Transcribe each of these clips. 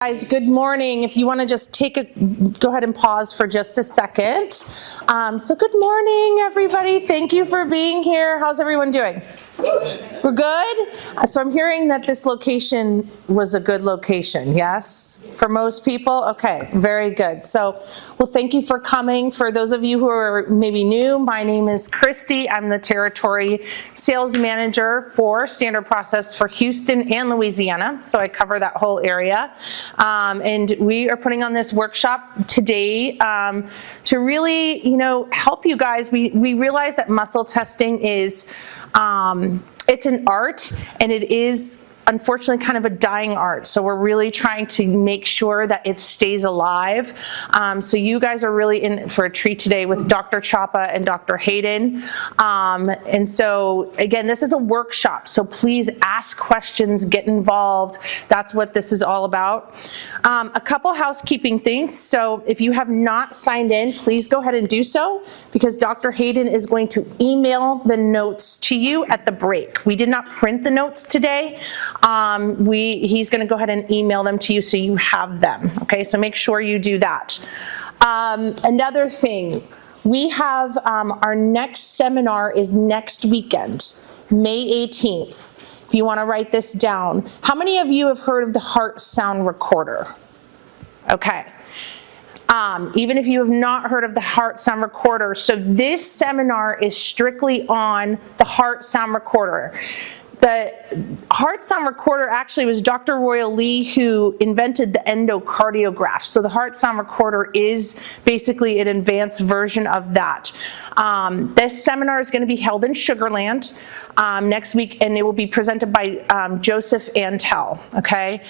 Guys, good morning. If you want to just go ahead and pause for just a second. So good morning, everybody. Thank you for being here. How's everyone doing? We're good? So I'm hearing that this location was a good location, yes? For most people? Okay, very good. So, well, thank you for coming. For those of you who are maybe new, my name is Christy. I'm the Territory Sales Manager for Standard Process for Houston and Louisiana. So I cover that whole area. And we are putting on this workshop today to really, help you guys. We realize that muscle testing is it's an art, and it is unfortunately kind of a dying art. So we're really trying to make sure that it stays alive. So you guys are really in for a treat today with Dr. Chapa and Dr. Hayden. And so again, this is a workshop, so please ask questions, get involved. That's what this is all about. A couple housekeeping things. So if you have not signed in, please go ahead and do so, because Dr. Hayden is going to email the notes to you at the break. We did not print the notes today. He's going to go ahead and email them to you so you have them. Okay, so make sure you do that. Another thing, we have our next seminar is next weekend, May 18th. If you want to write this down. How many of you have heard of the heart sound recorder? Okay. Even if you have not heard of the heart sound recorder, so this seminar is strictly on the heart sound recorder. The heart sound recorder actually was Dr. Royal Lee who invented the endocardiograph. So the heart sound recorder is basically an advanced version of that. This seminar is going to be held in Sugar Land next week, and it will be presented by Joseph Antel, okay?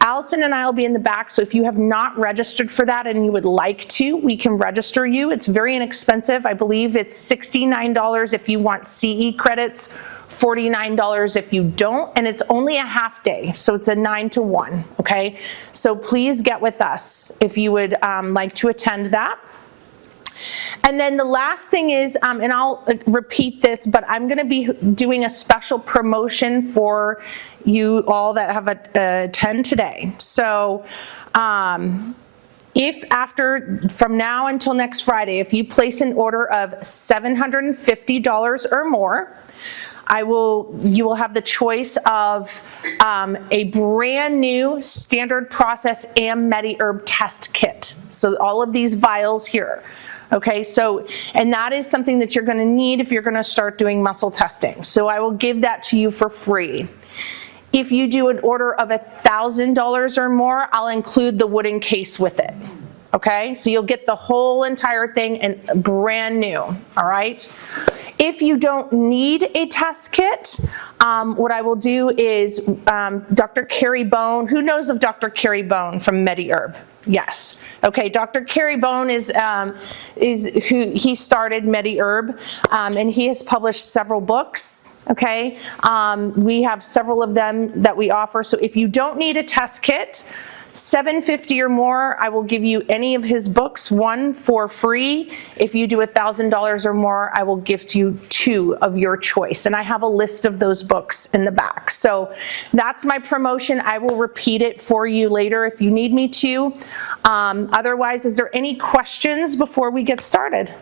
Allison and I will be in the back, so if you have not registered for that and you would like to, we can register you. It's very inexpensive. I believe it's $69 if you want CE credits, $49 if you don't, and it's only a half day, so it's a 9 to 1, okay? So please get with us if you would like to attend that. And then the last thing is, and I'll repeat this, but I'm going to be doing a special promotion for you all that have attend today. So if from now until next Friday, if you place an order of $750 or more, you will have the choice of a brand new Standard Process and MediHerb test kit. So all of these vials here. Okay, so, and that is something that you're gonna need if you're gonna start doing muscle testing. So I will give that to you for free. If you do an order of $1,000 or more, I'll include the wooden case with it. Okay, so you'll get the whole entire thing and brand new, all right? If you don't need a test kit, what I will do is Dr. Carrie Bone, who knows of Dr. Carrie Bone from MediHerb? Yes. Okay, Dr. Carrie Bone is who he started MediHerb, and he has published several books, okay? We have several of them that we offer, so if you don't need a test kit, $750 or more, I will give you any of his books, one for free. If you do $1,000 or more, I will gift you 2 of your choice. And I have a list of those books in the back. So that's my promotion. I will repeat it for you later if you need me to. Otherwise, is there any questions before we get started?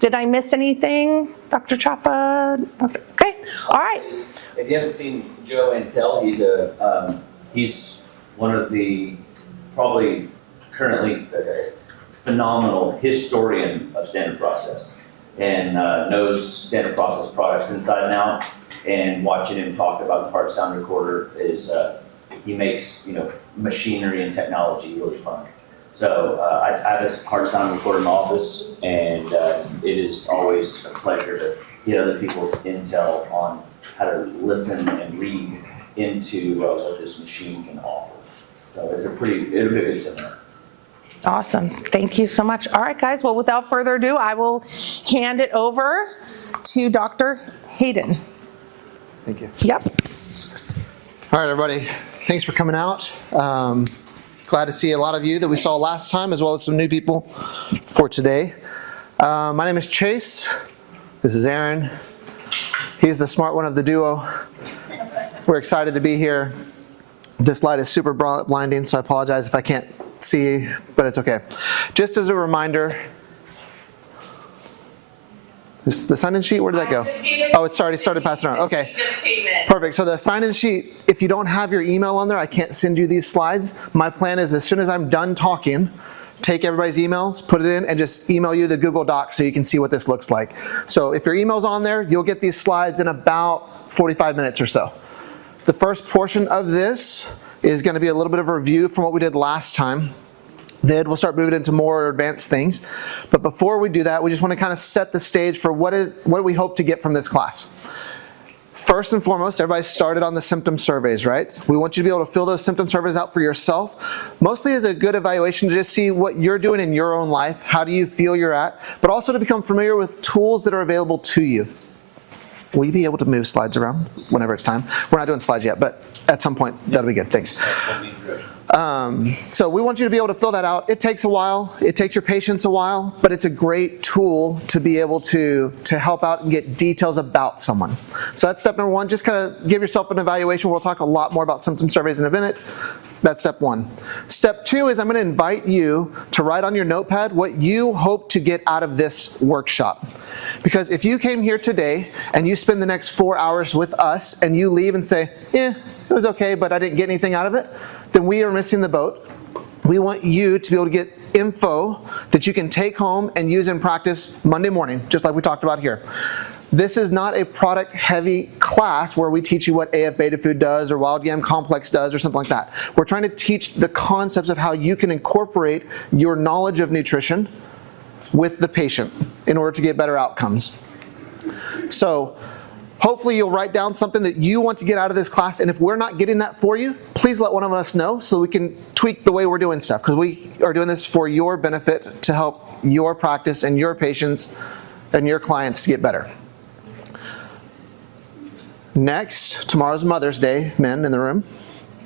Did I miss anything, Dr. Chapa? Okay, all right. If you haven't seen Joe Antel, he's one of the probably currently phenomenal historian of Standard Process, and knows Standard Process products inside and out. And watching him talk about the heart sound recorder is he makes machinery and technology really fun. So I have this heart sound recorder in my office, and it is always a pleasure to get other people's intel on how to listen and read into what this machine can offer. So it'll be a good seminar. Awesome. Thank you so much. All right, guys. Well, without further ado, I will hand it over to Dr. Hayden. Thank you. Yep. All right, everybody. Thanks for coming out. Glad to see a lot of you that we saw last time, as well as some new people for today. My name is Chase. This is Aaron. He's the smart one of the duo. We're excited to be here. This light is super blinding, so I apologize if I can't see, but it's okay. Just as a reminder, is the sign-in sheet, where did that go? Oh, it's already started passing around. Okay. Perfect. So the sign-in sheet, if you don't have your email on there, I can't send you these slides. My plan is as soon as I'm done talking, take everybody's emails, put it in, and just email you the Google Doc so you can see what this looks like. So if your email's on there, you'll get these slides in about 45 minutes or so. The first portion of this is going to be a little bit of a review from what we did last time. Then we'll start moving into more advanced things. But before we do that, we just want to kind of set the stage for what we hope to get from this class. First and foremost, everybody started on the symptom surveys, right? We want you to be able to fill those symptom surveys out for yourself, mostly as a good evaluation to just see what you're doing in your own life, how do you feel you're at, but also to become familiar with tools that are available to you. Will you be able to move slides around whenever it's time? We're not doing slides yet, but at some point, that'll be good. Thanks. So we want you to be able to fill that out. It takes a while. It takes your patience a while, but it's a great tool to be able to help out and get details about someone. So that's step number one. Just kind of give yourself an evaluation. We'll talk a lot more about symptom surveys in a minute. That's step one. Step two is I'm going to invite you to write on your notepad what you hope to get out of this workshop. Because if you came here today and you spend the next 4 hours with us and you leave and say, yeah, it was okay, but I didn't get anything out of it, then we are missing the boat. We want you to be able to get info that you can take home and use in practice Monday morning, just like we talked about here. This is not a product-heavy class where we teach you what AF beta food does or wild yam complex does or something like that. We're trying to teach the concepts of how you can incorporate your knowledge of nutrition with the patient in order to get better outcomes. So hopefully you'll write down something that you want to get out of this class, and if we're not getting that for you, please let one of us know so we can tweak the way we're doing stuff, because we are doing this for your benefit to help your practice and your patients and your clients to get better. Next, tomorrow's Mother's Day, men in the room.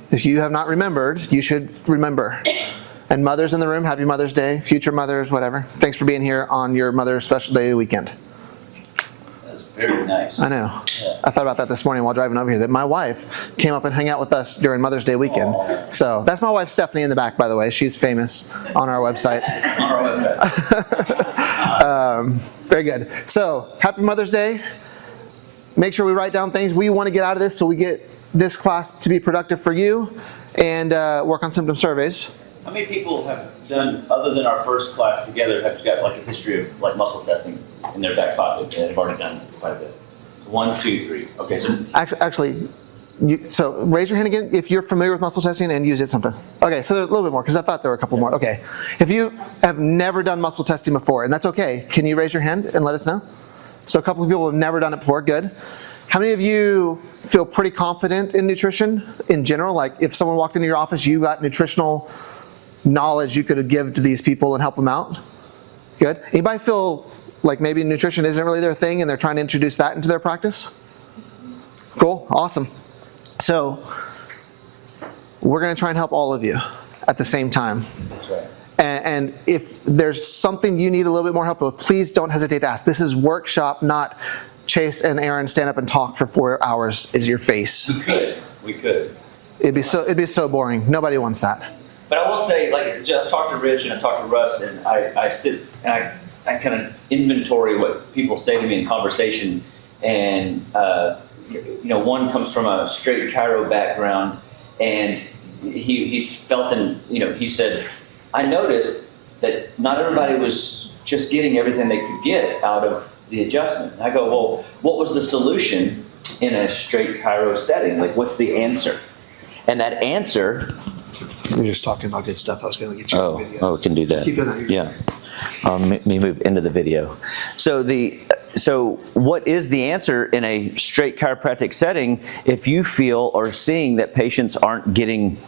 If you have not remembered, you should remember. And mothers in the room, happy Mother's Day, future mothers, whatever. Thanks for being here on your Mother's Special Day weekend. That's very nice. I know. Yeah. I thought about that this morning while driving over here, that my wife came up and hung out with us during Mother's Day weekend. Aww. So that's my wife, Stephanie, in the back, by the way. She's famous on our website. On our website. Very good. So happy Mother's Day. Make sure we write down things we want to get out of this so we get this class to be productive for you, and work on symptom surveys. How many people have done, other than our first class together, have got like a history of like muscle testing in their back pocket and have already done quite a bit? 1, 2, 3. Okay, so Actually, so raise your hand again if you're familiar with muscle testing and use it sometime. Okay, so there's a little bit more, because I thought there were a couple more. Okay, if you have never done muscle testing before, and that's okay, can you raise your hand and let us know? So a couple of people have never done it before. Good. How many of you feel pretty confident in nutrition in general? Like if someone walked into your office, you got nutritional knowledge you could give to these people and help them out? Good. Anybody feel like maybe nutrition isn't really their thing and they're trying to introduce that into their practice? Cool. Awesome. So we're going to try and help all of you at the same time. that's right. And if there's something you need a little bit more help with, please don't hesitate to ask. This is workshop, not Chase and Aaron stand up and talk for 4 hours is your face. We could. It'd be so boring. Nobody wants that. But I will say, like, I've talked to Rich and I've talked to Russ, and I sit and I kind of inventory what people say to me in conversation. And, one comes from a straight chiro background, and he's felt, he said, I noticed that not everybody was just getting everything they could get out of the adjustment. And I go, well, what was the solution in a straight chiro setting? Like, what's the answer? And that answer... You're just talking about good stuff. I was going to get you a video. Oh, we can do that. Keep doing that. Yeah. Let me move into the video. So what is the answer in a straight chiropractic setting if you feel or seeing that patients aren't getting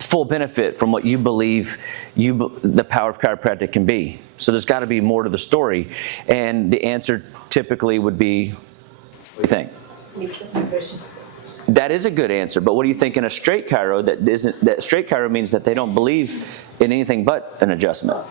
full benefit from what you believe the power of chiropractic can be? So there's got to be more to the story. And the answer typically would be, what do you think? Nutrition. That is a good answer, but what do you think in a straight chiro that straight chiro means that they don't believe in anything but an adjustment?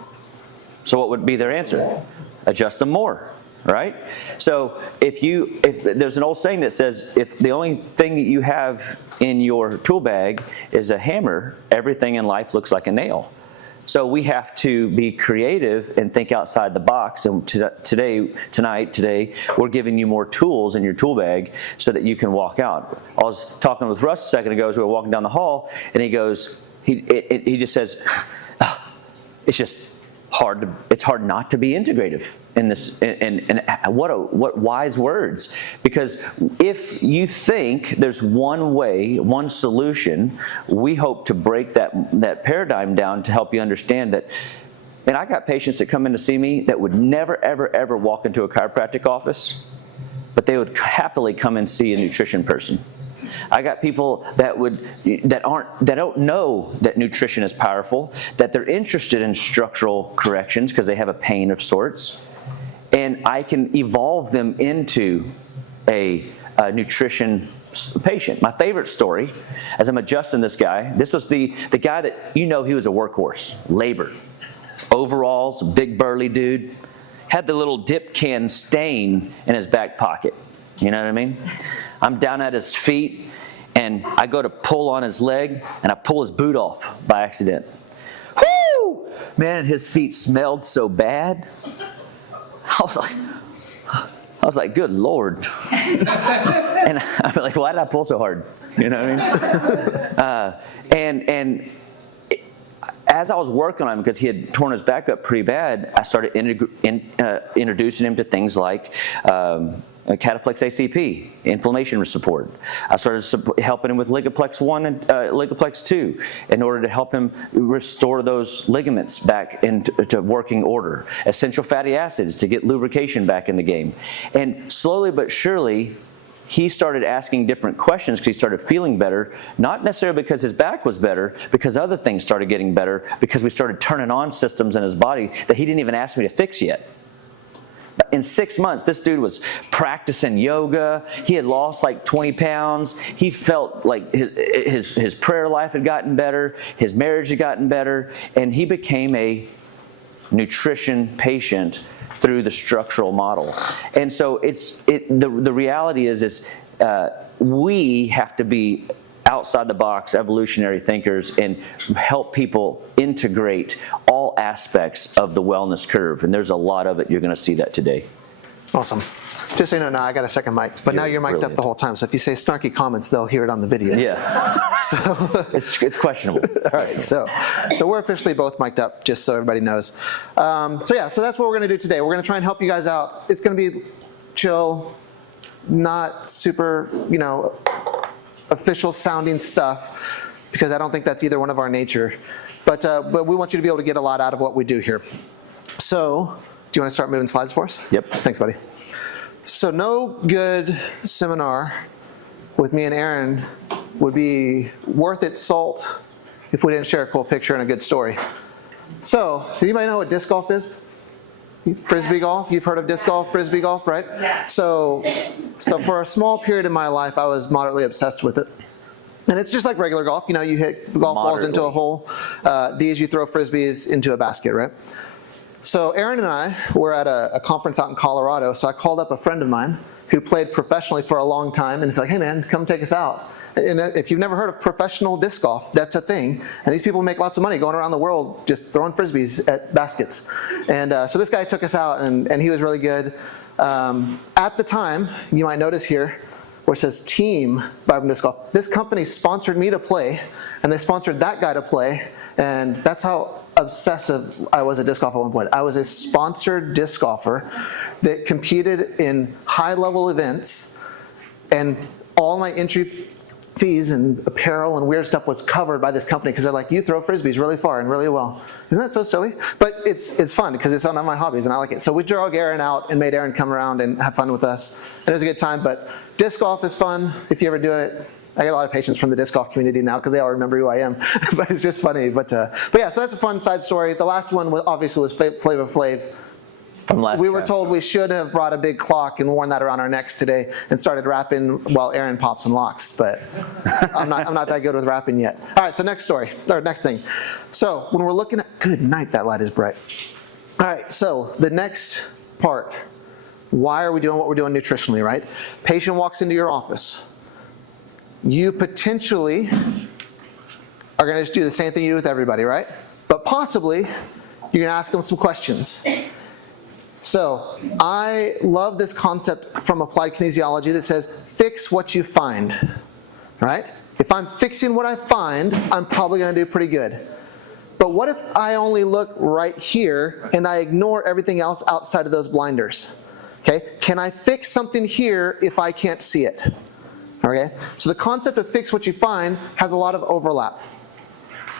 So what would be their answer? Adjust them more. right? So if there's an old saying that says, if the only thing that you have in your tool bag is a hammer, everything in life looks like a nail. So we have to be creative and think outside the box. And today, we're giving you more tools in your tool bag so that you can walk out. I was talking with Russ a second ago as we were walking down the hall, and he goes, he just says, oh, it's just hard. It's hard not to be integrative in this. And what wise words! Because if you think there's one way, one solution, we hope to break that paradigm down to help you understand that. And I got patients that come in to see me that would never, ever, ever walk into a chiropractic office, but they would happily come and see a nutrition person. I got people that don't know that nutrition is powerful, that they're interested in structural corrections because they have a pain of sorts, and I can evolve them into a nutrition patient. My favorite story, as I'm adjusting this guy, this was the guy that, he was a workhorse, labor, overalls, big burly dude, had the little dip can stain in his back pocket. You know what I mean? I'm down at his feet, and I go to pull on his leg, and I pull his boot off by accident. Whoo! Man, his feet smelled so bad. I was like, good Lord. And I'm like, why did I pull so hard? You know what I mean? And as I was working on him, because he had torn his back up pretty bad, I started introducing him to things like Cataplex ACP, inflammation support. I started helping him with Ligaplex 1 and Ligaplex 2 in order to help him restore those ligaments back into working order. Essential fatty acids to get lubrication back in the game. And slowly but surely, he started asking different questions because he started feeling better, not necessarily because his back was better, because other things started getting better, because we started turning on systems in his body that he didn't even ask me to fix yet. In 6 months, this dude was practicing yoga. He had lost like 20 pounds. He felt like his prayer life had gotten better. His marriage had gotten better. And he became a nutrition patient through the structural model. And so the reality is we have to be outside the box evolutionary thinkers and help people integrate all aspects of the wellness curve. And there's a lot of it. You're going to see that today. Awesome. Just so you know, now I got a second mic, but now you're mic'd up the whole time. So if you say snarky comments, they'll hear it on the video. Yeah. So it's questionable. All right. So we're officially both mic'd up, just so everybody knows. So that's what we're going to do today. We're going to try and help you guys out. It's going to be chill, not super, official sounding stuff, because I don't think that's either one of our nature. But we want you to be able to get a lot out of what we do here. So, do you want to start moving slides for us? Yep. Thanks, buddy. So no good seminar with me and Aaron would be worth its salt if we didn't share a cool picture and a good story. So, does anybody know what disc golf is? Frisbee golf? You've heard of disc golf, frisbee golf, right? Yeah. So for a small period in my life, I was moderately obsessed with it. And it's just like regular golf. You hit golf balls into a hole. These, you throw frisbees into a basket, right? So Aaron and I were at a conference out in Colorado. So I called up a friend of mine who played professionally for a long time. And he's like, hey, man, come take us out. And if you've never heard of professional disc golf, that's a thing. And these people make lots of money going around the world just throwing frisbees at baskets. And so this guy took us out, and he was really good. At the time, you might notice here, where it says Team Vibram Disc Golf, this company sponsored me to play, and they sponsored that guy to play. And that's how obsessive I was at disc golf at one point. I was a sponsored disc golfer that competed in high-level events, and all my entry fees and apparel and weird stuff was covered by this company, because they're like, you throw frisbees really far and really well. Isn't that so silly? But it's fun because it's one of my hobbies and I like it. So we drug Aaron out and made Aaron come around and have fun with us. And it was a good time. But disc golf is fun if you ever do it. I get a lot of patients from the disc golf community now because they all remember who I am. But it's just funny. But yeah, so that's a fun side story. The last one obviously was Flavor Flav. We were told we should have brought a big clock and worn that around our necks today and started rapping while Aaron pops and locks, but I'm not that good with rapping yet. All right, so next thing. So when we're looking at, good night, that light is bright. All right, so the next part, why are we doing what we're doing nutritionally, right? Patient walks into your office. You potentially are going to just do the same thing you do with everybody, right? But possibly, you're going to ask them some questions. So I love this concept from applied kinesiology that says, fix what you find, right? If I'm fixing what I find, I'm probably going to do pretty good. But what if I only look right here and I ignore everything else outside of those blinders? Okay, can I fix something here if I can't see it? Okay, so the concept of fix what you find has a lot of overlap.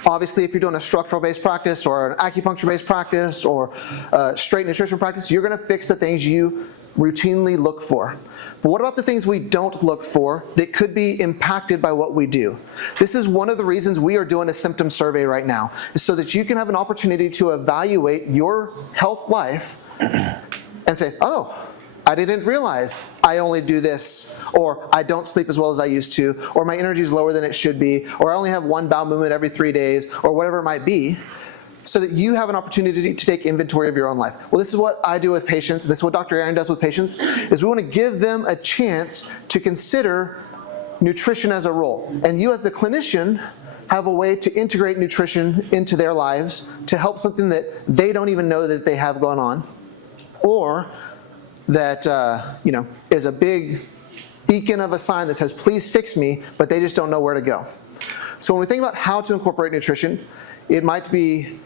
Obviously, if you're doing a structural-based practice or an acupuncture-based practice or a straight nutrition practice, you're going to fix the things you routinely look for. But what about the things we don't look for that could be impacted by what we do? This is one of the reasons we are doing a symptom survey right now, is so that you can have an opportunity to evaluate your health life and say, oh, I didn't realize I only do this, or I don't sleep as well as I used to, or my energy is lower than it should be, or I only have one bowel movement every 3 days, or whatever it might be, so that you have an opportunity to take inventory of your own life. Well, this is what I do with patients. This is what Dr. Aaron does with patients, is we want to give them a chance to consider nutrition as a role. And you as the clinician have a way to integrate nutrition into their lives to help something that they don't even know that they have going on, or that is a big beacon of a sign that says, please fix me, but they just don't know where to go. So when we think about how to incorporate nutrition, it might be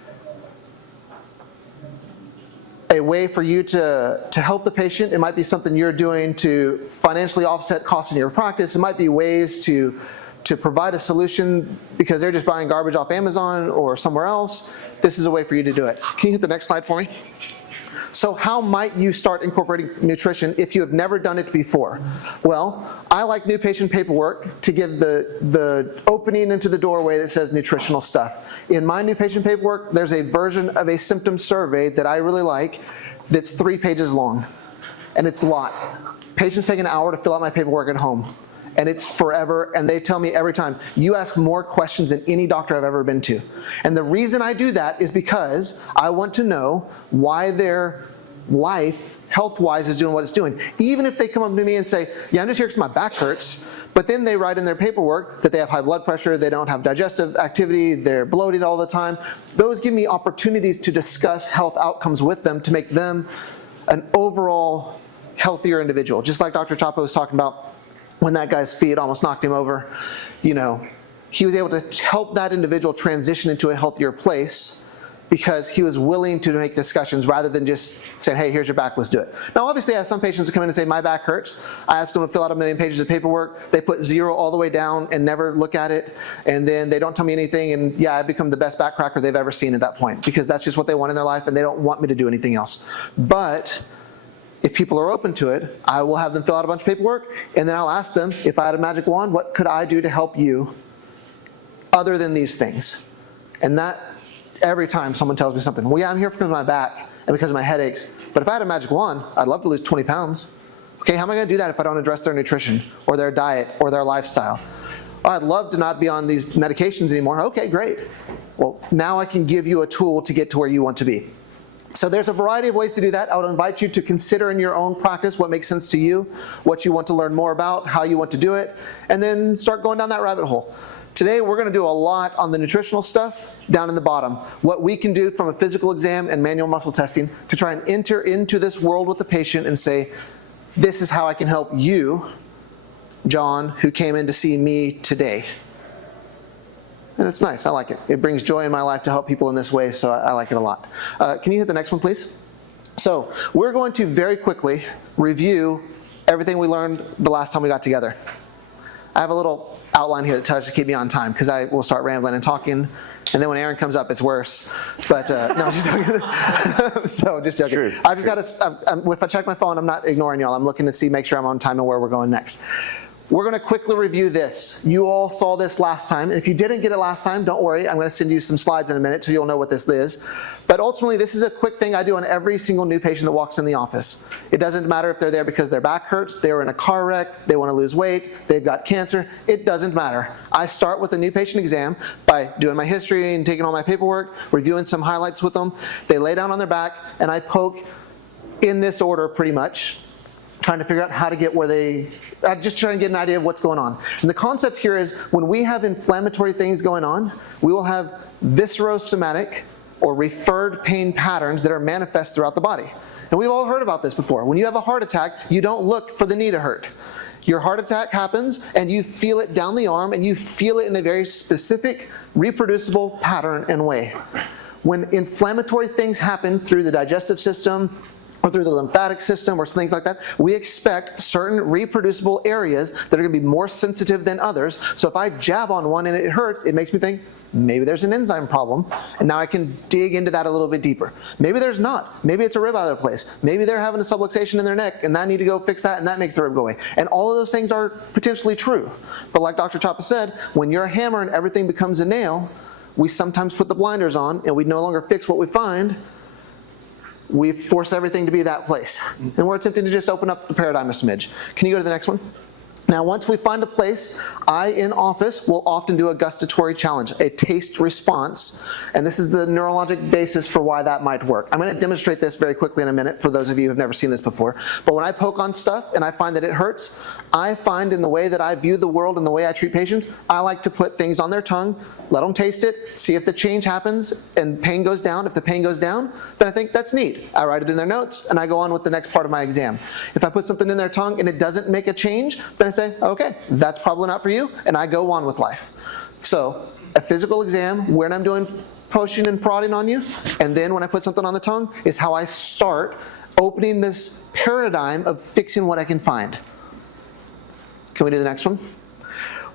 a way for you to help the patient. It might be something you're doing to financially offset costs in your practice. It might be ways to provide a solution because they're just buying garbage off Amazon or somewhere else. This is a way for you to do it. Can you hit the next slide for me? So how might you start incorporating nutrition if you have never done it before? Well, I like new patient paperwork to give the opening into the doorway that says nutritional stuff. In my new patient paperwork, there's a version of a symptom survey that I really like that's 3 pages long. And it's a lot. Patients take an hour to fill out my paperwork at home. And it's forever, and they tell me every time, you ask more questions than any doctor I've ever been to. And the reason I do that is because I want to know why their life, health-wise, is doing what it's doing. Even if they come up to me and say, yeah, I'm just here because my back hurts, but then they write in their paperwork that they have high blood pressure, they don't have digestive activity, they're bloated all the time. Those give me opportunities to discuss health outcomes with them to make them an overall healthier individual. Just like Dr. Chapa was talking about, when that guy's feet almost knocked him over, he was able to help that individual transition into a healthier place because he was willing to make discussions rather than just saying, hey, here's your back, let's do it. Now, obviously, I have some patients that come in and say, my back hurts. I ask them to fill out 1 million pages of paperwork. They put 0 all the way down and never look at it. And then they don't tell me anything. And yeah, I become the best back cracker they've ever seen at that point because that's just what they want in their life and they don't want me to do anything else. But if people are open to it, I will have them fill out a bunch of paperwork, and then I'll ask them, if I had a magic wand, what could I do to help you other than these things? And that, every time someone tells me something, well, yeah, I'm here because of my back and because of my headaches, but if I had a magic wand, I'd love to lose 20 pounds. Okay, how am I going to do that if I don't address their nutrition or their diet or their lifestyle? Oh, I'd love to not be on these medications anymore. Okay, great. Well, now I can give you a tool to get to where you want to be. So there's a variety of ways to do that. I would invite you to consider in your own practice what makes sense to you, what you want to learn more about, how you want to do it, and then start going down that rabbit hole. Today we're going to do a lot on the nutritional stuff down in the bottom. What we can do from a physical exam and manual muscle testing to try and enter into this world with the patient and say, this is how I can help you, John, who came in to see me today. And it's nice, I like it. It brings joy in my life to help people in this way, so I like it a lot. Can you hit the next one, please? So we're going to very quickly review everything we learned the last time we got together. I have a little outline here that tries to keep me on time because I will start rambling and talking, and then when Aaron comes up, it's worse. But no, I'm just joking. So just joking. True. I've just got to. If I check my phone, I'm not ignoring y'all. I'm looking to see, make sure I'm on time and where we're going next. We're going to quickly review this. You all saw this last time. If you didn't get it last time, don't worry. I'm going to send you some slides in a minute so you'll know what this is. But ultimately, this is a quick thing I do on every single new patient that walks in the office. It doesn't matter if they're there because their back hurts, they were in a car wreck, they want to lose weight, they've got cancer. It doesn't matter. I start with a new patient exam by doing my history and taking all my paperwork, reviewing some highlights with them. They lay down on their back, and I poke in this order pretty much. trying to figure out how to get where they, just trying to get an idea of what's going on. And the concept here is when we have inflammatory things going on, we will have viscerosomatic or referred pain patterns that are manifest throughout the body. And we've all heard about this before. When you have a heart attack, you don't look for the knee to hurt. Your heart attack happens and you feel it down the arm and you feel it in a very specific, reproducible pattern and way. When inflammatory things happen through the digestive system or through the lymphatic system or things like that, we expect certain reproducible areas that are going to be more sensitive than others. So if I jab on one and it hurts, it makes me think, maybe there's an enzyme problem, and now I can dig into that a little bit deeper. Maybe there's not. Maybe it's a rib out of place. Maybe they're having a subluxation in their neck, and I need to go fix that, and that makes the rib go away. And all of those things are potentially true. But like Dr. Chapa said, when you're a hammer and everything becomes a nail, we sometimes put the blinders on, and we no longer fix what we find. We force everything to be that place. And we're attempting to just open up the paradigm a smidge. Can you go to the next one? Now, once we find a place, I, in office, will often do a gustatory challenge, a taste response, and this is the neurologic basis for why that might work. I'm going to demonstrate this very quickly in a minute for those of you who have never seen this before. But when I poke on stuff and I find that it hurts, I find in the way that I view the world and the way I treat patients, I like to put things on their tongue, let them taste it, see if the change happens and pain goes down. If the pain goes down, then I think that's neat. I write it in their notes and I go on with the next part of my exam. If I put something in their tongue and it doesn't make a change, then I say, okay, that's probably not for you, and I go on with life. So a physical exam when I'm doing pushing and prodding on you, and then when I put something on the tongue is how I start opening this paradigm of fixing what I can find. Can we do the next one?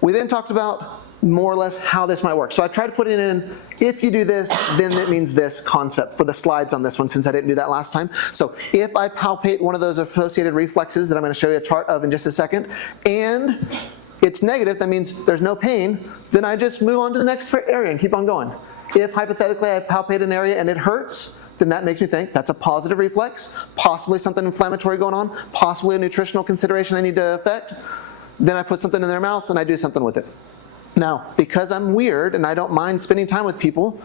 We then talked about more or less how this might work. So I tried to put it in, if you do this, then it means this concept for the slides on this one, since I didn't do that last time. So if I palpate one of those associated reflexes that I'm going to show you a chart of in just a second, and it's negative, that means there's no pain, then I just move on to the next area and keep on going. If hypothetically I palpate an area and it hurts, then that makes me think that's a positive reflex, possibly something inflammatory going on, possibly a nutritional consideration I need to affect. Then I put something in their mouth and I do something with it. Now, because I'm weird and I don't mind spending time with people,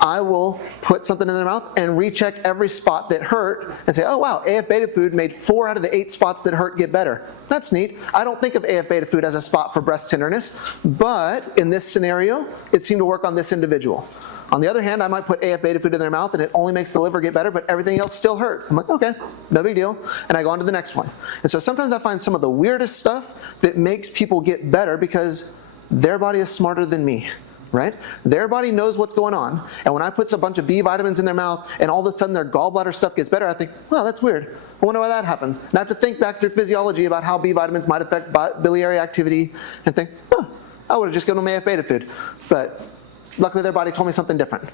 I will put something in their mouth and recheck every spot that hurt and say, oh wow, AF beta food made 4 out of the 8 spots that hurt get better. That's neat. I don't think of AF beta food as a spot for breast tenderness, but in this scenario, it seemed to work on this individual. On the other hand, I might put AF beta food in their mouth and it only makes the liver get better, but everything else still hurts. I'm like, okay, no big deal. And I go on to the next one. And so sometimes I find some of the weirdest stuff that makes people get better because their body is smarter than me, right? Their body knows what's going on. And when I put a bunch of B vitamins in their mouth and all of a sudden their gallbladder stuff gets better, I think, wow, that's weird. I wonder why that happens. And I have to think back through physiology about how B vitamins might affect biliary activity and think, oh, I would have just given them AF beta food. But luckily their body told me something different,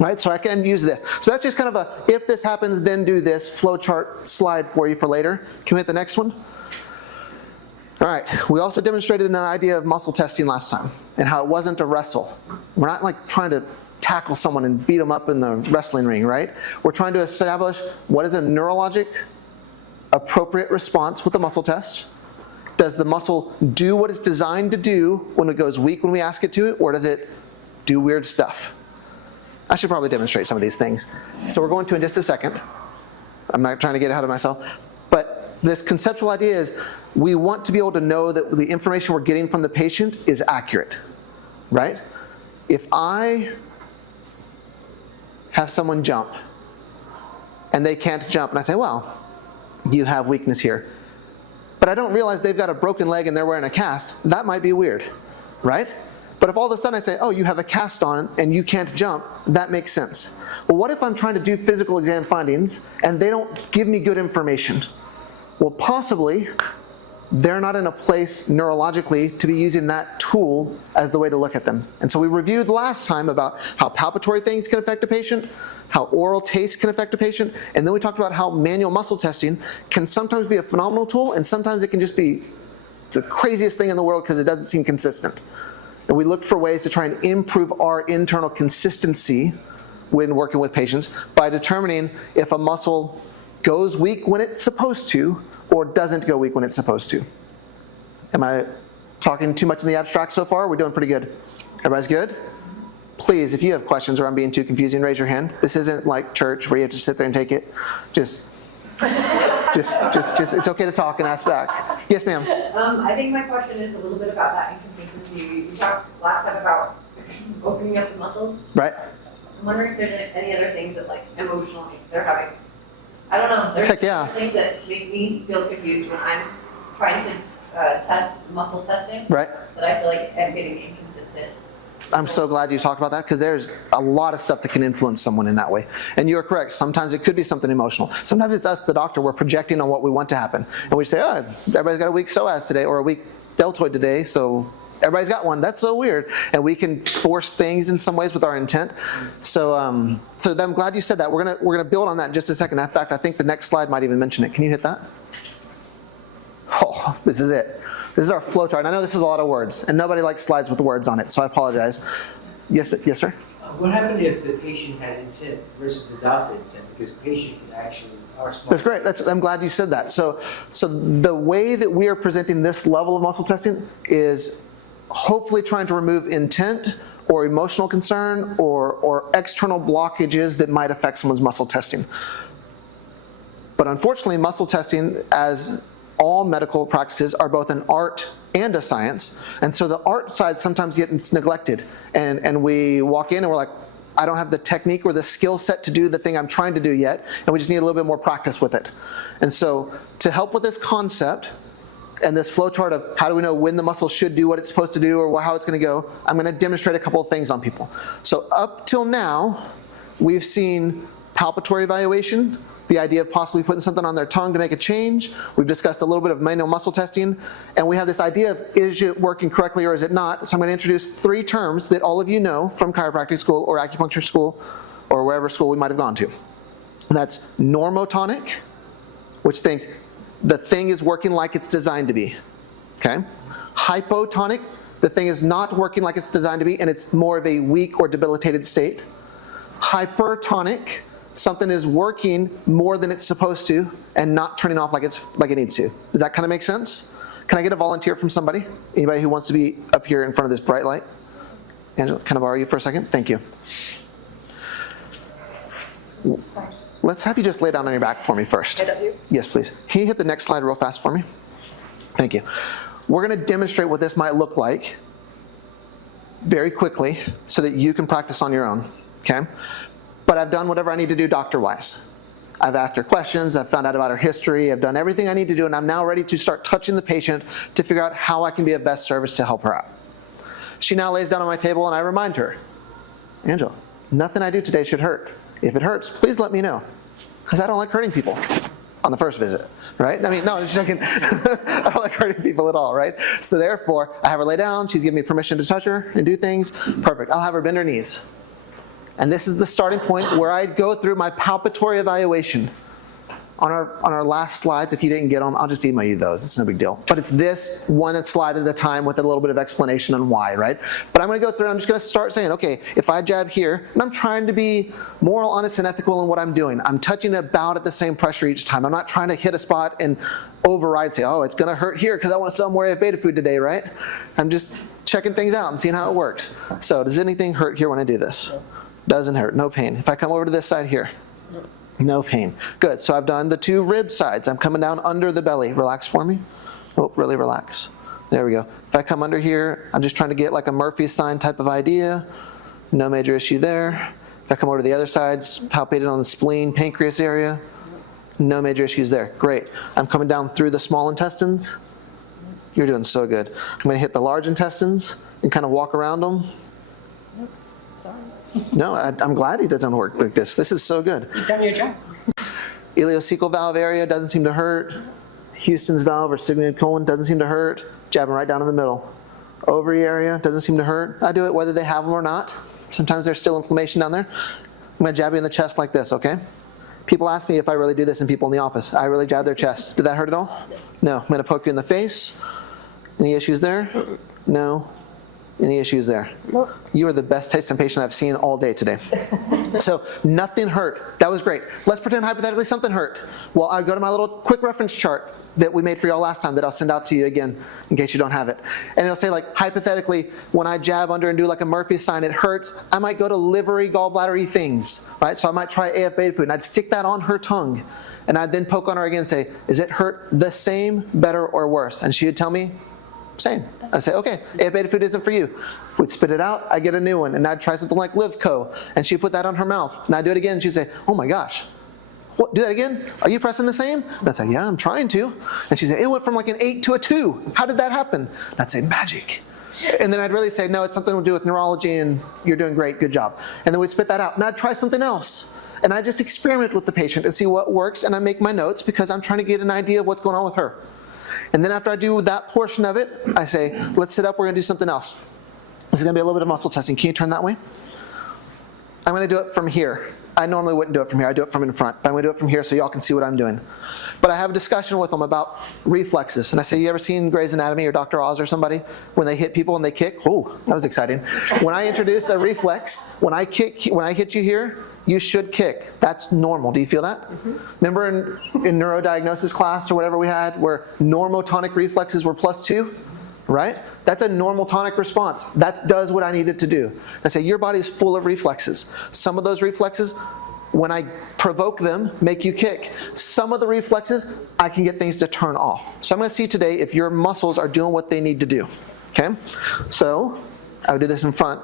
right? So I can use this. So that's just kind of a, if this happens, then do this flowchart slide for you for later. Can we hit the next one? All right, we also demonstrated an idea of muscle testing last time and how it wasn't a wrestle. We're not like trying to tackle someone and beat them up in the wrestling ring, right? We're trying to establish what is a neurologic appropriate response with the muscle test. Does the muscle do what it's designed to do when it goes weak when we ask it to, or does it do weird stuff? I should probably demonstrate some of these things. So we're going to in just a second. I'm not trying to get ahead of myself. But this conceptual idea is we want to be able to know that the information we're getting from the patient is accurate, right? If I have someone jump and they can't jump and I say, well, you have weakness here, but I don't realize they've got a broken leg and they're wearing a cast, that might be weird, right? But if all of a sudden I say, oh, you have a cast on and you can't jump, that makes sense. Well, what if I'm trying to do physical exam findings and they don't give me good information? Well, possibly they're not in a place neurologically to be using that tool as the way to look at them. And so we reviewed last time about how palpatory things can affect a patient, how oral taste can affect a patient, and then we talked about how manual muscle testing can sometimes be a phenomenal tool and sometimes it can just be the craziest thing in the world because it doesn't seem consistent. And we looked for ways to try and improve our internal consistency when working with patients by determining if a muscle goes weak when it's supposed to or doesn't go weak when it's supposed to. Am I talking too much in the abstract so far? We're doing pretty good. Everybody's good? Please, if you have questions or I'm being too confusing, raise your hand. This isn't like church where you have to sit there and take it. Just Just, it's okay to talk and ask back. Yes, ma'am. I think my question is a little bit about that inconsistency. You talked last time about opening up the muscles. Right. I'm wondering if there's any other things that like emotionally they're having. I don't know. There's Heck yeah. things that make me feel confused when I'm trying to test muscle testing. Right. That I feel like I'm getting inconsistent. I'm so glad you talked about that because there's a lot of stuff that can influence someone in that way. And you're correct. Sometimes it could be something emotional. Sometimes it's us, the doctor, we're projecting on what we want to happen. And we say, oh, everybody's got a weak psoas today or a weak deltoid today, so everybody's got one. That's so weird. And we can force things in some ways with our intent. So I'm glad you said that. We're gonna build on that in just a second. In fact, I think the next slide might even mention it. Can you hit that? Oh, this is it. This is our flow chart. I know this is a lot of words, and nobody likes slides with words on it, so I apologize. Yes, yes, sir? What happened if the patient had intent versus the doctor intent? Because the patient can actually, are smart. That's great. I'm glad you said that. So the way that we are presenting this level of muscle testing is hopefully trying to remove intent or emotional concern or external blockages that might affect someone's muscle testing. But unfortunately, muscle testing, as all medical practices, are both an art and a science. And so the art side sometimes gets neglected. And we walk in and we're like, I don't have the technique or the skill set to do the thing I'm trying to do yet, and we just need a little bit more practice with it. And so to help with this concept and this flow chart of how do we know when the muscle should do what it's supposed to do or how it's going to go, I'm going to demonstrate a couple of things on people. So up till now, we've seen palpatory evaluation, the idea of possibly putting something on their tongue to make a change. We've discussed a little bit of manual muscle testing, and we have this idea of is it working correctly or is it not? So I'm going to introduce 3 terms that all of you know from chiropractic school or acupuncture school or wherever school we might have gone to. And that's normotonic, which thinks the thing is working like it's designed to be. Okay? Hypotonic, the thing is not working like it's designed to be, and it's more of a weak or debilitated state. Hypertonic, something is working more than it's supposed to and not turning off like it needs to. Does that kind of make sense? Can I get a volunteer from somebody? Anybody who wants to be up here in front of this bright light? Angela, can I borrow you for a second? Thank you. Sorry. Let's have you just lay down on your back for me first. Yes, please. Can you hit the next slide real fast for me? Thank you. We're going to demonstrate what this might look like very quickly so that you can practice on your own, okay? But I've done whatever I need to do doctor-wise. I've asked her questions, I've found out about her history, I've done everything I need to do, and I'm now ready to start touching the patient to figure out how I can be of best service to help her out. She now lays down on my table and I remind her, Angela, nothing I do today should hurt. If it hurts, please let me know, because I don't like hurting people on the first visit, right? I mean, no, I'm just joking. I don't like hurting people at all, right? So therefore, I have her lay down, she's giving me permission to touch her and do things. Perfect, I'll have her bend her knees. And this is the starting point where I go through my palpatory evaluation. On our last slides, if you didn't get them, I'll just email you those. It's no big deal. But it's this one slide at a time with a little bit of explanation on why, right? But I'm going to go through and I'm just going to start saying, okay, if I jab here, and I'm trying to be moral, honest, and ethical in what I'm doing. I'm touching about at the same pressure each time. I'm not trying to hit a spot and override, say, oh, it's going to hurt here because I want to sell more beta food today, right? I'm just checking things out and seeing how it works. So does anything hurt here when I do this? Doesn't hurt, no pain. If I come over to this side here, no pain. Good, so I've done the 2 rib sides. I'm coming down under the belly. Relax for me. Oh, really relax. There we go. If I come under here, I'm just trying to get like a Murphy's sign type of idea. No major issue there. If I come over to the other side, palpate it on the spleen, pancreas area. No major issues there. Great. I'm coming down through the small intestines. You're doing so good. I'm going to hit the large intestines and kind of walk around them. Sorry. No, I'm glad he doesn't work like this. This is so good. You've done your job. Ileocecal valve area doesn't seem to hurt. Houston's valve or sigmoid colon doesn't seem to hurt. Jabbing right down in the middle. Ovary area doesn't seem to hurt. I do it whether they have them or not. Sometimes there's still inflammation down there. I'm going to jab you in the chest like this, okay? People ask me if I really do this in people in the office. I really jab their chest. Did that hurt at all? No. I'm going to poke you in the face. Any issues there? No. Any issues there? Nope. You are the best tasting patient I've seen all day today. So nothing hurt. That was great. Let's pretend hypothetically something hurt. Well, I'll go to my little quick reference chart that we made for y'all last time that I'll send out to you again in case you don't have it. And it'll say, like, hypothetically, when I jab under and do like a Murphy sign, it hurts. I might go to livery, gallbladdery things, right? So I might try AF beta food and I'd stick that on her tongue. And I'd then poke on her again and say, is it hurt the same, better, or worse? And she would tell me, same. I'd say, okay, AF beta food isn't for you. We'd spit it out, I'd get a new one. And I'd try something like Livco. And she'd put that on her mouth. And I'd do it again and she'd say, oh my gosh. What, do that again? Are you pressing the same? And I'd say, yeah, I'm trying to. And she'd say, it went from like an 8 to a 2. How did that happen? And I'd say, magic. And then I'd really say, no, it's something to do with neurology and you're doing great, good job. And then we'd spit that out. And I'd try something else. And I just experiment with the patient and see what works. And I make my notes because I'm trying to get an idea of what's going on with her. And then after I do that portion of it, I say, let's sit up, we're gonna do something else. This is gonna be a little bit of muscle testing. Can you turn that way? I'm gonna do it from here. I normally wouldn't do it from here, I do it from in front. But I'm gonna do it from here so y'all can see what I'm doing. But I have a discussion with them about reflexes. And I say, you ever seen Grey's Anatomy or Dr. Oz or somebody? When they hit people and they kick? Oh, that was exciting. When I introduce a reflex, when I hit you here, you should kick. That's normal. Do you feel that? Mm-hmm. Remember in neurodiagnosis class or whatever we had where normotonic reflexes were +2? Right? That's a normal tonic response. That does what I need it to do. I say, your body's full of reflexes. Some of those reflexes, when I provoke them, make you kick. Some of the reflexes, I can get things to turn off. So I'm gonna see today if your muscles are doing what they need to do, okay? So, I would do this in front,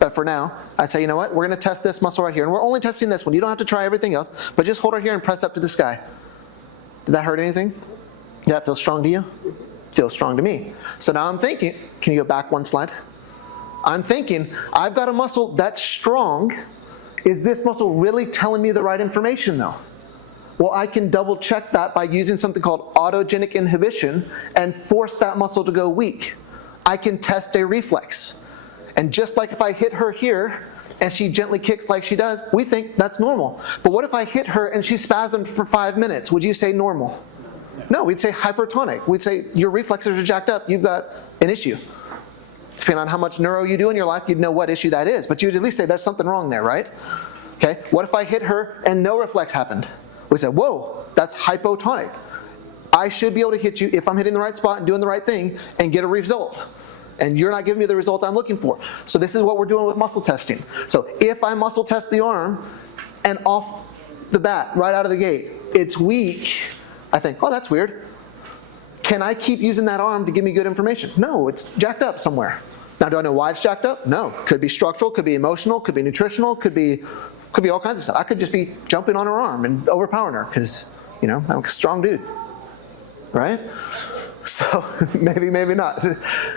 but for now, I say, you know what? We're gonna test this muscle right here, and we're only testing this one. You don't have to try everything else, but just hold her here and press up to the sky. Did that hurt anything? Did that feel strong to you? Feels strong to me. So now I'm thinking, can you go back one slide? I'm thinking, I've got a muscle that's strong. Is this muscle really telling me the right information though? Well, I can double check that by using something called autogenic inhibition and force that muscle to go weak. I can test a reflex. And just like if I hit her here and she gently kicks like she does, we think that's normal. But what if I hit her and she spasmed for 5 minutes? Would you say normal? No, we'd say hypertonic. We'd say your reflexes are jacked up, you've got an issue. Depending on how much neuro you do in your life, you'd know what issue that is. But you'd at least say there's something wrong there, right? Okay, what if I hit her and no reflex happened? We say, whoa, that's hypotonic. I should be able to hit you if I'm hitting the right spot and doing the right thing and get a result. And you're not giving me the result I'm looking for. So this is what we're doing with muscle testing. So if I muscle test the arm and off the bat, right out of the gate, it's weak, I think, oh, that's weird. Can I keep using that arm to give me good information? No, it's jacked up somewhere. Now, do I know why it's jacked up? No. Could be structural, could be emotional, could be nutritional, could be all kinds of stuff. I could just be jumping on her arm and overpowering her because, you know, I'm a strong dude, right? So maybe not.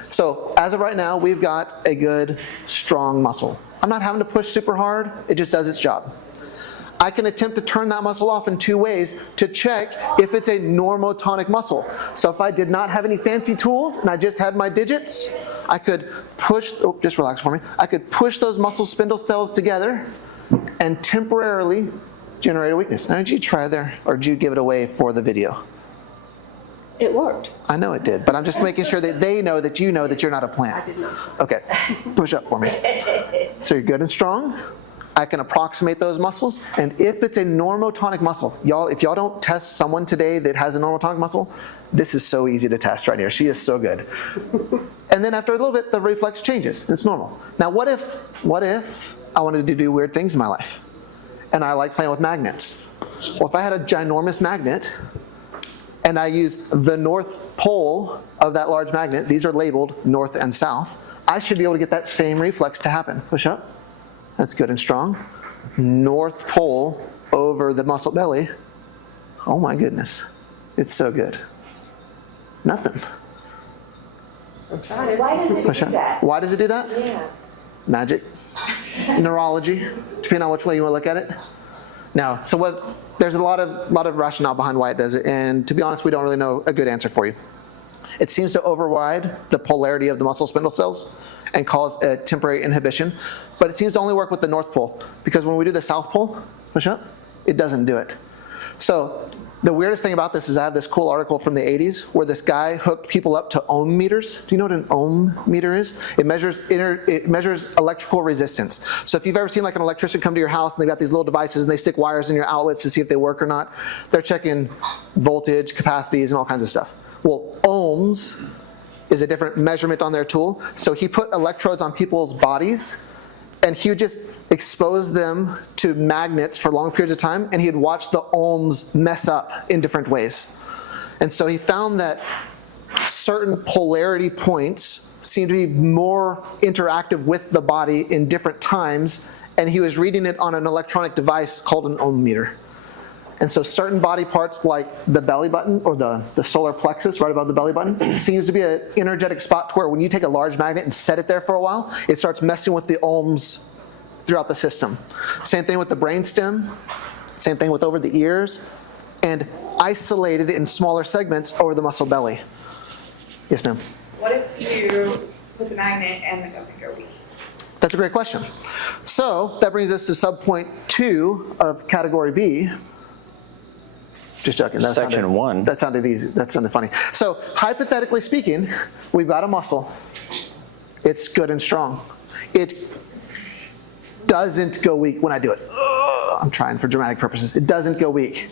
So as of right now, we've got a good, strong muscle. I'm not having to push super hard. It just does its job. I can attempt to turn that muscle off in 2 ways to check if it's a normotonic muscle. So if I did not have any fancy tools and I just had my digits, I could push, oh, just relax for me. I could push those muscle spindle cells together and temporarily generate a weakness. Now, did you try there, or did you give it away for the video? It worked. I know it did, but I'm just making sure that they know that you know that you're not a plant. I did not. Okay, push up for me. So you're good and strong. I can approximate those muscles, and if it's a normotonic muscle, y'all, if y'all don't test someone today that has a normotonic muscle, this is so easy to test right here. She is so good. And then after a little bit, the reflex changes. It's normal. Now, what if I wanted to do weird things in my life, and I like playing with magnets? Well, if I had a ginormous magnet, and I use the north pole of that large magnet, these are labeled north and south, I should be able to get that same reflex to happen. Push up. That's good and strong. North pole over the muscle belly. Oh my goodness. It's so good. Nothing. Why does it Push do up. that? Why does it do that? Yeah. Magic. Neurology. Depending on which way you want to look at it. Now, so there's a lot of rationale behind why it does it, and to be honest, we don't really know a good answer for you. It seems to override the polarity of the muscle spindle cells and cause a temporary inhibition, but it seems to only work with the north pole, because when we do the south pole, push up, it doesn't do it. So The weirdest thing about this is I have this cool article from the 80s where this guy hooked people up to ohm meters. Do you know what an ohm meter is? It measures electrical resistance. So if you've ever seen like an electrician come to your house and they've got these little devices and they stick wires in your outlets to see if they work or not, they're checking voltage, capacities, and all kinds of stuff. Well, ohms is a different measurement on their tool. So he put electrodes on people's bodies and he would just expose them to magnets for long periods of time, and he'd watch the ohms mess up in different ways. And so he found that certain polarity points seem to be more interactive with the body in different times, and he was reading it on an electronic device called an ohm meter. And so certain body parts like the belly button or the solar plexus right above the belly button seems to be an energetic spot to where when you take a large magnet and set it there for a while, it starts messing with the ohms throughout the system. Same thing with the brainstem, same thing with over the ears, and isolated in smaller segments over the muscle belly. Yes, ma'am? What if you put the magnet and it doesn't go weak? That's a great question. So that brings us to subpoint 2 of category B. Just joking. Section 1. That sounded easy. That sounded funny. So hypothetically speaking, we've got a muscle. It's good and strong. It doesn't go weak when I do it. I'm trying for dramatic purposes. It doesn't go weak.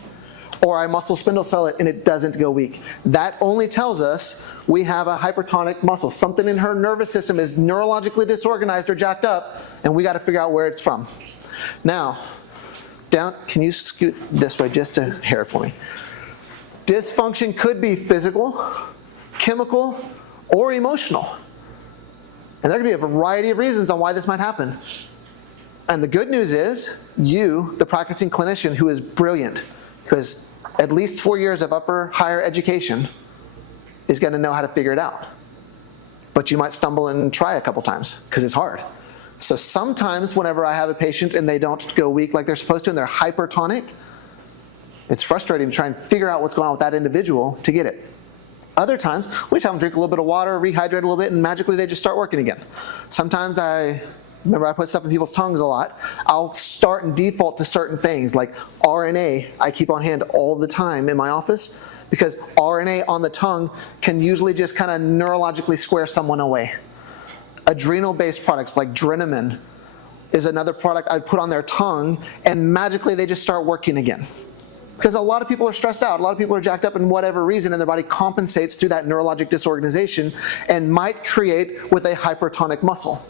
Or I muscle spindle cell it and it doesn't go weak. That only tells us we have a hypertonic muscle. Something in her nervous system is neurologically disorganized or jacked up, and we got to figure out where it's from. Now, down, can you scoot this way just a hair for me? Dysfunction could be physical, chemical, or emotional. And there could be a variety of reasons on why this might happen. And the good news is, you, the practicing clinician who is brilliant, because at least 4 years of higher education, is going to know how to figure it out. But you might stumble and try a couple times, because it's hard. So sometimes whenever I have a patient and they don't go weak like they're supposed to and they're hypertonic, it's frustrating to try and figure out what's going on with that individual to get it. Other times, we just have them drink a little bit of water, rehydrate a little bit, and magically they just start working again. Sometimes remember I put stuff in people's tongues a lot. I'll start and default to certain things like RNA I keep on hand all the time in my office because RNA on the tongue can usually just kind of neurologically square someone away. Adrenal-based products like Drenamin is another product I'd put on their tongue and magically they just start working again. Because a lot of people are stressed out, a lot of people are jacked up in whatever reason and their body compensates through that neurologic disorganization and might create with a hypertonic muscle.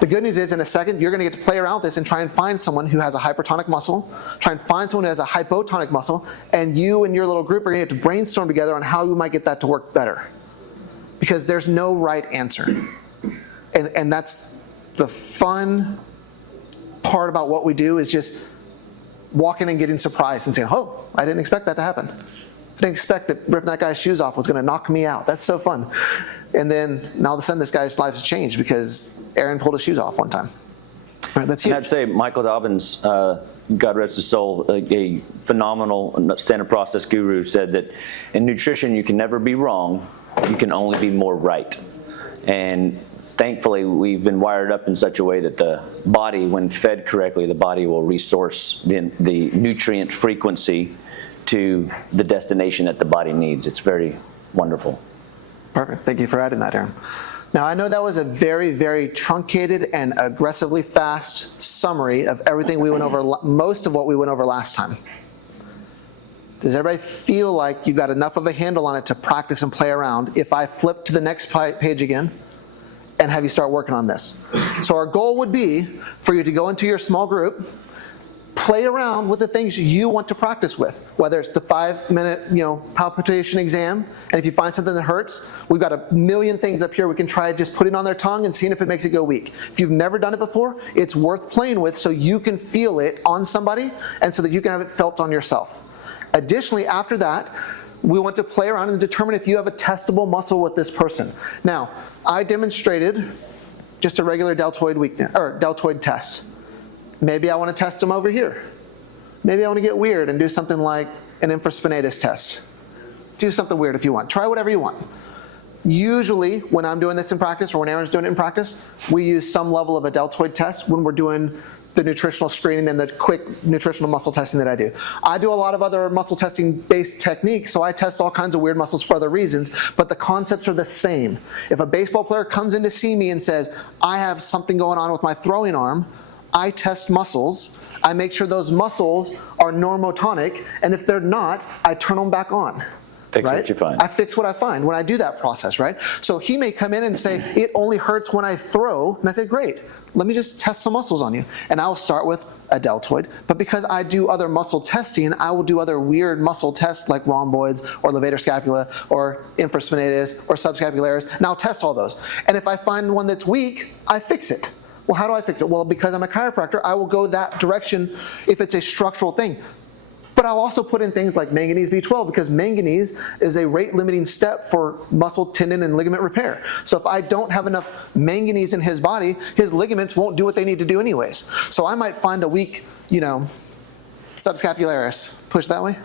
The good news is in a second, you're going to get to play around with this and try and find someone who has a hypertonic muscle, try and find someone who has a hypotonic muscle, and you and your little group are going to get to brainstorm together on how you might get that to work better. Because there's no right answer. And that's the fun part about what we do is just walking and getting surprised and saying, oh, I didn't expect that to happen. I didn't expect that ripping that guy's shoes off was going to knock me out. That's so fun. And then all of a sudden this guy's life has changed because Aaron pulled his shoes off one time. All right, that's huge. And I'd say Michael Dobbins, God rest his soul, a phenomenal standard process guru, said that in nutrition you can never be wrong, you can only be more right. And thankfully we've been wired up in such a way that the body, when fed correctly, the body will resource the nutrient frequency to the destination that the body needs. It's very wonderful. Perfect. Thank you for adding that, Aaron. Now, I know that was a very, very truncated and aggressively fast summary of everything we went over, most of what we went over last time. Does everybody feel like you got enough of a handle on it to practice and play around if I flip to the next page again and have you start working on this? So our goal would be for you to go into your small group, play around with the things you want to practice with, whether it's the 5-minute, palpitation exam, and if you find something that hurts, we've got a million things up here we can try just putting on their tongue and seeing if it makes it go weak. If you've never done it before, it's worth playing with so you can feel it on somebody and so that you can have it felt on yourself. Additionally, after that, we want to play around and determine if you have a testable muscle with this person. Now, I demonstrated just a regular deltoid test. Maybe I want to test them over here. Maybe I want to get weird and do something like an infraspinatus test. Do something weird if you want. Try whatever you want. Usually, when I'm doing this in practice or when Aaron's doing it in practice, we use some level of a deltoid test when we're doing the nutritional screening and the quick nutritional muscle testing that I do. I do a lot of other muscle testing based techniques, so I test all kinds of weird muscles for other reasons, but the concepts are the same. If a baseball player comes in to see me and says, I have something going on with my throwing arm, I test muscles. I make sure those muscles are normotonic, and if they're not, I turn them back on. Fix right? what you find. I fix what I find when I do that process, right? So he may come in and say, it only hurts when I throw, and I say, great, let me just test some muscles on you. And I'll start with a deltoid, but because I do other muscle testing, I will do other weird muscle tests like rhomboids or levator scapula or infraspinatus or subscapularis, and I'll test all those. And if I find one that's weak, I fix it. Well, how do I fix it? Well, because I'm a chiropractor, I will go that direction if it's a structural thing. But I'll also put in things like manganese B12 because manganese is a rate-limiting step for muscle, tendon, and ligament repair. So if I don't have enough manganese in his body, his ligaments won't do what they need to do anyways. So I might find a weak, subscapularis. Push that way.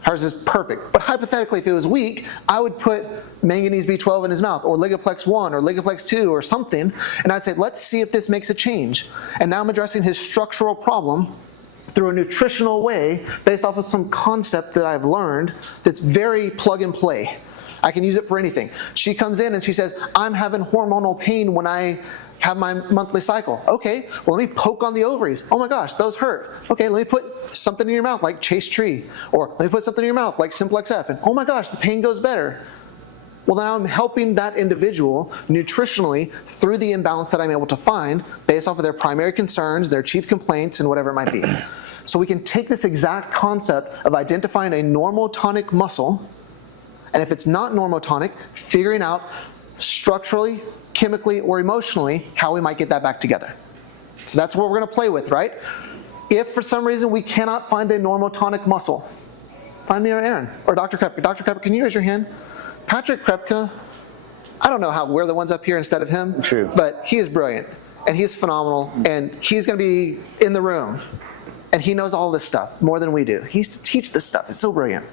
Hers is perfect. But hypothetically, if it was weak, I would put manganese B12 in his mouth, or Ligaplex 1, or Ligaplex 2, or something, and I'd say, let's see if this makes a change. And now I'm addressing his structural problem through a nutritional way based off of some concept that I've learned that's very plug and play. I can use it for anything. She comes in and she says, I'm having hormonal pain when I have my monthly cycle. Okay, well, let me poke on the ovaries. Oh my gosh, those hurt. Okay, let me put something in your mouth like Chase Tree, or let me put something in your mouth like Simplex F, and oh my gosh, the pain goes better. Well, now I'm helping that individual nutritionally through the imbalance that I'm able to find based off of their primary concerns, their chief complaints, and whatever it might be. So we can take this exact concept of identifying a normotonic muscle, and if it's not normotonic, figuring out structurally, chemically, or emotionally how we might get that back together. So that's what we're going to play with, right? If for some reason we cannot find a normotonic muscle, find me or Aaron, or Dr. Krepke. Dr. Krepke, can you raise your hand? Patrick Krepke, I don't know how we're the ones up here instead of him, True. But he is brilliant, and he's phenomenal, and he's going to be in the room, and he knows all this stuff more than we do. He used to teach this stuff. It's so brilliant.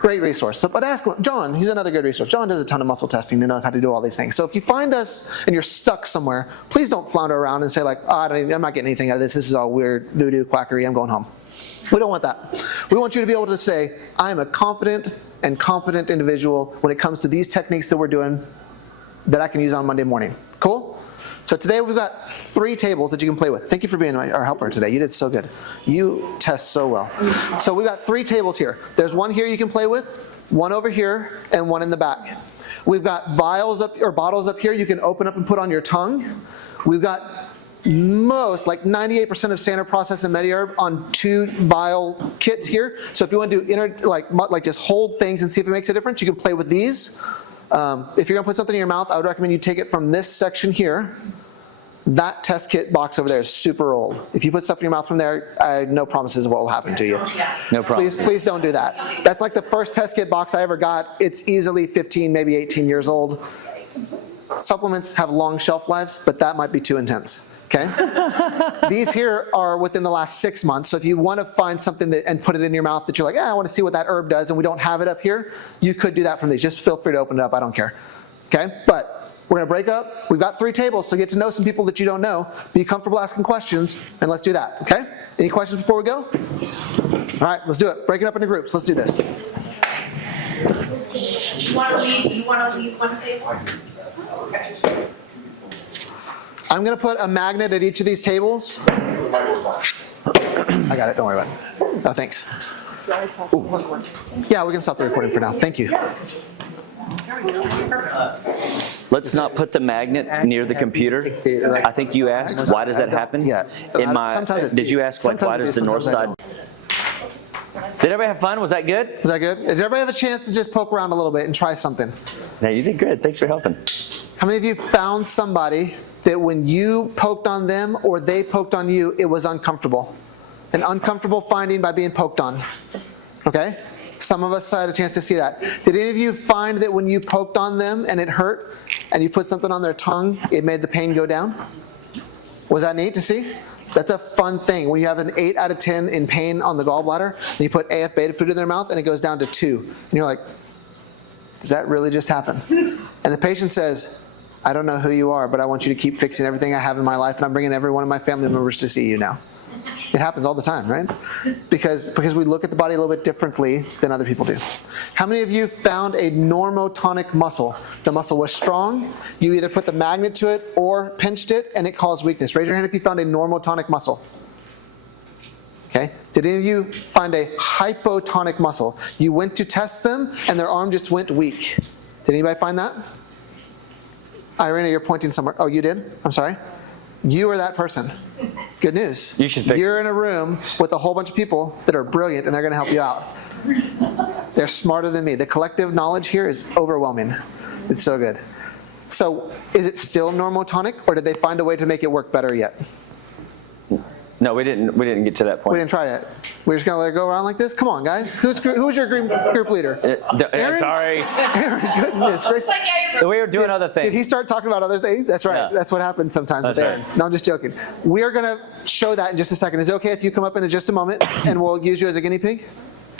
Great resource. So, but ask John, he's another good resource. John does a ton of muscle testing and knows how to do all these things. So if you find us and you're stuck somewhere, please don't flounder around and say like, oh, I'm not getting anything out of this. This is all weird voodoo quackery. I'm going home. We don't want that. We want you to be able to say, I'm a confident and competent individual when it comes to these techniques that we're doing that I can use on Monday morning. Cool? So today we've got 3 tables that you can play with. Thank you for being our helper today. You did so good. You test so well. So we've got 3 tables here. There's one here you can play with, one over here, and one in the back. We've got vials up or bottles up here you can open up and put on your tongue. We've got like 98% of standard process and MediHerb on 2 vial kits here. So if you want to do like just hold things and see if it makes a difference, you can play with these. If you're going to put something in your mouth, I would recommend you take it from this section here. That test kit box over there is super old. If you put stuff in your mouth from there, I have no promises of what will happen to you. No problem. Please don't do that. That's like the first test kit box I ever got. It's easily 15, maybe 18 years old. Supplements have long shelf lives, but that might be too intense. Okay? These here are within the last 6 months, so if you want to find something and put it in your mouth that you're like, I want to see what that herb does, and we don't have it up here, you could do that from these. Just feel free to open it up, I don't care. Okay? But we're going to break up. We've got 3 tables, so get to know some people that you don't know. Be comfortable asking questions, and let's do that. Okay? Any questions before we go? All right, let's do it. Break it up into groups. Let's do this. You want to leave one table? Okay. I'm going to put a magnet at each of these tables. I got it. Don't worry about it. No, thanks. Ooh. Yeah, we can stop the recording for now. Thank you. Let's not put the magnet near the computer. I think you asked, why does that happen? Yeah. Did you ask, like, why does the north side? Did everybody have fun? Was that good? Was that good? Did everybody have a chance to just poke around a little bit and try something? Yeah, you did good. Thanks for helping. How many of you found somebody that when you poked on them or they poked on you, it was uncomfortable? An uncomfortable finding by being poked on. Okay? Some of us had a chance to see that. Did any of you find that when you poked on them and it hurt, and you put something on their tongue, it made the pain go down? Was that neat to see? That's a fun thing. When you have an 8 out of 10 in pain on the gallbladder, and you put AF beta food in their mouth, and it goes down to 2. And you're like, did that really just happen? And the patient says, I don't know who you are, but I want you to keep fixing everything I have in my life, and I'm bringing every one of my family members to see you now. It happens all the time, right? Because we look at the body a little bit differently than other people do. How many of you found a normotonic muscle? The muscle was strong, you either put the magnet to it or pinched it, and it caused weakness. Raise your hand if you found a normotonic muscle. Okay. Did any of you find a hypotonic muscle? You went to test them, and their arm just went weak. Did anybody find that? Irina, you're pointing somewhere. Oh, you did? I'm sorry. You are that person. Good news. You should fix You're in a room with a whole bunch of people that are brilliant, and they're going to help you out. They're smarter than me. The collective knowledge here is overwhelming. It's so good. So, is it still normotonic, or did they find a way to make it work better yet? No, we didn't get to that point. We didn't try it. We're just going to let it go around like this? Come on, guys. Who's your group leader? Aaron? Sorry. Aaron, goodness gracious. We were doing other things. Did he start talking about other things? That's right. Yeah. That's what happens sometimes with That's Aaron. right. No, I'm just joking. We are going to show that in just a second. Is it okay if you come up in just a moment and we'll use you as a guinea pig?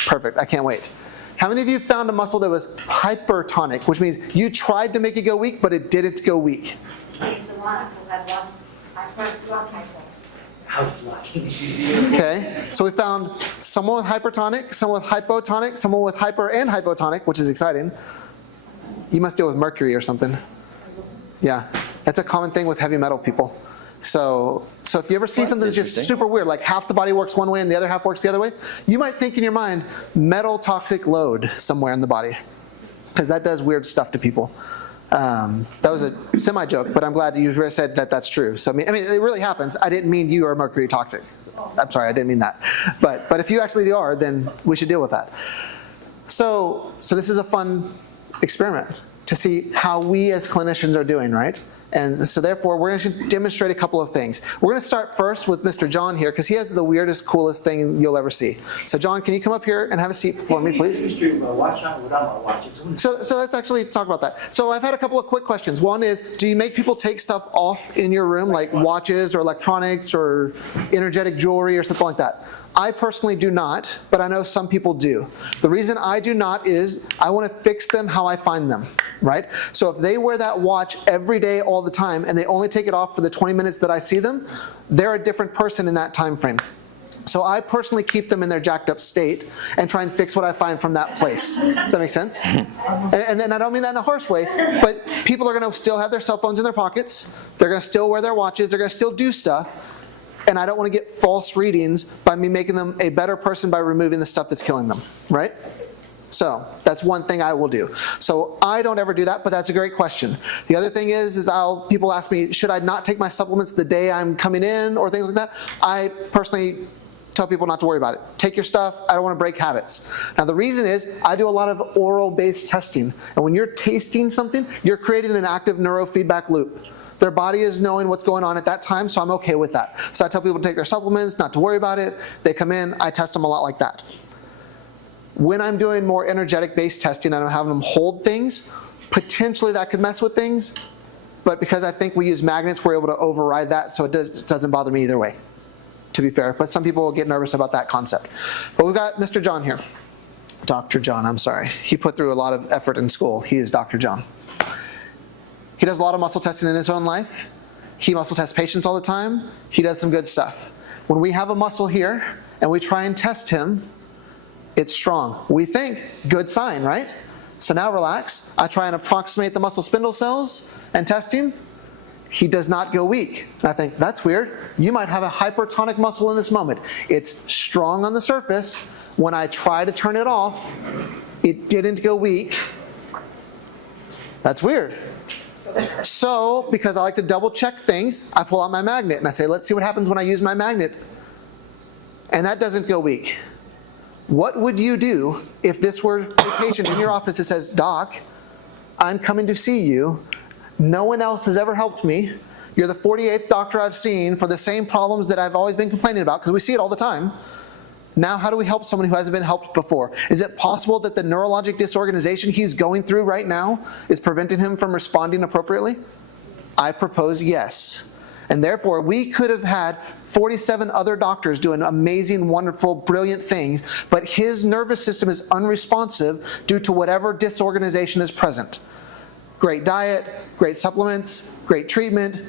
Perfect. I can't wait. How many of you found a muscle that was hypertonic, which means you tried to make it go weak, but it didn't go weak? He's the one who had one, I first one hypo. How lucky. Okay, so we found someone with hypertonic, someone with hypotonic, someone with hyper and hypotonic, which is exciting. You must deal with mercury or something. Yeah, that's a common thing with heavy metal people. So if you ever see something that's just super weird, like half the body works one way and the other half works the other way, you might think in your mind, metal toxic load somewhere in the body. Because that does weird stuff to people. That was a semi-joke, but I'm glad you said that that's true. So I mean, it really happens. I didn't mean you are mercury toxic. I'm sorry, I didn't mean that. But if you actually are, then we should deal with that. So this is a fun experiment to see how we as clinicians are doing, right? And so therefore, we're going to demonstrate a couple of things. We're going to start first with Mr. John here, because he has the weirdest, coolest thing you'll ever see. So John, can you come up here and have a seat for me, please? My watch on without my watch. So let's actually talk about that. So I've had a couple of quick questions. One is, do you make people take stuff off in your room, like watches or electronics or energetic jewelry or something like that? I personally do not, but I know some people do. The reason I do not is I want to fix them how I find them, right? So if they wear that watch every day all the time and they only take it off for the 20 minutes that I see them, they're a different person in that time frame. So I personally keep them in their jacked up state and try and fix what I find from that place. Does that make sense? And then I don't mean that in a harsh way, but people are going to still have their cell phones in their pockets. They're going to still wear their watches. They're going to still do stuff. And I don't want to get false readings by me making them a better person by removing the stuff that's killing them, right? So that's one thing I will do. So I don't ever do that, but that's a great question. The other thing is people ask me, should I not take my supplements the day I'm coming in or things like that? I personally tell people not to worry about it. Take your stuff. I don't want to break habits. Now the reason is I do a lot of oral-based testing. And when you're tasting something, you're creating an active neurofeedback loop. Their body is knowing what's going on at that time, so I'm okay with that. So I tell people to take their supplements, not to worry about it. They come in, I test them a lot like that. When I'm doing more energetic-based testing and I'm having them hold things, potentially that could mess with things, but because I think we use magnets, we're able to override that, so it doesn't bother me either way, to be fair. But some people will get nervous about that concept. But we've got Mr. John here. Dr. John, I'm sorry. He put through a lot of effort in school. He is Dr. John. He does a lot of muscle testing in his own life. He muscle tests patients all the time. He does some good stuff. When we have a muscle here and we try and test him, it's strong. We think, good sign, right? So now relax. I try and approximate the muscle spindle cells and test him. He does not go weak. And I think, that's weird. You might have a hypertonic muscle in this moment. It's strong on the surface. When I try to turn it off, it didn't go weak. That's weird. So, because I like to double check things, I pull out my magnet and I say, let's see what happens when I use my magnet. And that doesn't go weak. What would you do if this were a patient in your office that says, Doc, I'm coming to see you. No one else has ever helped me. You're the 48th doctor I've seen for the same problems that I've always been complaining about, because we see it all the time. Now, how do we help someone who hasn't been helped before? Is it possible that the neurologic disorganization he's going through right now is preventing him from responding appropriately? I propose yes. And therefore, we could have had 47 other doctors doing amazing, wonderful, brilliant things, but his nervous system is unresponsive due to whatever disorganization is present. great diet, great supplements, great treatment.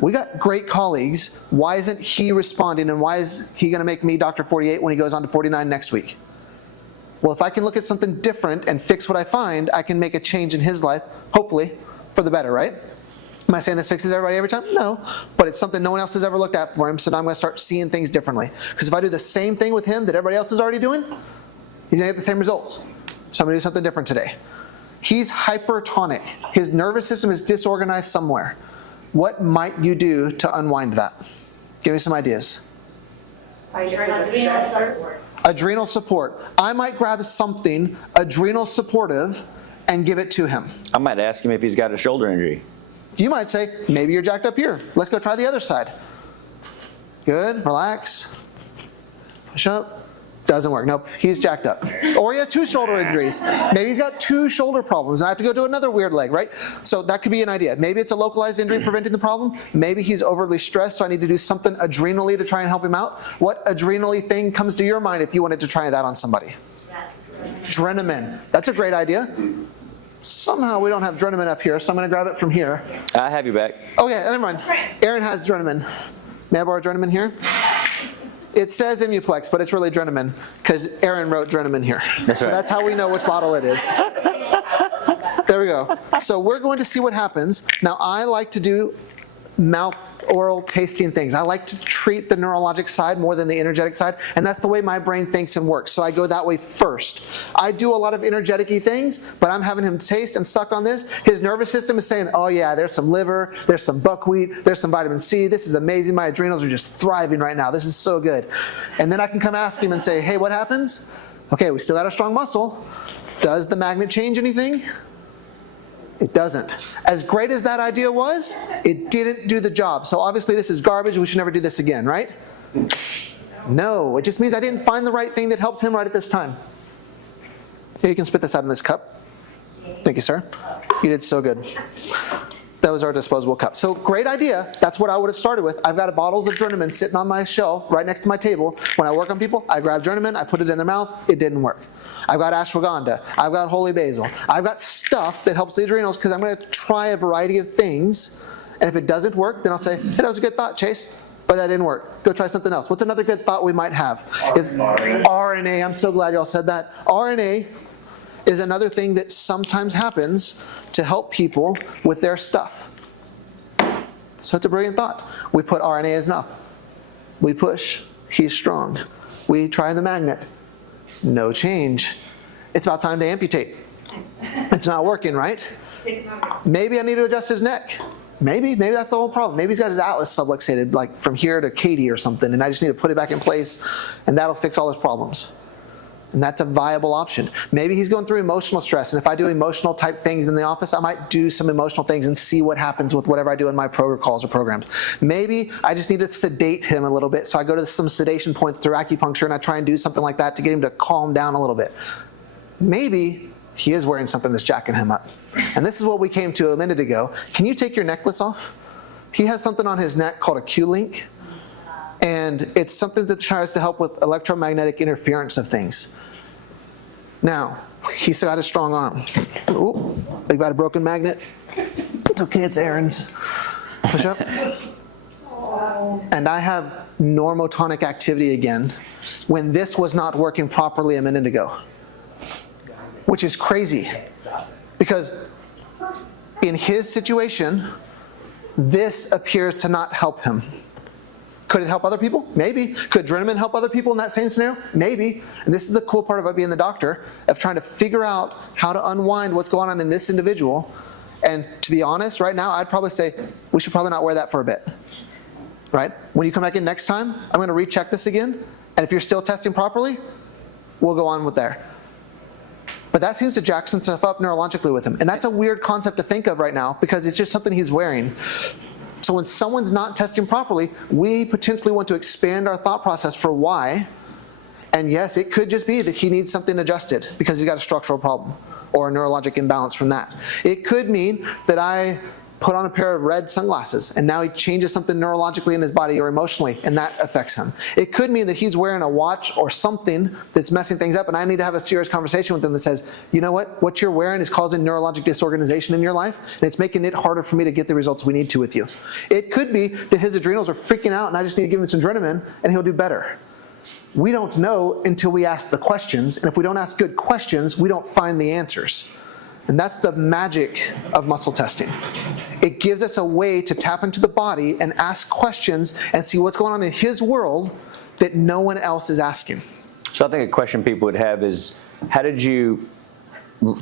We got great colleagues. Why isn't he responding, and why is he going to make me Dr. 48 when he goes on to 49 next week? Well, if I can look at something different and fix what I find, I can make a change in his life, hopefully, for the better, right? Am I saying this fixes everybody every time? No, but it's something no one else has ever looked at for him, so now I'm going to start seeing things differently. Because if I do the same thing with him that everybody else is already doing, he's going to get the same results. So I'm going to do something different today. He's hypertonic. His nervous system is disorganized somewhere. What might you do to unwind that? Give me some ideas. Adrenal support. I might grab something adrenal supportive and give it to him. I might ask him if he's got a shoulder injury. You might say, maybe you're jacked up here. Let's go try the other side. Good, relax. Push up. Doesn't work. Nope, he's jacked up. Or he has 2 shoulder injuries. Maybe he's got 2 shoulder problems and I have to go do another weird leg, right? So that could be an idea. Maybe it's a localized injury preventing the problem. Maybe he's overly stressed, so I need to do something adrenally to try and help him out. What adrenally thing comes to your mind if you wanted to try that on somebody? Drenamine. That's a great idea. Somehow we don't have Drenamine up here, so I'm going to grab it from here. I have you back. Oh yeah, never mind. Aaron has Drenamine. May I borrow Drenamine here? It says Imuplex, but it's really Drenamine, because Aaron wrote Drenamine here. So that's how we know which bottle it is. There we go. So we're going to see what happens. Now I like to do mouth, oral, tasting things. I like to treat the neurologic side more than the energetic side, and that's the way my brain thinks and works. So I go that way first. I do a lot of energetic-y things, but I'm having him taste and suck on this. His nervous system is saying, oh yeah, there's some liver, there's some buckwheat, there's some vitamin C, this is amazing, my adrenals are just thriving right now, this is so good. And then I can come ask him and say, hey, what happens? Okay, we still got a strong muscle. Does the magnet change anything? It doesn't. As great as that idea was, it didn't do the job. So obviously this is garbage, we should never do this again, right? No, it just means I didn't find the right thing that helps him right at this time. Here, you can spit this out in this cup. Thank you, sir. You did so good. That was our disposable cup. So great idea. That's what I would have started with. I've got bottles of Drenamine sitting on my shelf right next to my table. When I work on people, I grab Drenamine, I put it in their mouth, it didn't work. I've got ashwagandha, I've got holy basil, I've got stuff that helps the adrenals because I'm going to try a variety of things, and if it doesn't work, then I'll say, hey, that was a good thought, Chase, but that didn't work. Go try something else. What's another good thought we might have? RNA, I'm so glad y'all said that. RNA is another thing that sometimes happens to help people with their stuff. So it's a brilliant thought. We put RNA as mouth. We push, he's strong. We try the magnet. No change. It's about time to amputate. It's not working, right? Maybe I need to adjust his neck. Maybe that's the whole problem. Maybe he's got his atlas subluxated, like from here to Katie or something, and I just need to put it back in place, and that'll fix all his problems. And that's a viable option. Maybe he's going through emotional stress, and if I do emotional type things in the office, I might do some emotional things and see what happens with whatever I do in my protocols or programs. Maybe I just need to sedate him a little bit, so I go to some sedation points through acupuncture and I try and do something like that to get him to calm down a little bit. Maybe he is wearing something that's jacking him up. And this is what we came to a minute ago. Can you take your necklace off? He has something on his neck called a Q-link, and it's something that tries to help with electromagnetic interference of things. Now, he's got a strong arm. Ooh, we got a broken magnet. It's okay, it's Aaron's. Push up. And I have normotonic activity again when this was not working properly a minute ago. Which is crazy. Because in his situation, this appears to not help him. Could it help other people? Maybe. Could Drenamine help other people in that same scenario? Maybe. And this is the cool part about being the doctor, of trying to figure out how to unwind what's going on in this individual. And to be honest, right now, I'd probably say, we should probably not wear that for a bit. Right? When you come back in next time, I'm going to recheck this again. And if you're still testing properly, we'll go on with there. But that seems to jack some stuff up neurologically with him. And that's a weird concept to think of right now, because it's just something he's wearing. So when someone's not testing properly, we potentially want to expand our thought process for why. And yes, it could just be that he needs something adjusted because he's got a structural problem or a neurologic imbalance from that. It could mean that I put on a pair of red sunglasses, and now he changes something neurologically in his body or emotionally, and that affects him. It could mean that he's wearing a watch or something that's messing things up, and I need to have a serious conversation with him that says, you know what you're wearing is causing neurologic disorganization in your life, and it's making it harder for me to get the results we need to with you. It could be that his adrenals are freaking out, and I just need to give him some Drenamine, and he'll do better. We don't know until we ask the questions, and if we don't ask good questions, we don't find the answers. And that's the magic of muscle testing. It gives us a way to tap into the body and ask questions and see what's going on in his world that no one else is asking. So I think a question people would have is, how did you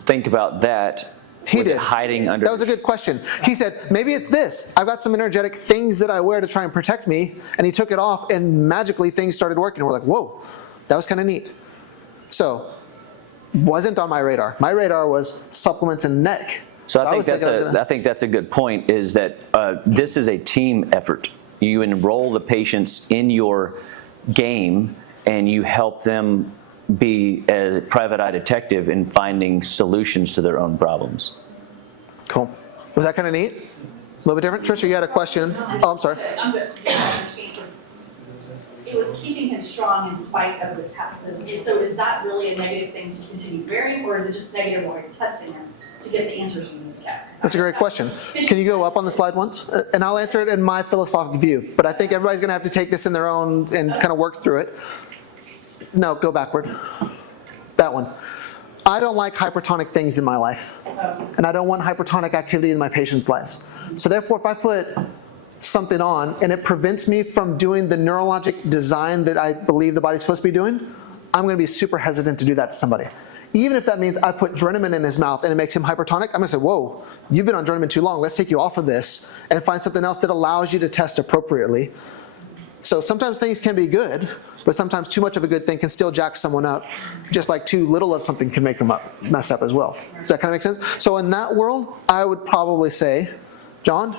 think about that? He did. Hiding under. That was a good question. He said, maybe it's this. I've got some energetic things that I wear to try and protect me, and he took it off, and magically things started working. We're like, whoa, that was kind of neat. So, wasn't on my radar. My radar was supplements and neck. So I think that's a good point, is that this is a team effort. You enroll the patients in your game, and you help them be a private eye detective in finding solutions to their own problems. Cool. Was that kind of neat? A little bit different? Tricia, you had a question. Oh, I'm sorry. I'm good. I understand, because it was keeping him strong in spite of the test. So is that really a negative thing to continue wearing, or is it just negative while you're testing him to get the answers you need to get? That's a great question. Can you go up on the slide once? And I'll answer it in my philosophic view. But I think everybody's going to have to take this in their own and kind of work through it. No, go backward. That one. I don't like hypertonic things in my life. And I don't want hypertonic activity in my patients' lives. So therefore, if I put something on and it prevents me from doing the neurologic design that I believe the body's supposed to be doing, I'm going to be super hesitant to do that to somebody. Even if that means I put Drenamine in his mouth and it makes him hypertonic, I'm going to say, whoa, you've been on Drenamine too long. Let's take you off of this and find something else that allows you to test appropriately. So sometimes things can be good, but sometimes too much of a good thing can still jack someone up, just like too little of something can make them mess up as well. Does that kind of make sense? So in that world, I would probably say, John,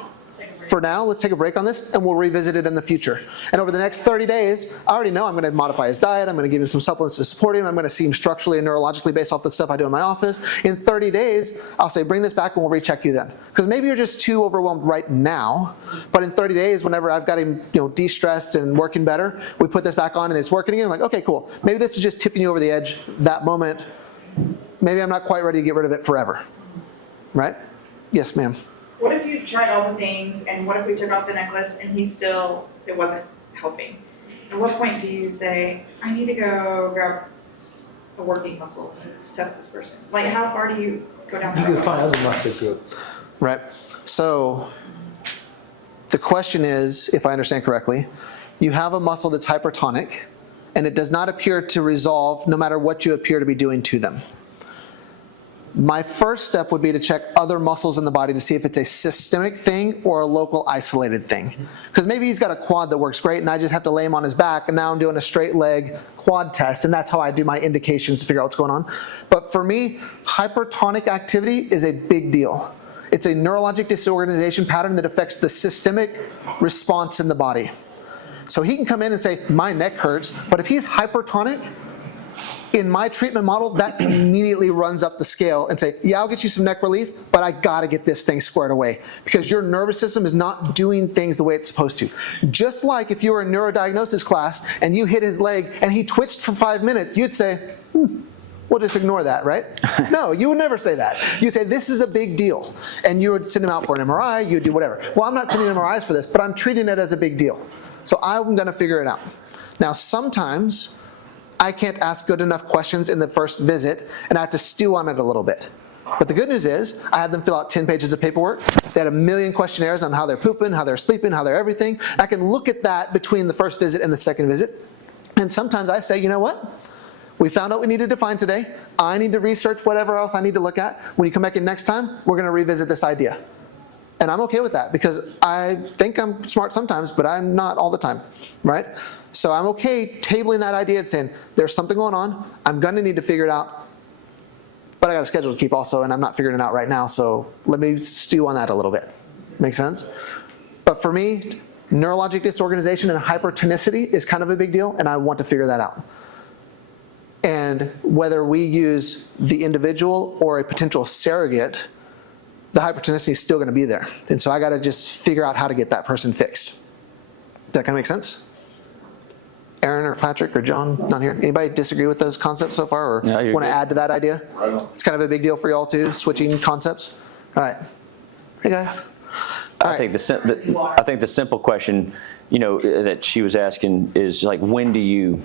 for now, let's take a break on this, and we'll revisit it in the future. And over the next 30 days, I already know I'm going to modify his diet. I'm going to give him some supplements to support him. I'm going to see him structurally and neurologically based off the stuff I do in my office. In 30 days, I'll say, bring this back, and we'll recheck you then. Because maybe you're just too overwhelmed right now, but in 30 days, whenever I've got him de-stressed and working better, we put this back on, and it's working again. I'm like, okay, cool. Maybe this is just tipping you over the edge that moment. Maybe I'm not quite ready to get rid of it forever. Right? Yes, ma'am. What if you tried all the things, and what if we took off the necklace and it wasn't helping? At what point do you say, I need to go grab a working muscle to test this person? Like, how far do you go down You that can road? find other muscle groups. Right. So the question is, if I understand correctly, you have a muscle that's hypertonic, and it does not appear to resolve no matter what you appear to be doing to them. My first step would be to check other muscles in the body to see if it's a systemic thing or a local isolated thing. Because maybe he's got a quad that works great, and I just have to lay him on his back, and now I'm doing a straight leg quad test, and that's how I do my indications to figure out what's going on. But for me, hypertonic activity is a big deal. It's a neurologic disorganization pattern that affects the systemic response in the body. So he can come in and say, my neck hurts, but if he's hypertonic, in my treatment model, that immediately runs up the scale and say, yeah, I'll get you some neck relief, but I gotta get this thing squared away because your nervous system is not doing things the way it's supposed to. Just like if you were in neurodiagnosis class and you hit his leg and he twitched for 5 minutes, you'd say, we'll just ignore that, right? No, you would never say that. You'd say, this is a big deal. And you would send him out for an MRI, you'd do whatever. Well, I'm not sending MRIs for this, but I'm treating it as a big deal. So I'm gonna figure it out. Now, sometimes I can't ask good enough questions in the first visit, and I have to stew on it a little bit. But the good news is, I had them fill out 10 pages of paperwork. They had 1 million questionnaires on how they're pooping, how they're sleeping, how they're everything. I can look at that between the first visit and the second visit. And sometimes I say, you know what? We found out what we needed to find today. I need to research whatever else I need to look at. When you come back in next time, we're going to revisit this idea. And I'm okay with that because I think I'm smart sometimes, but I'm not all the time, right? So I'm okay tabling that idea and saying, there's something going on. I'm going to need to figure it out. But I got a schedule to keep also, and I'm not figuring it out right now. So let me stew on that a little bit. Make sense? But for me, neurologic disorganization and hypertonicity is kind of a big deal, and I want to figure that out. And whether we use the individual or a potential surrogate the hypertonicity is still gonna be there. And so I gotta just figure out how to get that person fixed. Does that kind of make sense? Aaron or Patrick or John, not here. Anybody disagree with those concepts so far, or No, you're want to good. add to that idea? It's kind of a big deal for y'all too, switching concepts. All right. Hey guys. All I right. think I think the simple question, that she was asking is like, when do you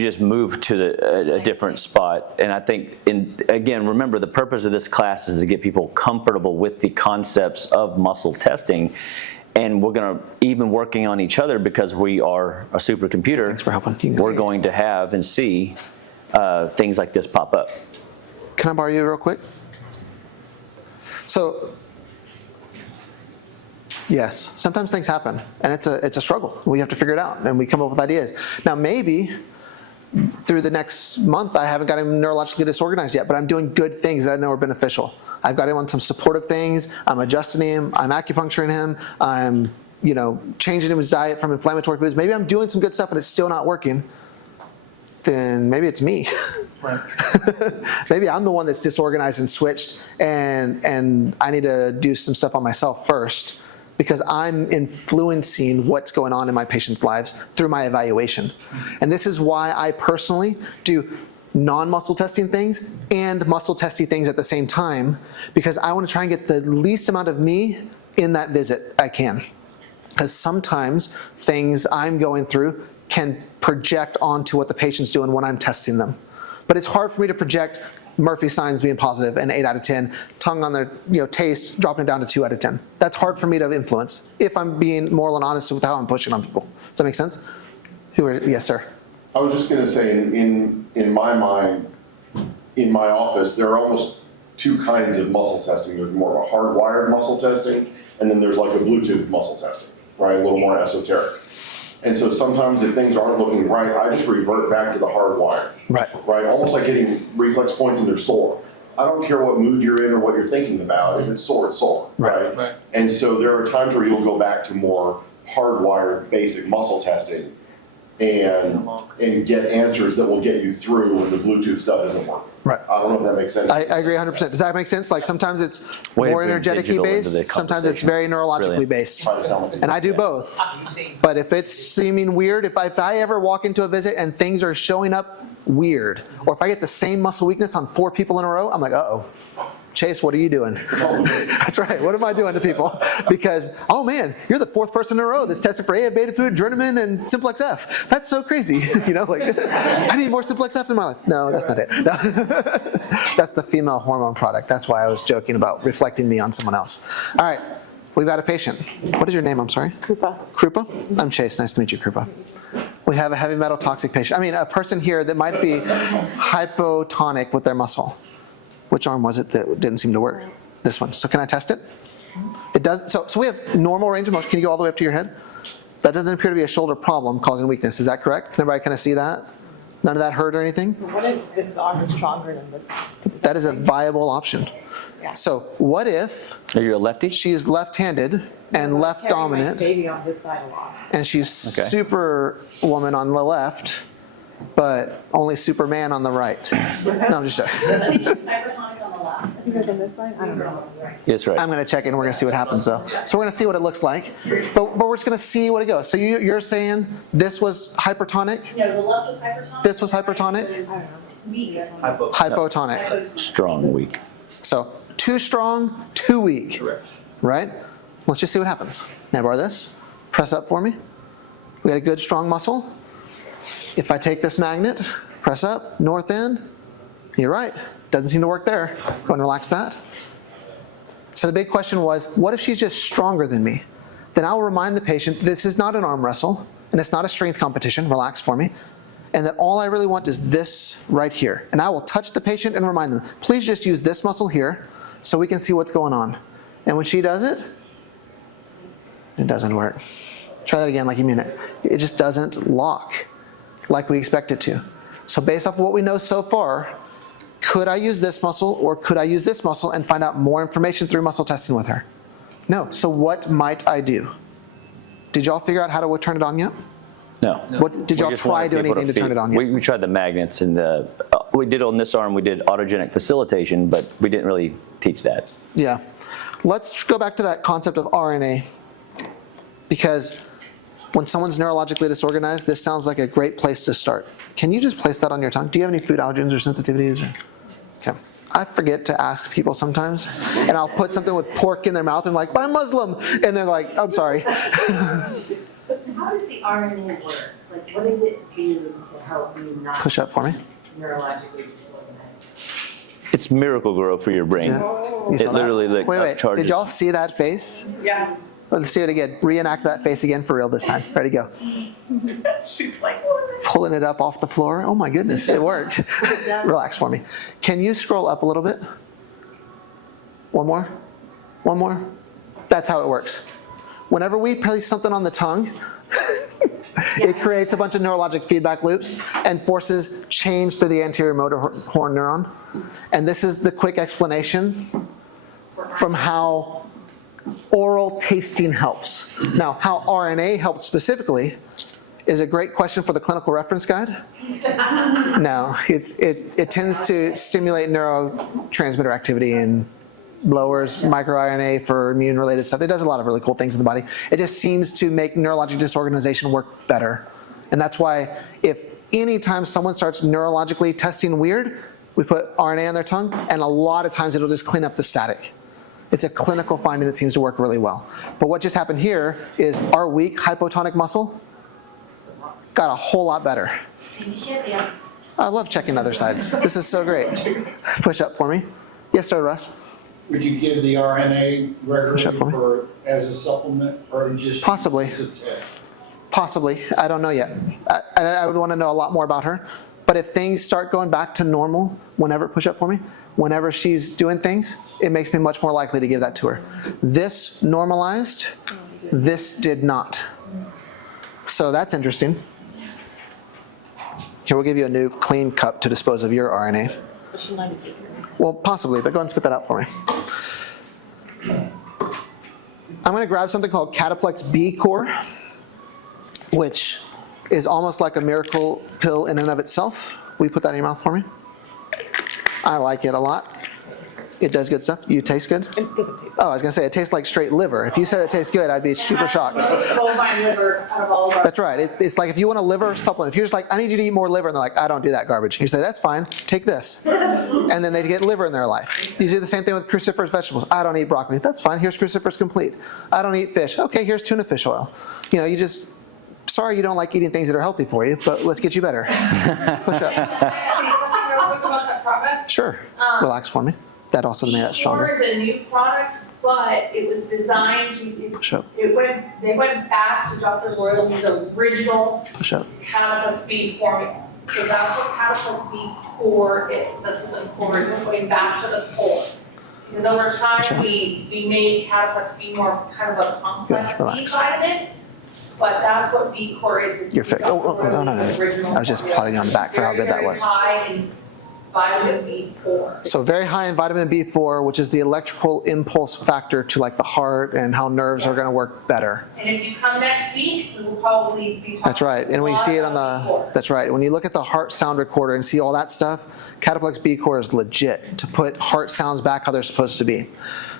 just move to a different spot? And I think, again, remember the purpose of this class is to get people comfortable with the concepts of muscle testing. And we're going to, even working on each other because we are a supercomputer. Thanks for helping. You can We're see. going to have and see things like this pop up. Can I borrow you real quick? So, yes, sometimes things happen, and it's a struggle. We have to figure it out, and we come up with ideas. Now, maybe through the next month, I haven't got him neurologically disorganized yet, but I'm doing good things that I know are beneficial. I've got him on some supportive things. I'm adjusting him. I'm acupuncturing him. I'm, changing his diet from inflammatory foods. Maybe I'm doing some good stuff, and it's still not working. Then maybe it's me. Right. Maybe I'm the one that's disorganized and switched, and I need to do some stuff on myself first, because I'm influencing what's going on in my patients' lives through my evaluation. And this is why I personally do non-muscle testing things and muscle testing things at the same time, because I want to try and get the least amount of me in that visit I can. Because sometimes things I'm going through can project onto what the patient's doing when I'm testing them. But it's hard for me to project Murphy signs being positive and 8 out of 10, tongue on their taste dropping down to 2 out of 10. That's hard for me to influence if I'm being moral and honest with how I'm pushing on people. Does that make sense? Yes, sir. I was just gonna say, in my mind, in my office, there are almost two kinds of muscle testing. There's more of a hardwired muscle testing, and then there's like a Bluetooth muscle testing, right? A little more esoteric. And so sometimes if things aren't looking right, I just revert back to the hardwired. Right, almost like getting reflex points and they're sore. I don't care what mood you're in or what you're thinking about, if it's sore, it's sore, right? And so there are times where you'll go back to more hardwired basic muscle testing and get answers that will get you through when the Bluetooth stuff isn't working. Right. I don't know if that makes sense. I agree 100%. Does that make sense? Like sometimes it's Way to more bring energetically digital into the based, sometimes it's conversation. very neurologically Brilliant. based. Try to sound like And I do both. But if it's seeming weird, if I ever walk into a visit and things are showing up weird, or if I get the same muscle weakness on 4 people in a row, I'm like, uh-oh. Chase, what are you doing? That's right. What am I doing to people? Because, oh man, you're the 4th person in a row that's tested for A, beta food, adrenaline, and simplex F. That's so crazy. I need more simplex F in my life. No, that's not it. No. That's the female hormone product. That's why I was joking about reflecting me on someone else. All right, we've got a patient. What is your name? I'm sorry. Krupa. Krupa? I'm Chase. Nice to meet you, Krupa. We have a heavy metal toxic patient. I mean, a person here that might be hypotonic with their muscle. Which arm was it that didn't seem to work? This one. So can I test it? It does. So we have normal range of motion. Can you go all the way up to your head? That doesn't appear to be a shoulder problem causing weakness. Is that correct? Can everybody kind of see that? None of that hurt or anything? What if this arm is stronger than this? That is a viable option. Yeah. So what if Are you a lefty? she is left-handed and left Carry my dominant, baby on this side a lot. and she's Okay. superwoman on the left, but only Superman on the right? No, I'm just joking. I think she's hypertonic on the left. Because on this side, I don't know. That's right. I'm going to check it and we're going to see what happens though. So we're going to see what it looks like, but we're just going to see what it goes. So you're saying this was hypertonic, No, the left was hypertonic. This was the right hypertonic? was weak. hypotonic. Hypotonic. Strong, weak. So too strong, too weak. Correct. Right? Let's just see what happens. Now borrow this. Press up for me. We got a good strong muscle. If I take this magnet, press up, north end. You're right. Doesn't seem to work there. Go ahead and relax that. So the big question was, what if she's just stronger than me? Then I'll remind the patient this is not an arm wrestle, and it's not a strength competition. Relax for me. And that all I really want is this right here. And I will touch the patient and remind them, please just use this muscle here so we can see what's going on. And when she does it, it doesn't work. Try that again like you mean it. It just doesn't lock like we expect it to. So based off of what we know so far, could I use this muscle or could I use this muscle and find out more information through muscle testing with her? No. So what might I do? Did y'all figure out how to turn it on yet? No. What, did We y'all just try wanted to do people anything to turn feel- it on yet? We tried the magnets and the we did on this arm, we did autogenic facilitation, but we didn't really teach that. Yeah. Let's go back to that concept of RNA, because when someone's neurologically disorganized, this sounds like a great place to start. Can you just place that on your tongue? Do you have any food allergens or sensitivities? Okay. I forget to ask people sometimes, and I'll put something with pork in their mouth and like, I'm Muslim, and they're like, I'm sorry. How does the RNA work? Like, what does it do to help you not Push up for me. neurologically disorganized? It's miracle grow for your brain. Yeah. You It saw that? literally like Wait, upcharges. did y'all see that face? Yeah. Let's do it again. Reenact that face again for real this time. Ready, go. She's like, Pulling it up off the floor. Oh my goodness, it worked. Relax for me. Can you scroll up a little bit? One more? One more? That's how it works. Whenever we place something on the tongue, it creates a bunch of neurologic feedback loops and forces change through the anterior motor horn neuron. And this is the quick explanation from how oral tasting helps. Now, how RNA helps specifically is a great question for the clinical reference guide. No, it tends to stimulate neurotransmitter activity and lowers microRNA for immune-related stuff. It does a lot of really cool things in the body. It just seems to make neurologic disorganization work better. And that's why if anytime someone starts neurologically testing weird, we put RNA on their tongue, and a lot of times it'll just clean up the static. It's a clinical finding that seems to work really well. But what just happened here is our weak hypotonic muscle got a whole lot better. I love checking other sides. This is so great. Push up for me. Yes, sir, Russ. Would you give the RNA Push up for me. regularly as a supplement or just? Possibly. As a test? Possibly. I don't know yet. I would want to know a lot more about her. But if things start going back to normal, push up for me, whenever she's doing things, it makes me much more likely to give that to her. This normalized, this did not. So that's interesting. Here, we'll give you a new clean cup to dispose of your RNA. Well, possibly, but go ahead and spit that out for me. I'm going to grab something called Cataplex B Core, which is almost like a miracle pill in and of itself. Will you put that in your mouth for me? I like it a lot. It does good stuff. You taste good? It doesn't taste. Oh, I was going to say, it tastes like straight liver. If you said it tastes good, I'd be super shocked. Most bovine liver out of all of our. That's right. It's like if you want a liver supplement, if you're just like, I need you to eat more liver, and they're like, I don't do that garbage. You say, that's fine, take this. And then they get liver in their life. You do the same thing with cruciferous vegetables. I don't eat broccoli. That's fine, here's cruciferous complete. I don't eat fish. Okay, here's tuna fish oil. You just, sorry you don't like eating things that are healthy for you, but let's get you better. Push up. Can I say something real quick about that product? Sure, relax for me. That also made that stronger. B4 is a new product, but it was designed to, they went back to Dr. Royal's original Push up. Cataplex B formula. So that's what Cataplex B core is. That's what the core is, going back to the core. Because over time, we made Cataplex B more kind of a complex B vitamin, but that's what B core is. You're fixed. Oh, no. I was just plotting on the back for how good that was. Very high in vitamin B4. So very high in vitamin B4, which is the electrical impulse factor to like the heart and how nerves are going to work better. And if you come next week, we will probably be talking. That's right. And when you see it on that's right. When you look at the heart sound recorder and see all that stuff, Cataplex B Core is legit to put heart sounds back how they're supposed to be.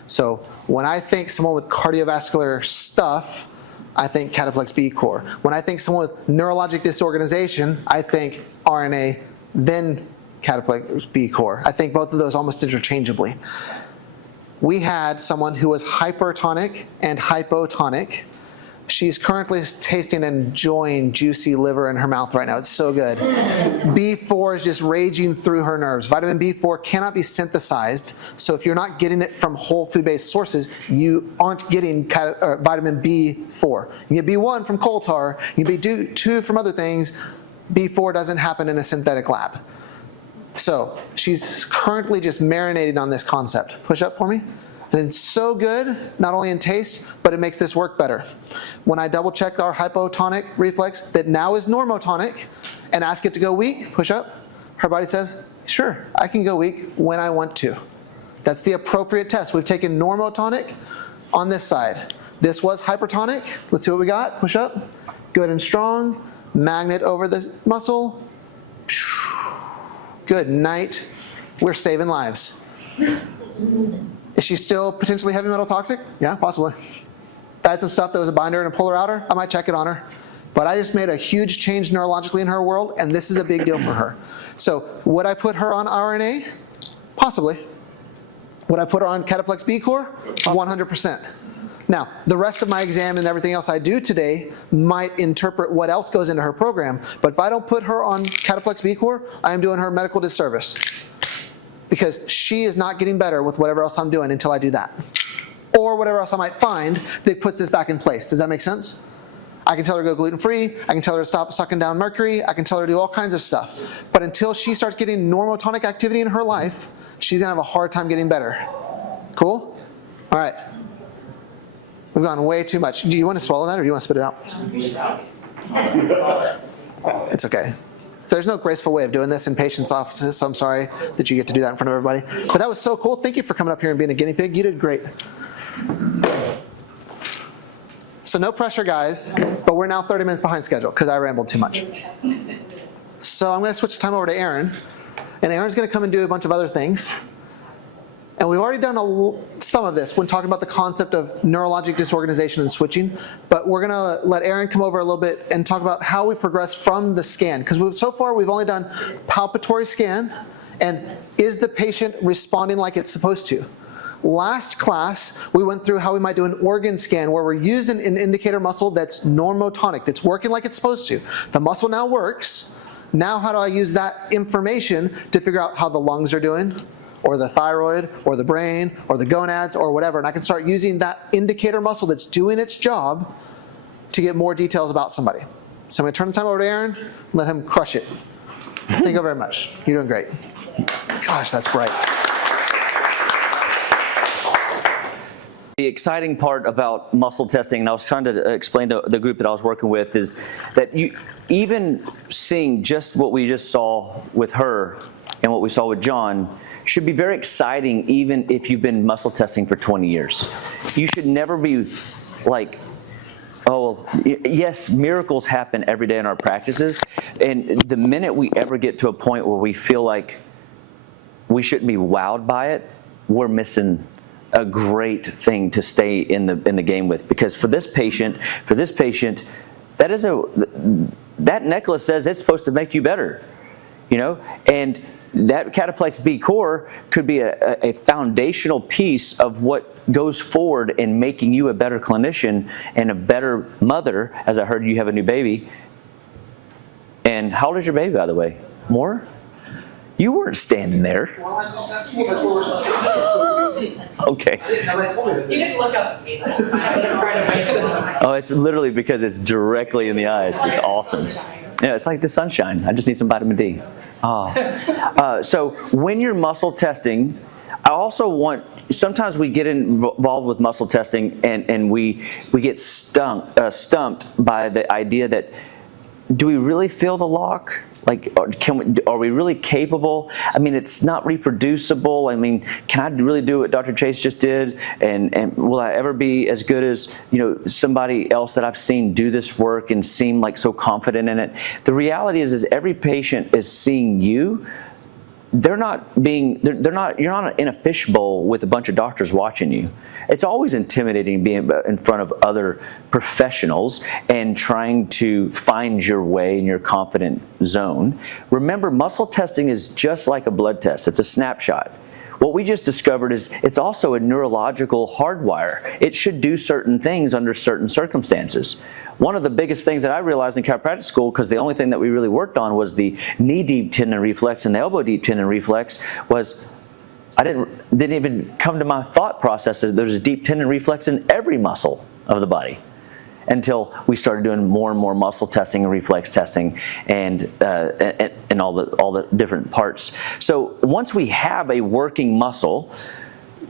So when I think someone with cardiovascular stuff, I think Cataplex B Core. When I think someone with neurologic disorganization, I think RNA, then Cataplex B Core. I think both of those almost interchangeably. We had someone who was hypertonic and hypotonic. She's currently tasting and enjoying juicy liver in her mouth right now. It's so good. B4 is just raging through her nerves. Vitamin B4 cannot be synthesized, so if you're not getting it from whole food-based sources, you aren't getting vitamin B4. You get B1 from coal tar, you get B2 from other things. B4 doesn't happen in a synthetic lab. So she's currently just marinating on this concept. Push up for me. And it's so good, not only in taste, but it makes this work better. When I double check our hypotonic reflex that now is normotonic and ask it to go weak, push up, her body says, sure, I can go weak when I want to. That's the appropriate test. We've taken normotonic on this side. This was hypertonic. Let's see what we got. Push up. Good and strong. Magnet over the muscle. Good night. We're saving lives. Is she still potentially heavy metal toxic? Yeah, possibly. If I had some stuff that was a binder and a polar outer, I might check it on her. But I just made a huge change neurologically in her world, and this is a big deal for her. So would I put her on RNA? Possibly. Would I put her on Cataplex B Core? 100%. Now, the rest of my exam and everything else I do today might interpret what else goes into her program, but if I don't put her on Cataplex B Core, I am doing her a medical disservice. Because she is not getting better with whatever else I'm doing until I do that. Or whatever else I might find that puts this back in place. Does that make sense? I can tell her to go gluten-free, I can tell her to stop sucking down mercury, I can tell her to do all kinds of stuff. But until she starts getting normotonic activity in her life, she's gonna have a hard time getting better. Cool? All right. We've gone way too much. Do you want to swallow that or do you want to spit it out? It's okay. So there's no graceful way of doing this in patients' offices, so I'm sorry that you get to do that in front of everybody. But that was so cool. Thank you for coming up here and being a guinea pig. You did great. So no pressure, guys, but we're now 30 minutes behind schedule because I rambled too much. So I'm going to switch the time over to Aaron, and Aaron's going to come and do a bunch of other things. And we've already done some of this when talking about the concept of neurologic disorganization and switching, but we're going to let Aaron come over a little bit and talk about how we progress from the scan. Because so far we've only done palpatory scan, and is the patient responding like it's supposed to? Last class, we went through how we might do an organ scan where we're using an indicator muscle that's normotonic, that's working like it's supposed to. The muscle now works. Now how do I use that information to figure out how the lungs are doing, or the thyroid, or the brain, or the gonads, or whatever. And I can start using that indicator muscle that's doing its job to get more details about somebody. So I'm going to turn the time over to Aaron, let him crush it. Thank you very much. You're doing great. Gosh, that's bright. The exciting part about muscle testing, and I was trying to explain to the group that I was working with, is that you, even seeing just what we just saw with her and what we saw with John, should be very exciting even if you've been muscle testing for 20 years. You should never be like, oh, yes, miracles happen every day in our practices, and the minute we ever get to a point where we feel like we shouldn't be wowed by it, we're missing a great thing to stay in the game with. Because for this patient, that necklace says it's supposed to make you better, you know, and that Cataplex B Core could be a foundational piece of what goes forward in making you a better clinician and a better mother, as I heard you have a new baby. And how old is your baby, by the way? More? You weren't standing there. Okay. You didn't look up at me the whole time. Oh, it's literally because it's directly in the eyes. It's awesome. Yeah, it's like the sunshine. I just need some vitamin D. So when you're muscle testing, I also want, sometimes we get involved with muscle testing and we get stumped by the idea that, do we really feel the lock? Like, are we really capable? I mean, it's not reproducible. I mean, can I really do what Dr. Chase just did? And will I ever be as good as, you know, somebody else that I've seen do this work and seem like so confident in it? The reality is every patient is seeing you. You're not in a fishbowl with a bunch of doctors watching you. It's always intimidating being in front of other professionals and trying to find your way in your confident zone. Remember, muscle testing is just like a blood test. It's a snapshot. What we just discovered is it's also a neurological hardwire. It should do certain things under certain circumstances. One of the biggest things that I realized in chiropractic school, because the only thing that we really worked on was the knee deep tendon reflex and the elbow deep tendon reflex, was I didn't even come to my thought process that there's a deep tendon reflex in every muscle of the body, until we started doing more and more muscle testing and reflex testing and all the different parts. So once we have a working muscle,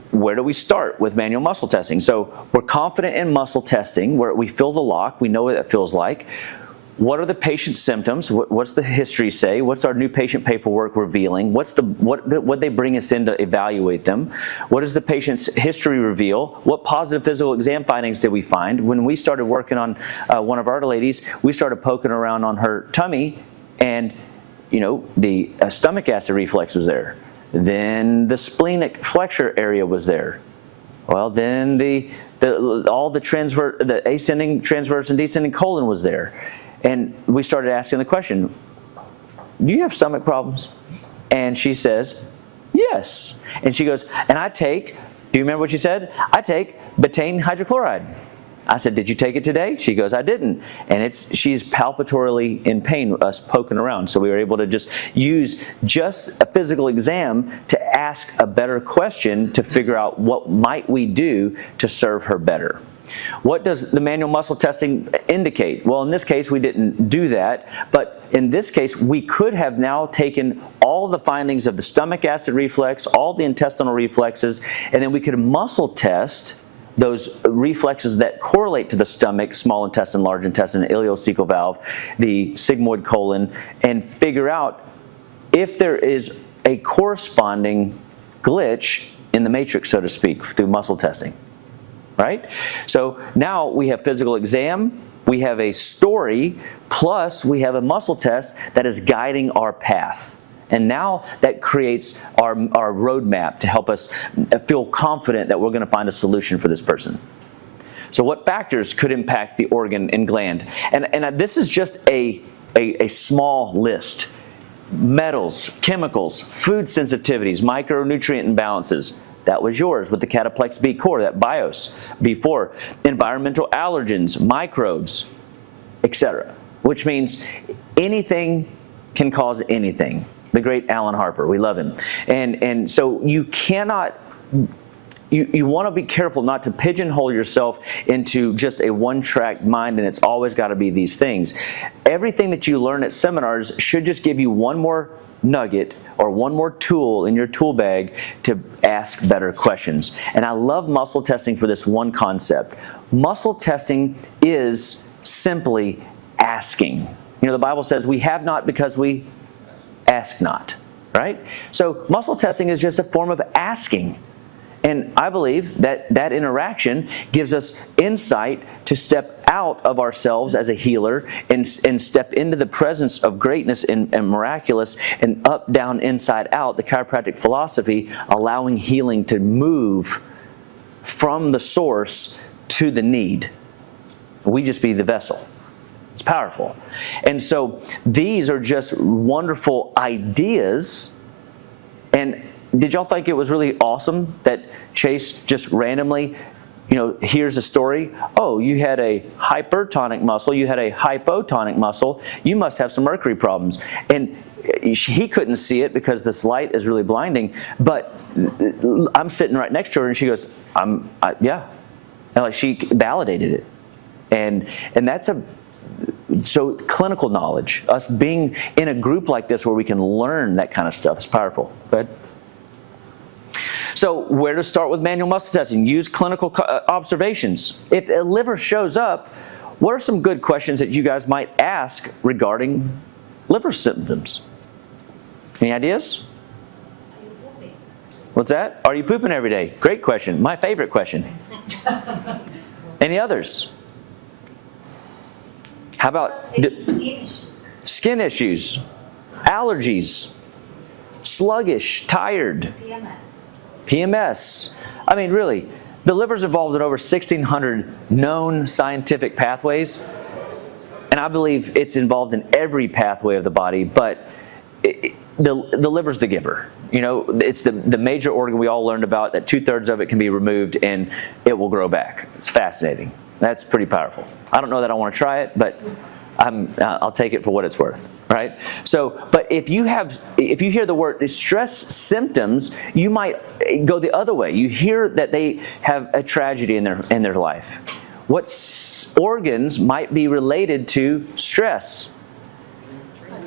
where do we start with manual muscle testing? So we're confident in muscle testing, where we feel the lock, we know what that feels like. What are the patient's symptoms? What's the history say? What's our new patient paperwork revealing? What they bring us in to evaluate them? What does the patient's history reveal? What positive physical exam findings did we find? When we started working on one of our ladies, we started poking around on her tummy, and the stomach acid reflex was there. Then the splenic flexure area was there. Well, then all the ascending, transverse, and descending colon was there. And we started asking the question, do you have stomach problems? And she says, yes. And she goes, and do you remember what she said? I take betaine hydrochloride. I said, did you take it today? She goes, I didn't. And she's palpatorily in pain, us poking around. So we were able to just use a physical exam to ask a better question to figure out what might we do to serve her better. What does the manual muscle testing indicate? Well, in this case, we didn't do that. But in this case, we could have now taken all the findings of the stomach acid reflex, all the intestinal reflexes, and then we could muscle test those reflexes that correlate to the stomach, small intestine, large intestine, ileocecal valve, the sigmoid colon, and figure out if there is a corresponding glitch in the matrix, so to speak, through muscle testing. Right? So now we have physical exam, we have a story, plus we have a muscle test that is guiding our path. And now that creates our roadmap to help us feel confident that we're going to find a solution for this person. So what factors could impact the organ and gland? And this is just a small list. Metals, chemicals, food sensitivities, micronutrient imbalances. That was yours with the cataplex B core, that BIOS, B4. Environmental allergens, microbes, etc. Which means anything can cause anything. The great Alan Harper, we love him. And so you cannot, you want to be careful not to pigeonhole yourself into just a one-track mind, and it's always got to be these things. Everything that you learn at seminars should just give you one more nugget or one more tool in your tool bag to ask better questions. And I love muscle testing for this one concept. Muscle testing is simply asking. The Bible says we have not because we ask not, right? So muscle testing is just a form of asking. And I believe that that interaction gives us insight to step out of ourselves as a healer and step into the presence of greatness and miraculous, and up, down, inside out, the chiropractic philosophy, allowing healing to move from the source to the need. We just be the vessel. It's powerful. And so these are just wonderful ideas. And did y'all think it was really awesome that Chase just randomly, here's a story. Oh, you had a hypertonic muscle, you had a hypotonic muscle, you must have some mercury problems. And he couldn't see it because this light is really blinding, but I'm sitting right next to her and she goes, yeah. And she validated it. And that's so clinical knowledge, us being in a group like this where we can learn that kind of stuff is powerful. Go ahead. So where to start with manual muscle testing? Use clinical observations. If a liver shows up, what are some good questions that you guys might ask regarding liver symptoms? Any ideas? What's that? Are you pooping every day? Great question. My favorite question. Any others? How about skin issues, allergies, sluggish, tired, PMS. I mean, really, the liver's involved in over 1,600 known scientific pathways, and I believe it's involved in every pathway of the body, but the liver's the giver. It's the major organ we all learned about, that 2/3 of it can be removed and it will grow back. It's fascinating. That's pretty powerful. I don't know that I want to try it, but I'll take it for what it's worth, right? So, but if you hear the word stress symptoms, you might go the other way. You hear that they have a tragedy in their life. What organs might be related to stress?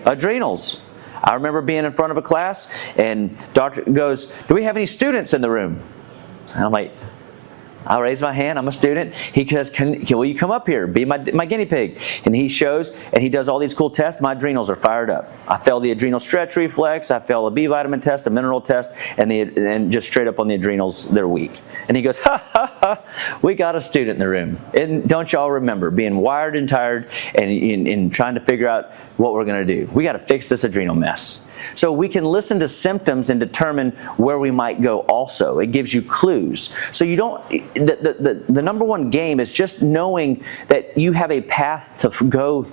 Adrenals. I remember being in front of a class and doctor goes, "Do we have any students in the room?" And I'm like, I'll raise my hand. I'm a student. He says, will you come up here? Be my guinea pig. And he shows, and he does all these cool tests. My adrenals are fired up. I fail the adrenal stretch reflex. I fail a B vitamin test, a mineral test, and just straight up on the adrenals, they're weak. And he goes, ha, ha, ha, we got a student in the room. And don't y'all remember being wired and tired and trying to figure out what we're going to do? We got to fix this adrenal mess. So we can listen to symptoms and determine where we might go also. It gives you clues. So you don't, the number one game is just knowing that you have a path to go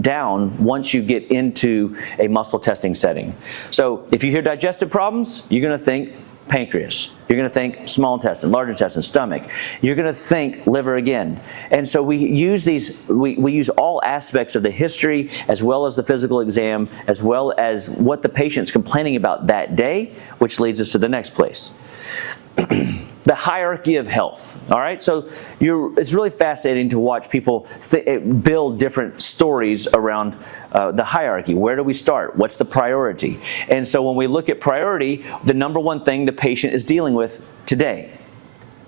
down once you get into a muscle testing setting. So if you hear digestive problems, you're going to think pancreas. You're going to think small intestine, large intestine, stomach. You're going to think liver again. And so we use these, we use all aspects of the history as well as the physical exam, as well as what the patient's complaining about that day, which leads us to the next place. The hierarchy of health, all right? So it's really fascinating to watch people build different stories around the hierarchy. Where do we start? What's the priority? And so when we look at priority, the number one thing the patient is dealing with today.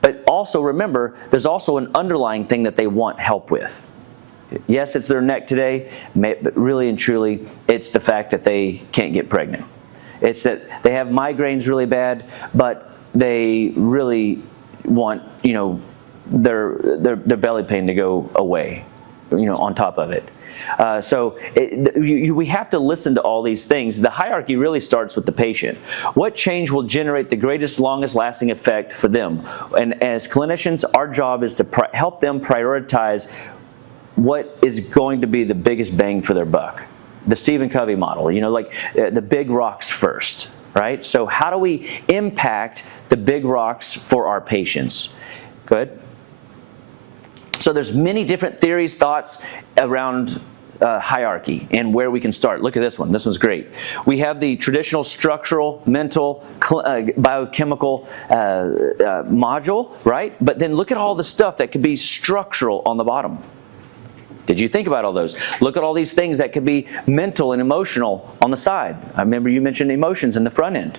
But also remember, there's also an underlying thing that they want help with. Yes, it's their neck today, but really and truly, it's the fact that they can't get pregnant. It's that they have migraines really bad, but they really want, their belly pain to go away, on top of it. So we have to listen to all these things. The hierarchy really starts with the patient. What change will generate the greatest, longest lasting effect for them? And as clinicians, our job is to help them prioritize what is going to be the biggest bang for their buck. The Stephen Covey model, the big rocks first. Right? So how do we impact the big rocks for our patients? Good. So there's many different theories, thoughts around hierarchy and where we can start. Look at this one. This one's great. We have the traditional structural, mental, biochemical module, right? But then look at all the stuff that could be structural on the bottom. Did you think about all those? Look at all these things that could be mental and emotional on the side. I remember you mentioned emotions in the front end,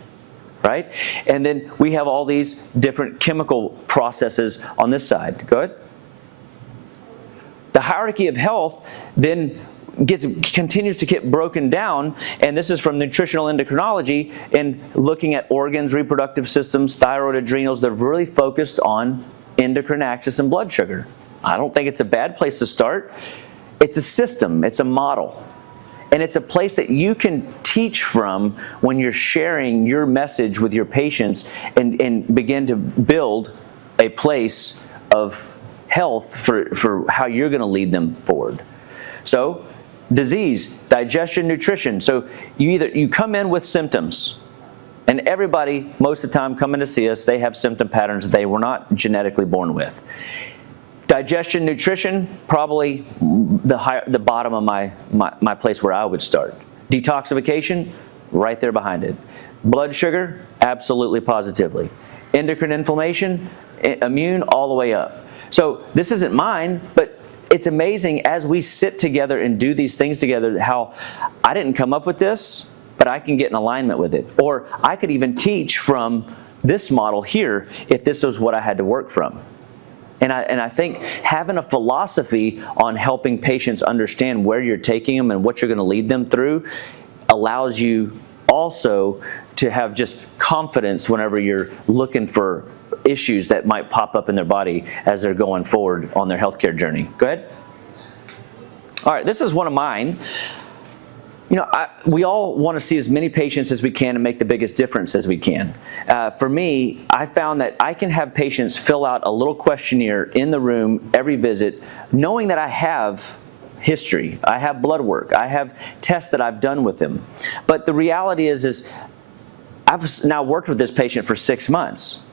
right? And then we have all these different chemical processes on this side. Good. The hierarchy of health then continues to get broken down, and this is from nutritional endocrinology, and looking at organs, reproductive systems, thyroid, adrenals. They're really focused on endocrine axis and blood sugar. I don't think it's a bad place to start. It's a system, it's a model. And it's a place that you can teach from when you're sharing your message with your patients and begin to build a place of health for how you're going to lead them forward. So, disease, digestion, nutrition. So you come in with symptoms. And everybody, most of the time, coming to see us, they have symptom patterns they were not genetically born with. Digestion, nutrition, probably the bottom of my place where I would start. Detoxification, right there behind it. Blood sugar, absolutely positively. Endocrine inflammation, immune, all the way up. So this isn't mine, but it's amazing as we sit together and do these things together how I didn't come up with this, but I can get in alignment with it. Or I could even teach from this model here if this was what I had to work from. And I think having a philosophy on helping patients understand where you're taking them and what you're going to lead them through allows you also to have just confidence whenever you're looking for issues that might pop up in their body as they're going forward on their healthcare journey. Go ahead. All right, this is one of mine. We all want to see as many patients as we can and make the biggest difference as we can. For me, I found that I can have patients fill out a little questionnaire in the room every visit, knowing that I have history, I have blood work, I have tests that I've done with them. But the reality is I've now worked with this patient for 6 months.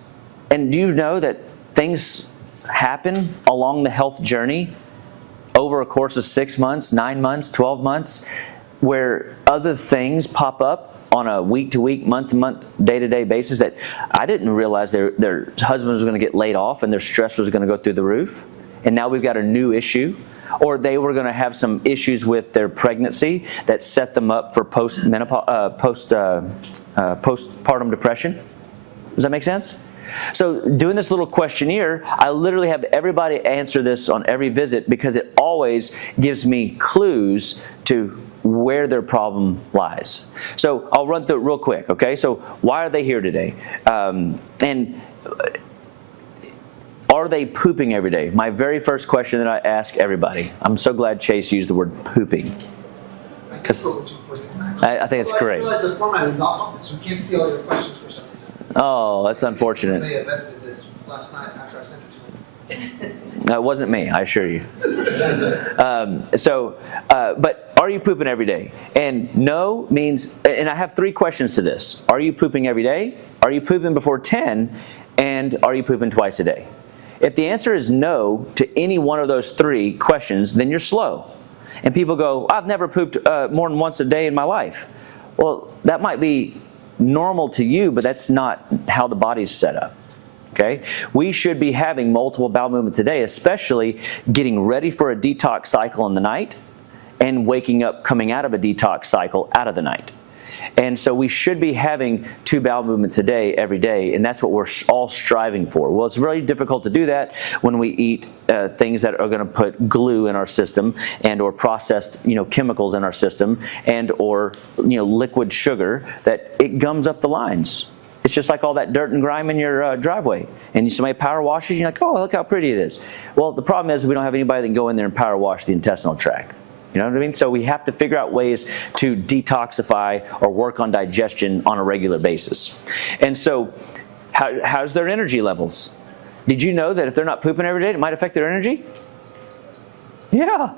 And do you know that things happen along the health journey over a course of 6 months, 9 months, 12 months? Where other things pop up on a week-to-week, month-to-month, day-to-day basis that I didn't realize their husbands was going to get laid off and their stress was going to go through the roof. And now we've got a new issue. Or they were going to have some issues with their pregnancy that set them up for postpartum depression. Does that make sense? So doing this little questionnaire, I literally have everybody answer this on every visit because it always gives me clues to where their problem lies. So I'll run through it real quick, okay? So why are they here today? And are they pooping every day? My very first question that I ask everybody. I'm so glad Chase used the word pooping. I think it's great. I realize the format is off, so we can't see all your questions for some reason. Oh, that's unfortunate. I may have edited this last night after I sent it to him. That wasn't me, I assure you. But are you pooping every day? And no means, and I have 3 questions to this. Are you pooping every day? Are you pooping before 10? And are you pooping twice a day? If the answer is no to any one of those 3 questions, then you're slow. And people go, I've never pooped more than once a day in my life. Well, that might be normal to you, but that's not how the body's set up. Okay? We should be having multiple bowel movements a day, especially getting ready for a detox cycle in the night and waking up coming out of a detox cycle out of the night. And so we should be having 2 bowel movements a day every day, and that's what we're all striving for. Well, it's really difficult to do that when we eat things that are going to put glue in our system and or processed chemicals in our system and or liquid sugar that it gums up the lines. It's just like all that dirt and grime in your driveway. And somebody power washes, you're like, oh, look how pretty it is. Well, the problem is we don't have anybody that can go in there and power wash the intestinal tract. You know what I mean? So we have to figure out ways to detoxify or work on digestion on a regular basis. And so how's their energy levels? Did you know that if they're not pooping every day, it might affect their energy? Yeah.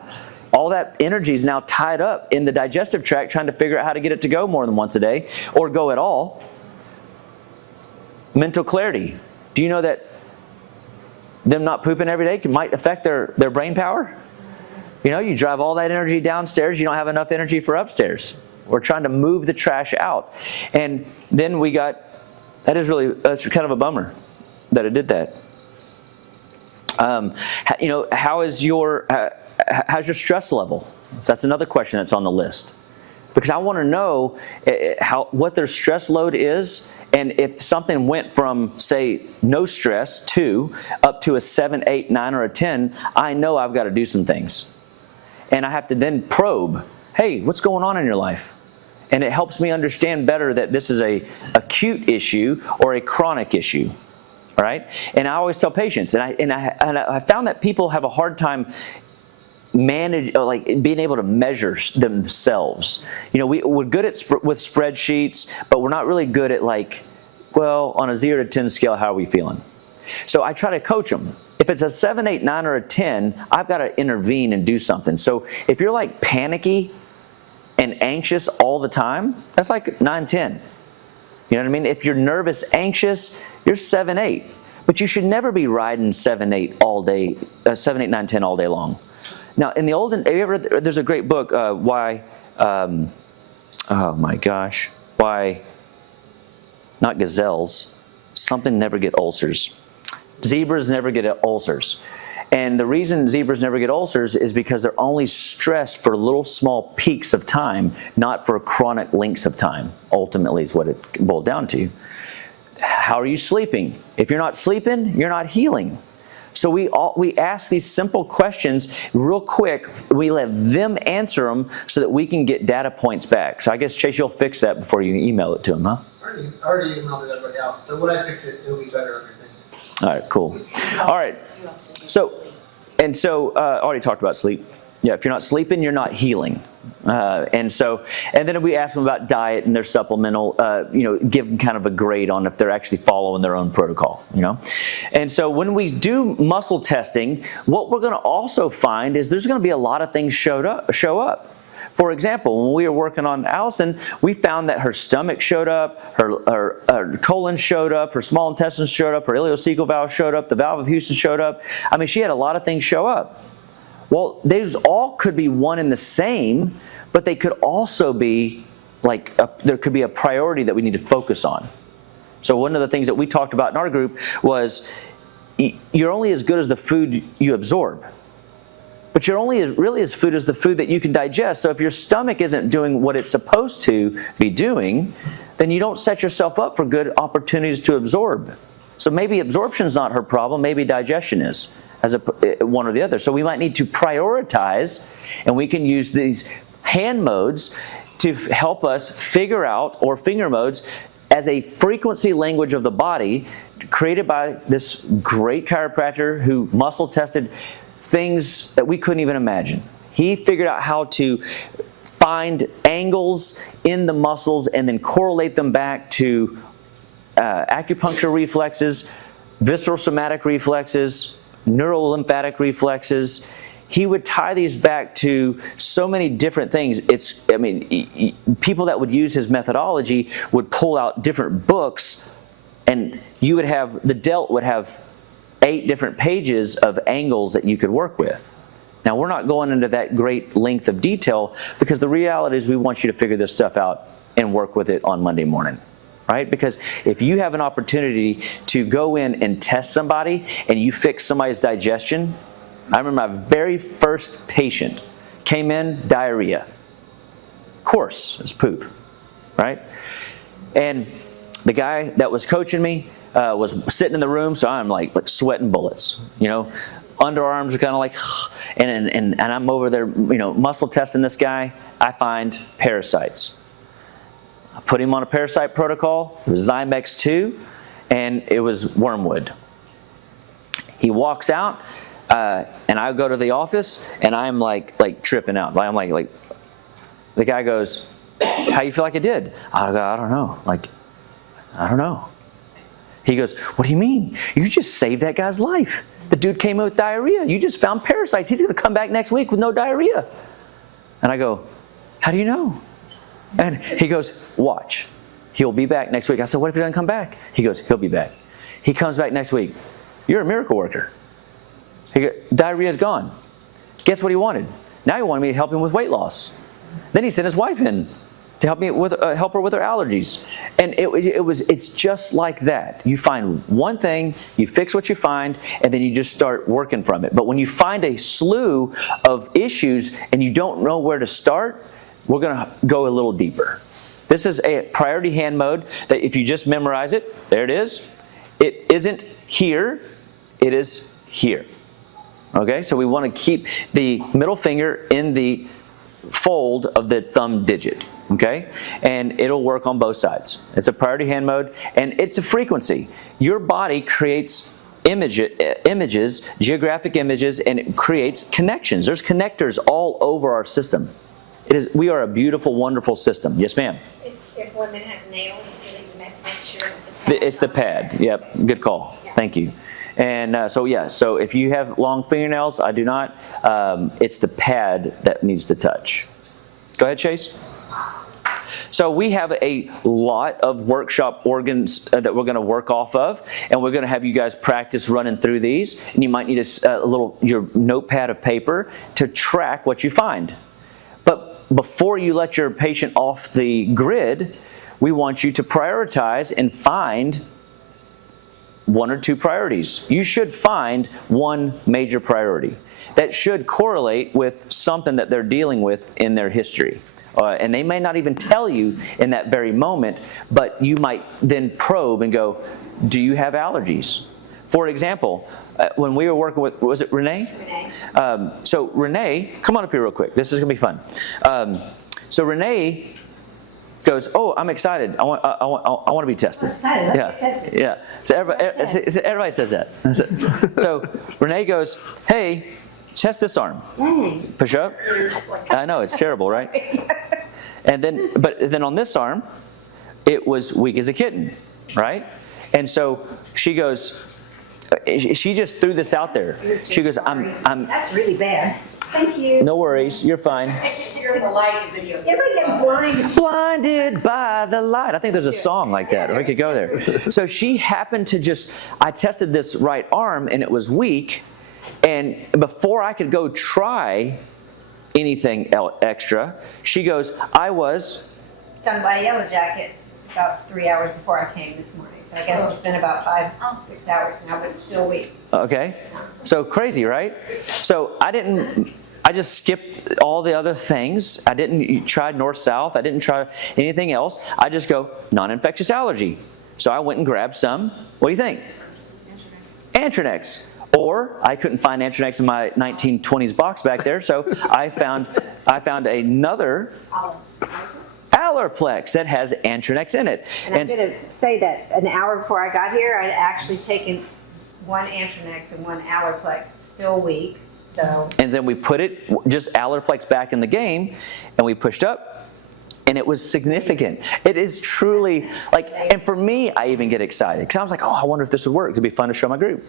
All that energy is now tied up in the digestive tract trying to figure out how to get it to go more than once a day or go at all. Mental clarity. Do you know that them not pooping every day might affect their brain power? You drive all that energy downstairs, you don't have enough energy for upstairs. We're trying to move the trash out. And then that's kind of a bummer that it did that. How's your stress level? So that's another question that's on the list. Because I want to know what their stress load is, and if something went from, say, no stress up to a 7, 8, 9, or a 10, I know I've got to do some things. And I have to then probe, hey, what's going on in your life? And it helps me understand better that this is a acute issue or a chronic issue, all right? And I always tell patients, and I found that people have a hard time being able to measure themselves. We're good with spreadsheets, but we're not really good at on a 0 to 10 scale, how are we feeling? So I try to coach them. If it's a 7, 8, 9, or a 10, I've got to intervene and do something. So if you're panicky and anxious all the time, that's like 9, 10. You know what I mean? If you're nervous, anxious, you're 7, 8. But you should never be riding 7, 8 all day, 7, 8, 9, 10 all day long. Now, in the olden, there's a great book, why not gazelles, something never get ulcers. Zebras never get ulcers. And the reason zebras never get ulcers is because they're only stressed for little small peaks of time, not for chronic lengths of time, ultimately is what it boiled down to. How are you sleeping? If you're not sleeping, you're not healing. So we ask these simple questions real quick. We let them answer them so that we can get data points back. So I guess, Chase, you'll fix that before you email it to them, huh? I already emailed it everybody out. But when I fix it, it'll be better on your thing. All right, cool. All right. So I already talked about sleep. Yeah, if you're not sleeping, you're not healing. And then we ask them about diet and their supplemental, give them kind of a grade on if they're actually following their own protocol, And so when we do muscle testing, what we're going to also find is there's going to be a lot of things show up. For example, when we were working on Allison, we found that her stomach showed up, her colon showed up, her small intestines showed up, her ileocecal valve showed up, the valve of Houston showed up. I mean, she had a lot of things show up. Well, these all could be one and the same, but they could also be there could be a priority that we need to focus on. So one of the things that we talked about in our group was you're only as good as the food you absorb. But you're only really as good as the food that you can digest. So if your stomach isn't doing what it's supposed to be doing, then you don't set yourself up for good opportunities to absorb. So maybe absorption's not her problem, maybe digestion is, as one or the other. So we might need to prioritize, and we can use these hand modes to help us figure out, or finger modes, as a frequency language of the body created by this great chiropractor who muscle tested things that we couldn't even imagine. He figured out how to find angles in the muscles and then correlate them back to acupuncture reflexes, visceral somatic reflexes, neurolymphatic reflexes. He would tie these back to so many different things. People that would use his methodology would pull out different books, and you would have, the DELT would have 8 different pages of angles that you could work with. Now, we're not going into that great length of detail because the reality is we want you to figure this stuff out and work with it on Monday morning, right? Because if you have an opportunity to go in and test somebody and you fix somebody's digestion, I remember my very first patient came in, diarrhea. Of course, it's poop, right? And the guy that was coaching me was sitting in the room, so I'm like sweating bullets, you know. Underarms are kind of like, and I'm over there, you know, muscle testing this guy. I find parasites. I put him on a parasite protocol. It was Zymex 2, and it was wormwood. He walks out, and I go to the office, and I'm like tripping out. I'm like, the guy goes, "How you feel like it did?" I go, "I don't know. I don't know." He goes, "What do you mean? You just saved that guy's life. The dude came in with diarrhea. You just found parasites. He's going to come back next week with no diarrhea." And I go, "How do you know?" And he goes, "Watch. He'll be back next week." I said, "What if he doesn't come back?" He goes, "He'll be back." He comes back next week. "You're a miracle worker." Diarrhea's gone. Guess what he wanted? Now he wanted me to help him with weight loss. Then he sent his wife in to help me with help her with her allergies. And it's just like that. You find one thing, you fix what you find, and then you just start working from it. But when you find a slew of issues and you don't know where to start, we're going to go a little deeper. This is a priority hand mode that if you just memorize it, there it is. It isn't here, it is here. Okay, so we want to keep the middle finger in the fold of the thumb digit. Okay, and it'll work on both sides. It's a priority hand mode, and it's a frequency. Your body creates images, geographic images, and it creates connections. There's connectors all over our system. We are a beautiful, wonderful system. Yes, ma'am? If women have nails, make sure the pad. It's the pad. Yep, good call. Yeah. Thank you. And so if you have long fingernails, I do not, it's the pad that needs to touch. Go ahead, Chase. So we have a lot of workshop organs that we're going to work off of, and we're going to have you guys practice running through these. And you might need your notepad of paper to track what you find. But before you let your patient off the grid, we want you to prioritize and find 1 or 2 priorities. You should find one major priority that should correlate with something that they're dealing with in their history. And they may not even tell you in that very moment, but you might then probe and go, do you have allergies? For example, when we were working with, was it Renee? Renee. So Renee, come on up here real quick. This is going to be fun. So Renee goes, "Oh, I'm excited. I want to be tested." Excited. Yeah, Tested. yeah. So everybody says that. So Renee goes, "Hey, test this arm. Push up." I know, it's terrible, right? And then on this arm, it was weak as a kitten, right? And so she goes, she just threw this out there. She goes, I'm. That's really bad. Thank you. No worries, you're fine. You're in the light video. It's like I'm blind. Blinded by the light. I think there's a song like that, or we could go there. So she happened to I tested this right arm and it was weak. And before I could go try anything extra, she goes, I was stung by a yellow jacket about 3 hours before I came this morning. So I guess it's been about 6 hours now, but it's still weak. Okay. So crazy, right? So I just skipped all the other things. I didn't try north-south. I didn't try anything else. I just go, non-infectious allergy. So I went and grabbed some. What do you think? Antranex. Or I couldn't find Antranex in my 1920s box back there, so I found another Allerplex that has Antranex in it. And I'm going to say that an hour before I got here, I'd actually taken one Antranex and one Allerplex, still weak, so. And then we put it, just Allerplex back in the game, and we pushed up, and it was significant. It is truly, like, and for me, I even get excited, because I was like, oh, I wonder if this would work. It'd be fun to show my group,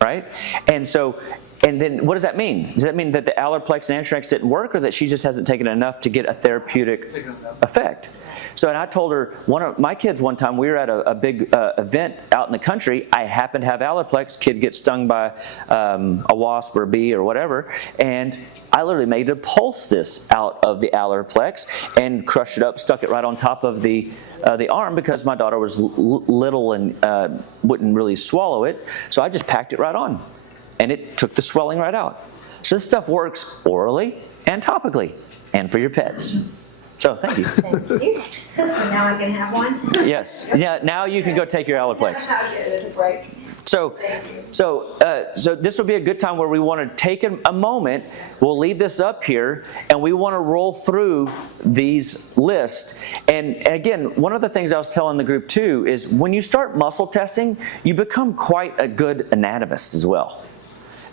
right? And so, and then what does that mean? Does that mean that the Allerplex and Antranex didn't work, or that she just hasn't taken enough to get a therapeutic effect? So, and I told her, one of my kids one time, we were at a big event out in the country. I happened to have Allerplex. Kid gets stung by a wasp or a bee or whatever, and I literally made a poultice out of the Allerplex and crushed it up, stuck it right on top of the arm, because my daughter was little and wouldn't really swallow it. So I just packed it right on, and it took the swelling right out. So this stuff works orally and topically, and for your pets. So thank you. Thank you. So now I can have one? Yes. Yeah. Now you can go take your Allerplex. I'll get it a break. So this will be a good time where we want to take a moment. We'll leave this up here, and we want to roll through these lists. And again, one of the things I was telling the group too is when you start muscle testing, you become quite a good anatomist as well,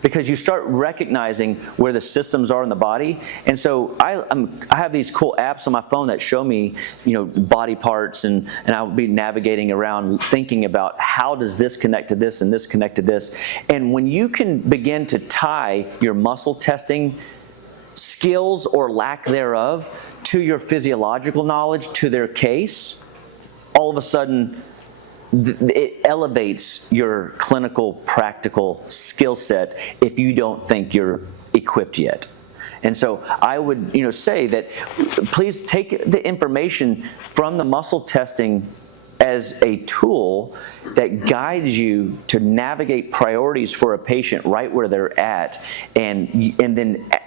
because you start recognizing where the systems are in the body. And so I have these cool apps on my phone that show me, body parts, and I'll be navigating around thinking about how does this connect to this and this connect to this. And when you can begin to tie your muscle testing skills or lack thereof to your physiological knowledge, to their case, all of a sudden it elevates your clinical, practical skill set if you don't think you're equipped yet. And so I would, say that please take the information from the muscle testing as a tool that guides you to navigate priorities for a patient right where they're at, and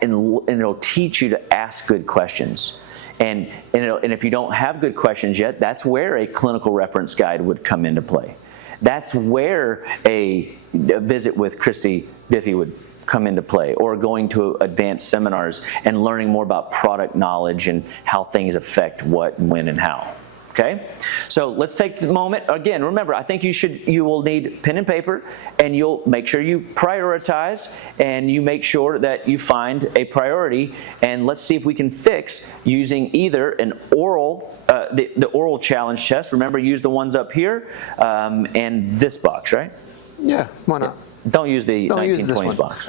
it'll teach you to ask good questions. And if you don't have good questions yet, that's where a clinical reference guide would come into play. That's where a visit with Christy Biffy would come into play, or going to advanced seminars and learning more about product knowledge and how things affect what, when, and how. Okay, so let's take the moment. Again, remember, I think you will need pen and paper, and you'll make sure you prioritize, and you make sure that you find a priority. And let's see if we can fix using either an oral, the oral challenge test. Remember, use the ones up here, and this box, right? Yeah, why not? Don't use the Don't use this 1920s one. box.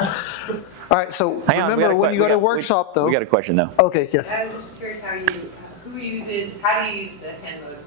All right, so Hang on, remember when you go to workshop though. We got a question though. Okay, yes. I was just curious how who uses, how do you use the hand mode?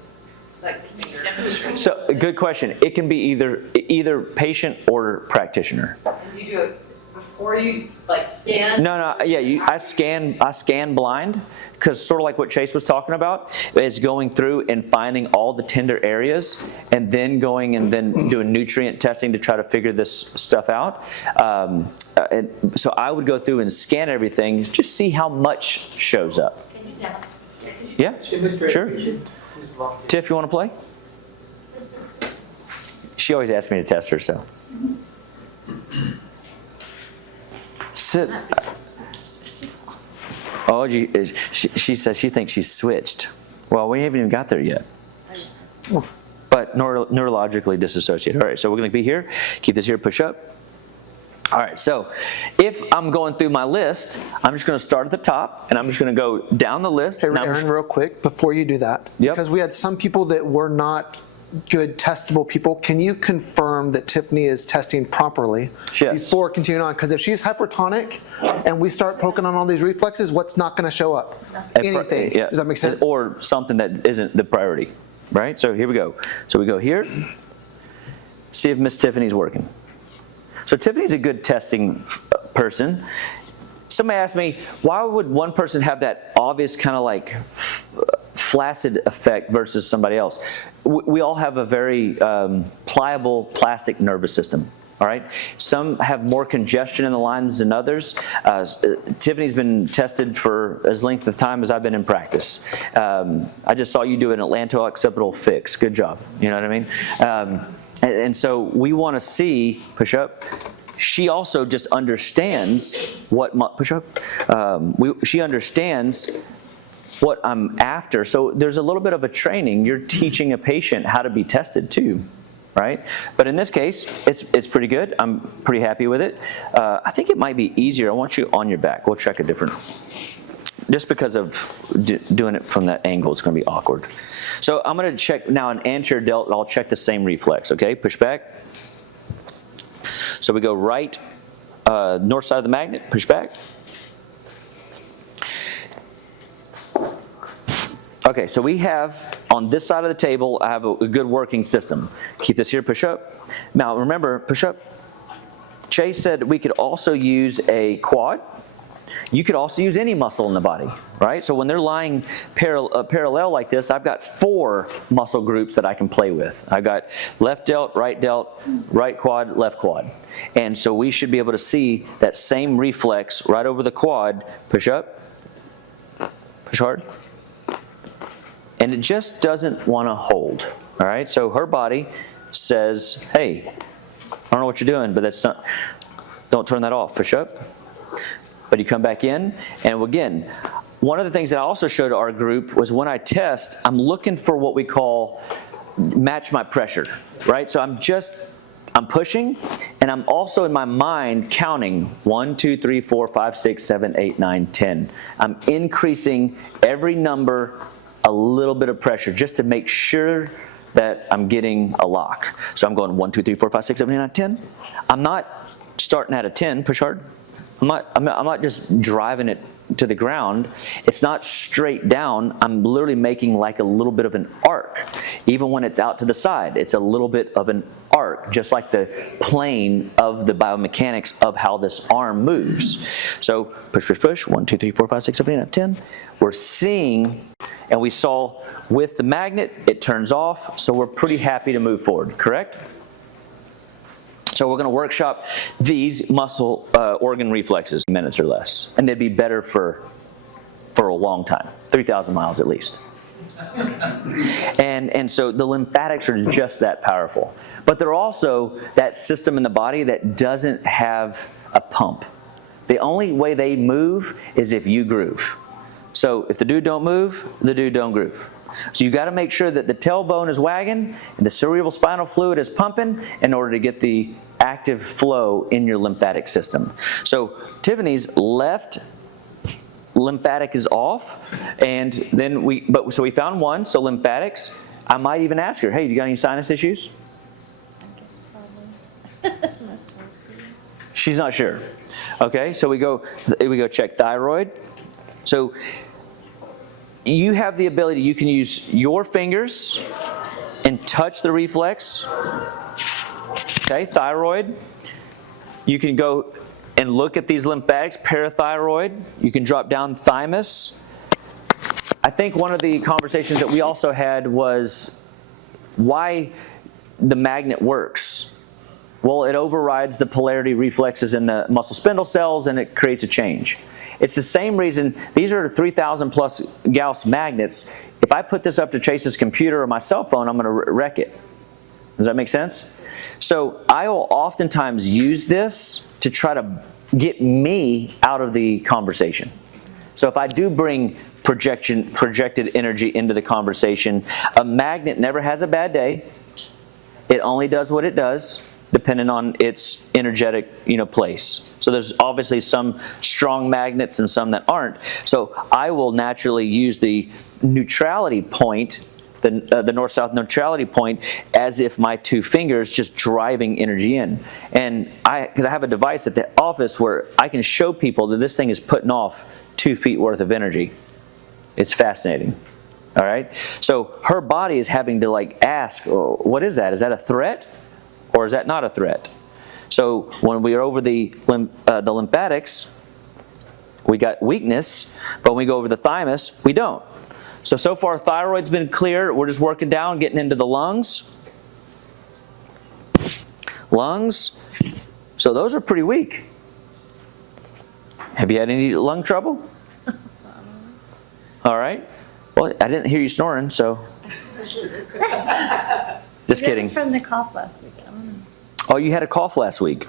It's like finger. So, good question. It can be either patient or practitioner. And do you do it before you scan? No, yeah, I scan blind, because sort of like what Chase was talking about, is going through and finding all the tender areas, and then going and then doing nutrient testing to try to figure this stuff out. And so I would go through and scan everything, just see how much shows up. Can you demonstrate? Yeah, sure. Tiff, you want to play? She always asks me to test her, so. Sit. Oh, she says she thinks she's switched. Well, we haven't even got there yet. But neurologically disassociated. All right, so we're going to be here. Keep this here, push up. All right, so if I'm going through my list, I'm just going to start at the top, and I'm just going to go down the list. Hey, Aaron, real quick, before you do that, Yep. because we had some people that were not good testable people, can you confirm that Tiffany is testing properly Yes. before continuing on? Because if she's hypertonic and we start poking on all these reflexes, what's not going to show up? Anything. Yeah. Does that make sense? Or something that isn't the priority, right? So here we go. So we go here, see if Miss Tiffany's working. So Tiffany's a good testing person. Somebody asked me, why would one person have that obvious kind of like flaccid effect versus somebody else? We all have a very pliable plastic nervous system. All right. Some have more congestion in the lines than others. Tiffany's been tested for as length of time as I've been in practice. I just saw you do an atlanto-occipital fix. Good job. You know what I mean? And so we want to see, push up. She also just understands what, push up. She understands what I'm after. So there's a little bit of a training. You're teaching a patient how to be tested too, right? But in this case, it's pretty good. I'm pretty happy with it. I think it might be easier. I want you on your back. We'll check a different, just because of doing it from that angle, it's going to be awkward. So I'm going to check now an anterior delt. I'll check the same reflex, okay? Push back. So we go right, north side of the magnet, push back. Okay, so we have, on this side of the table, I have a good working system. Keep this here, push up. Now remember, push up. Chase said we could also use a quad. You could also use any muscle in the body, right? So when they're lying parallel like this, I've got 4 muscle groups that I can play with. I've got left delt, right quad, left quad. And so we should be able to see that same reflex right over the quad. Push up, push hard. And it just doesn't want to hold, all right? So her body says, hey, I don't know what you're doing, but that's not, don't turn that off, push up. But you come back in, and again, one of the things that I also showed our group was when I test, I'm looking for what we call match my pressure, right? So I'm pushing, and I'm also in my mind counting 1, 2, 3, 4, 5, 6, 7, 8, 9, 10. I'm increasing every number a little bit of pressure just to make sure that I'm getting a lock. So I'm going 1, 2, 3, 4, 5, 6, 7, 8, 9, 10. I'm not starting at a 10, push hard. I'm not just driving it to the ground. It's not straight down. I'm literally making like a little bit of an arc. Even when it's out to the side, it's a little bit of an arc, just like the plane of the biomechanics of how this arm moves. So push, push, push, 1, 2, 3, 4, 5, 6, 7, 8, 9, 10. We're seeing, and we saw with the magnet, it turns off, so we're pretty happy to move forward, correct? So we're going to workshop these muscle organ reflexes in minutes or less, and they'd be better for a long time, 3,000 miles at least. And so the lymphatics are just that powerful. But they're also that system in the body that doesn't have a pump. The only way they move is if you groove. So if the dude don't move, the dude don't groove. So you got to make sure that the tailbone is wagging and the cerebral spinal fluid is pumping in order to get the active flow in your lymphatic system. So Tiffany's left lymphatic is off, and then so we found one. So lymphatics, I might even ask her, hey, you got any sinus issues? She's not sure. Okay, so we go check thyroid. So you have the ability, you can use your fingers and touch the reflex. Okay, thyroid. You can go and look at these lymphatics, parathyroid. You can drop down thymus. I think one of the conversations that we also had was why the magnet works. Well, it overrides the polarity reflexes in the muscle spindle cells, and it creates a change. It's the same reason, these are 3,000 plus Gauss magnets. If I put this up to Chase's computer or my cell phone, I'm going to wreck it. Does that make sense? So I will oftentimes use this to try to get me out of the conversation. So if I do bring projected energy into the conversation, a magnet never has a bad day. It only does what it does, depending on its energetic, place. So there's obviously some strong magnets and some that aren't. So I will naturally use the neutrality point, the north-south neutrality point, as if my 2 fingers just driving energy in. And because I have a device at the office where I can show people that this thing is putting off 2 feet worth of energy. It's fascinating. All right. So her body is having to ask, oh, what is that? Is that a threat? Or is that not a threat? So when we are over the lymphatics, we got weakness, but when we go over the thymus, we don't. So far thyroid's been clear. We're just working down, getting into the lungs. Lungs, so those are pretty weak. Have you had any lung trouble? All right. Well, I didn't hear you snoring, so. Just kidding. From the cough last week. I don't know. Oh, you had a cough last week.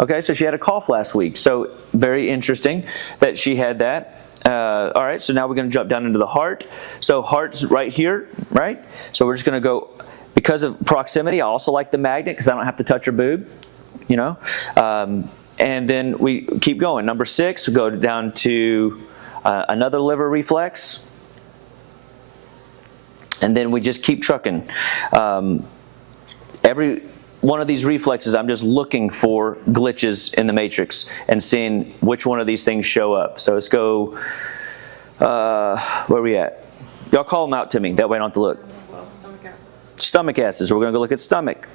Okay, so she had a cough last week. So very interesting that she had that. All right, so now we're going to jump down into the heart. So heart's right here, right? So we're just going to go, because of proximity, I also like the magnet because I don't have to touch her boob, you know. And then we keep going. Number 6, we go down to another liver reflex. And then we just keep trucking. Every one of these reflexes, I'm just looking for glitches in the matrix and seeing which one of these things show up. So let's go, where are we at? Y'all call them out to me, that way I don't have to look. Stomach acids, we're gonna go look at stomach.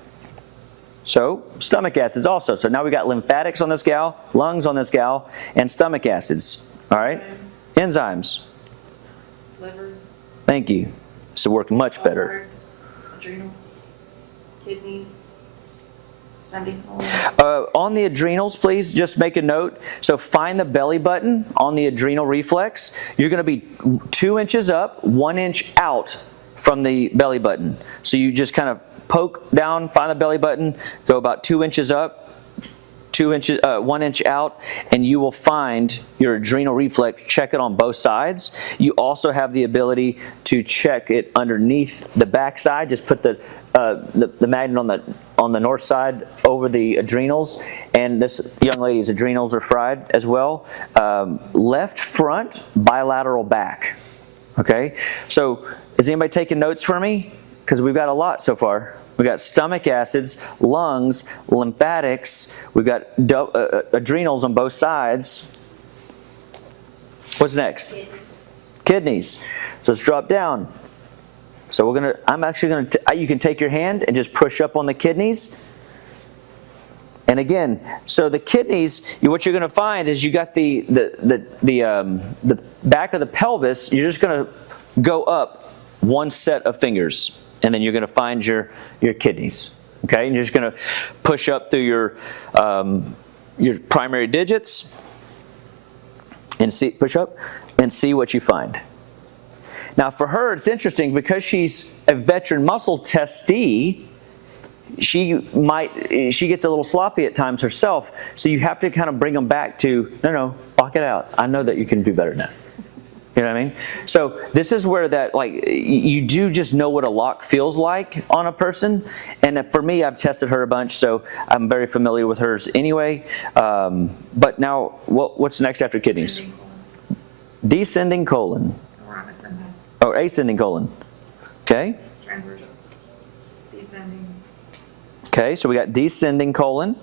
So stomach acids also. So now we got lymphatics on this gal, lungs on this gal, and stomach acids, all right? Enzymes. Liver, Thank you. This will work much better. adrenals, kidneys, ascending colon. On the adrenals, please just make a note. So find the belly button on the adrenal reflex. You're going to be 2 inches up, 1 inch out from the belly button. So you just kind of poke down, find the belly button, go about 2 inches up, 1 inch out, and you will find your adrenal reflex. Check it on both sides. You also have the ability to check it underneath the back side. Just put the magnet on the north side over the adrenals, and this young lady's adrenals are fried as well. Left front, bilateral back. Okay, so is anybody taking notes for me? Because we've got a lot so far. We got stomach acids, lungs, lymphatics. We've got adrenals on both sides. What's next? Kidneys. So let's drop down. So we're gonna. I'm actually gonna. You can take your hand and just push up on the kidneys. And again, so the kidneys. What you're gonna find is you got the back of the pelvis. You're just gonna go up 1 set of fingers. And then you're going to find your kidneys, okay? And you're just going to push up through your primary digits and push up and see what you find. Now for her, it's interesting because she's a veteran muscle testee. She gets a little sloppy at times herself. So you have to kind of bring them back to no, block it out. I know that you can do better now. You know what I mean? So this is where that, like, you do just know what a lock feels like on a person. And for me, I've tested her a bunch, so I'm very familiar with hers anyway. But now, what's next after kidneys? Descending colon. Or ascending colon. Okay. Transversus, descending. Okay, so we got descending colon.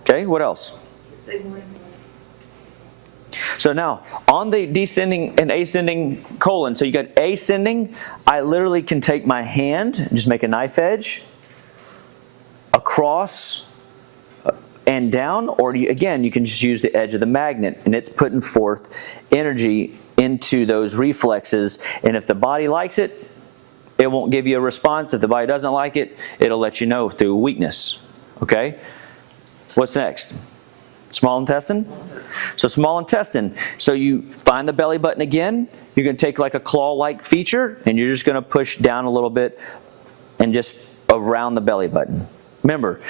Okay, what else? Sigmoid. So now, on the descending and ascending colon, so you got ascending, I literally can take my hand, and just make a knife edge, across and down, or again, you can just use the edge of the magnet, and it's putting forth energy into those reflexes, and if the body likes it, it won't give you a response. If the body doesn't like it, it'll let you know through weakness, okay? What's next? Small intestine? So small intestine, so you find the belly button again, you're going to take like a claw-like feature, and you're just going to push down a little bit and just around the belly button. Remember,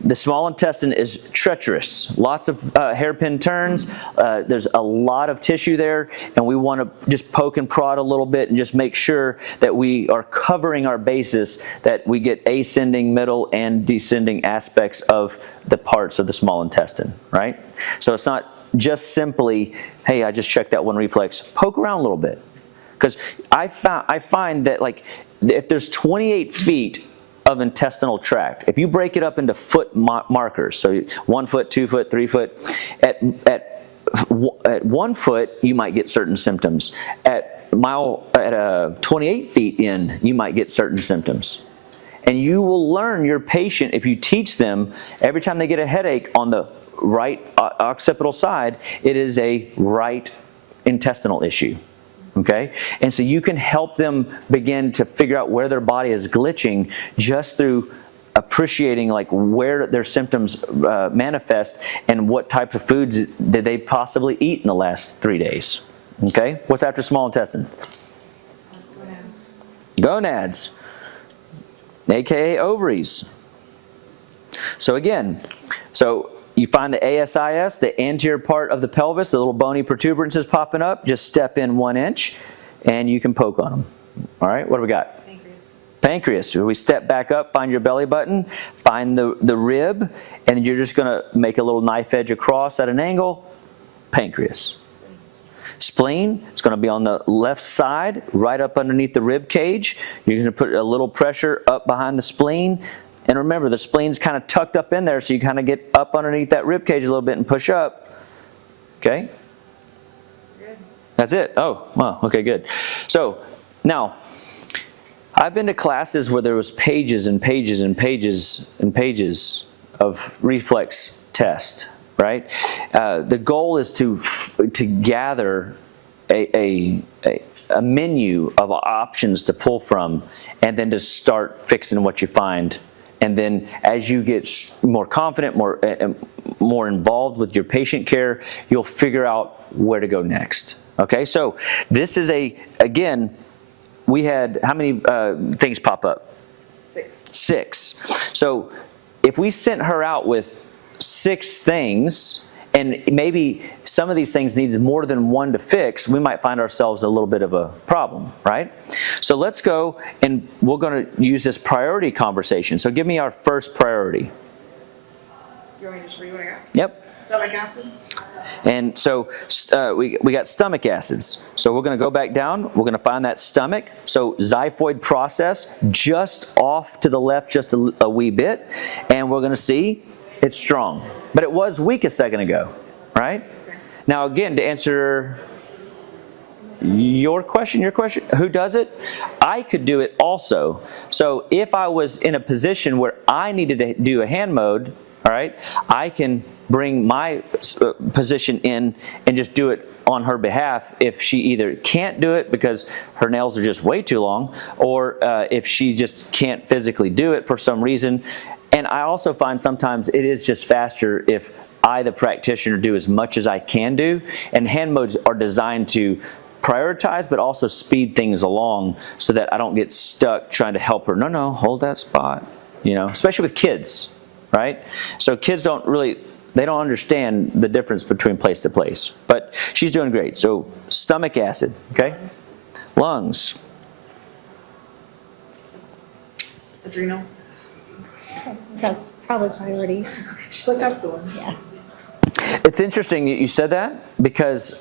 the small intestine is treacherous. Lots of hairpin turns. There's a lot of tissue there, and we want to just poke and prod a little bit and just make sure that we are covering our bases, that we get ascending, middle, and descending aspects of the parts of the small intestine, right? So it's not just simply, hey, I just checked that one reflex. Poke around a little bit. Because I find that, like, if there's 28 feet of intestinal tract, if you break it up into foot markers, so 1 foot, 2 foot, 3 foot, at 1 foot you might get certain symptoms. At 28 feet in, you might get certain symptoms. And you will learn your patient, if you teach them, every time they get a headache on the right occipital side, it is a right intestinal issue. Okay? And so you can help them begin to figure out where their body is glitching just through appreciating like where their symptoms manifest and what type of foods did they possibly eat in the last 3 days. Okay? What's after small intestine? Gonads. aka ovaries. So again, you find the ASIS, the anterior part of the pelvis, the little bony protuberances popping up, just step in 1 inch and you can poke on them. All right, what do we got? Pancreas. So we step back up, find your belly button, find the rib, and you're just gonna make a little knife edge across at an angle, pancreas. Spleen, it's gonna be on the left side, right up underneath the rib cage. You're gonna put a little pressure up behind the spleen. And remember, the spleen's kind of tucked up in there, so you kind of get up underneath that rib cage a little bit and push up. Okay? That's it. Oh, wow, okay, good. So, now, I've been to classes where there was pages and pages and pages and pages of reflex test, right? The goal is to gather a menu of options to pull from and then to start fixing what you find. And then as you get more confident, more involved with your patient care, you'll figure out where to go next. Okay, so this is again, we had, how many things pop up? 6. 6. So if we sent her out with 6 things, and maybe some of these things needs more than 1 to fix, we might find ourselves a little bit of a problem, right? So let's go, and we're going to use this priority conversation. So give me our first priority. You want me to just read what I got? Yep. Stomach acid. And so we got stomach acids. So we're going to go back down. We're going to find that stomach. So xiphoid process just off to the left just a wee bit. And we're going to see it's strong. But it was weak a second ago, right? Okay. Now again, to answer your question, who does it? I could do it also. So if I was in a position where I needed to do a hand mode, all right, I can bring my position in and just do it on her behalf if she either can't do it because her nails are just way too long, or if she just can't physically do it for some reason. And I also find sometimes it is just faster if I, the practitioner, do as much as I can do. And hand modes are designed to prioritize, but also speed things along so that I don't get stuck trying to help her. No, hold that spot, you know, especially with kids, right? So kids don't understand the difference between place to place. But she's doing great. So stomach acid, okay? Lungs. Adrenals. That's probably priority. She's like, that's the one. Yeah. It's interesting you said that because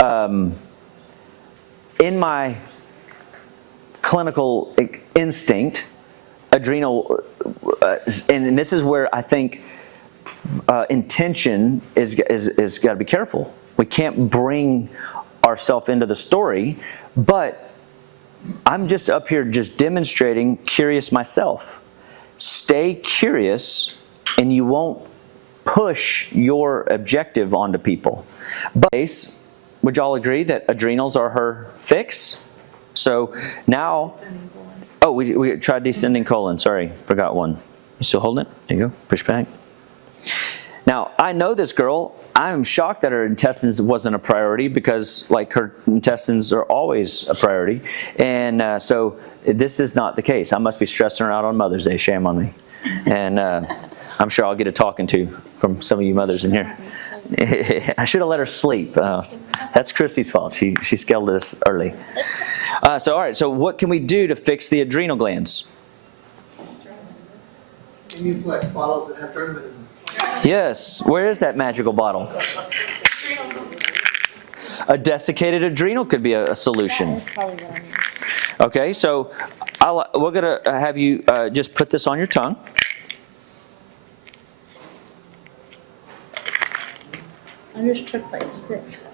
in my clinical instinct, adrenal, and this is where I think intention is got to be careful. We can't bring ourselves into the story, but I'm just up here just demonstrating curious myself. Stay curious and you won't push your objective onto people. But would y'all agree that adrenals are her fix? So now, oh, we tried descending colon. Sorry, forgot one. You still holding it? There you go. Push back. Now, I know this girl. I'm shocked that her intestines wasn't a priority because, like, her intestines are always a priority. And so this is not the case. I must be stressing her out on Mother's Day. Shame on me. And I'm sure I'll get a talking to from some of you mothers in here. I should have let her sleep. That's Christy's fault. She scaled us early. So, all right. So what can we do to fix the adrenal glands? Immunoplex bottles that have Dramamine in them. Yes. Where is that magical bottle? A desiccated adrenal could be a solution. That's probably what I need. Okay, so we're going to have you just put this on your tongue. I just took like 6.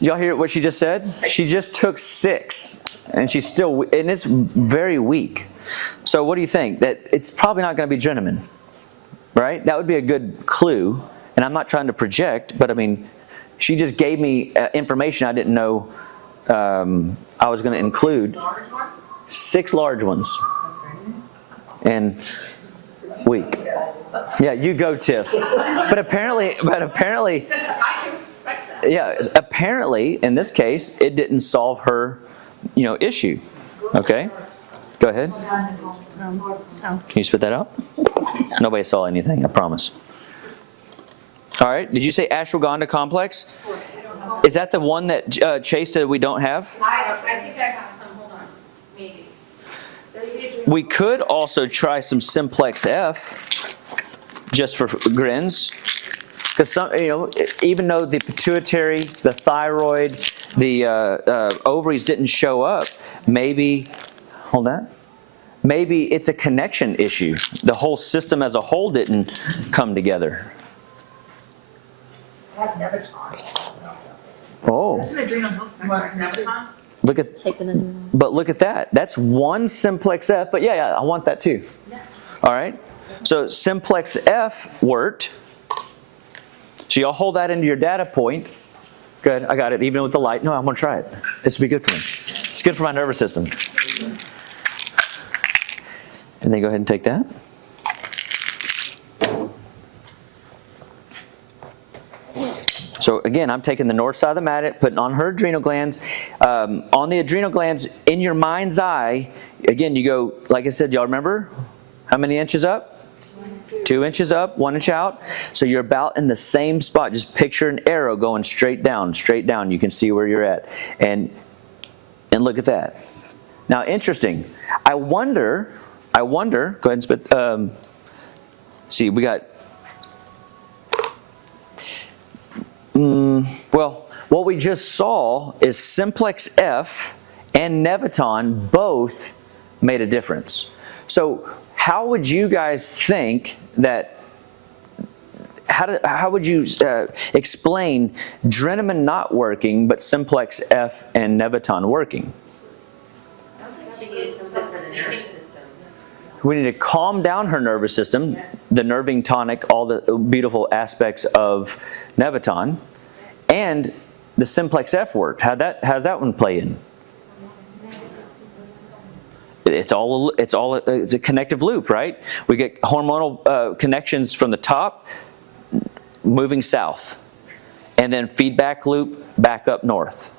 Y'all hear what she just said? She just took 6, and she's still, and it's very weak. So what do you think? That it's probably not going to be Dramamine, right? That would be a good clue. And I'm not trying to project, but I mean, she just gave me information I didn't know I was going to include. 6 large ones. And weak. Yeah, you go, Tiff. But apparently, I can respect that. yeah, apparently in this case, it didn't solve her, issue. Okay, Go ahead. Oh. Can you spit that out? Nobody saw anything, I promise. All right, did you say ashwagandha complex? Is that the one that Chase said we don't have? I think I have some, hold on, maybe. We could also try some Simplex F, just for grins. Because some, even though the pituitary, the thyroid, the ovaries didn't show up, maybe, hold on, maybe it's a connection issue. The whole system as a whole didn't come together. Oh, It's an adrenal health factor. look at, but look at that. That's one Simplex F, but yeah, I want that too. All right, so Simplex F worked. So y'all hold that into your data point. Good, I got it, even with the light. No, I'm gonna try it. This will be good for me. It's good for my nervous system. And then go ahead and take that. So again, I'm taking the north side of the mat, putting on her adrenal glands. On the adrenal glands, in your mind's eye, again, you go, like I said, y'all remember? How many inches up? 2 inches up, 1 inch out. So you're about in the same spot. Just picture an arrow going straight down, straight down. You can see where you're at. And look at that. Now, interesting. I wonder, go ahead and spit, see, we got, well, what we just saw is Simplex F and Neviton both made a difference. So how would you guys think that, how would you explain Drenamin not working, but Simplex F and Neviton working? We need to calm down her nervous system, the nerving tonic, all the beautiful aspects of Neviton, and the Simplex F worked. How's that one play in? It's a connective loop, right? We get hormonal connections from the top, moving south, and then feedback loop back up north.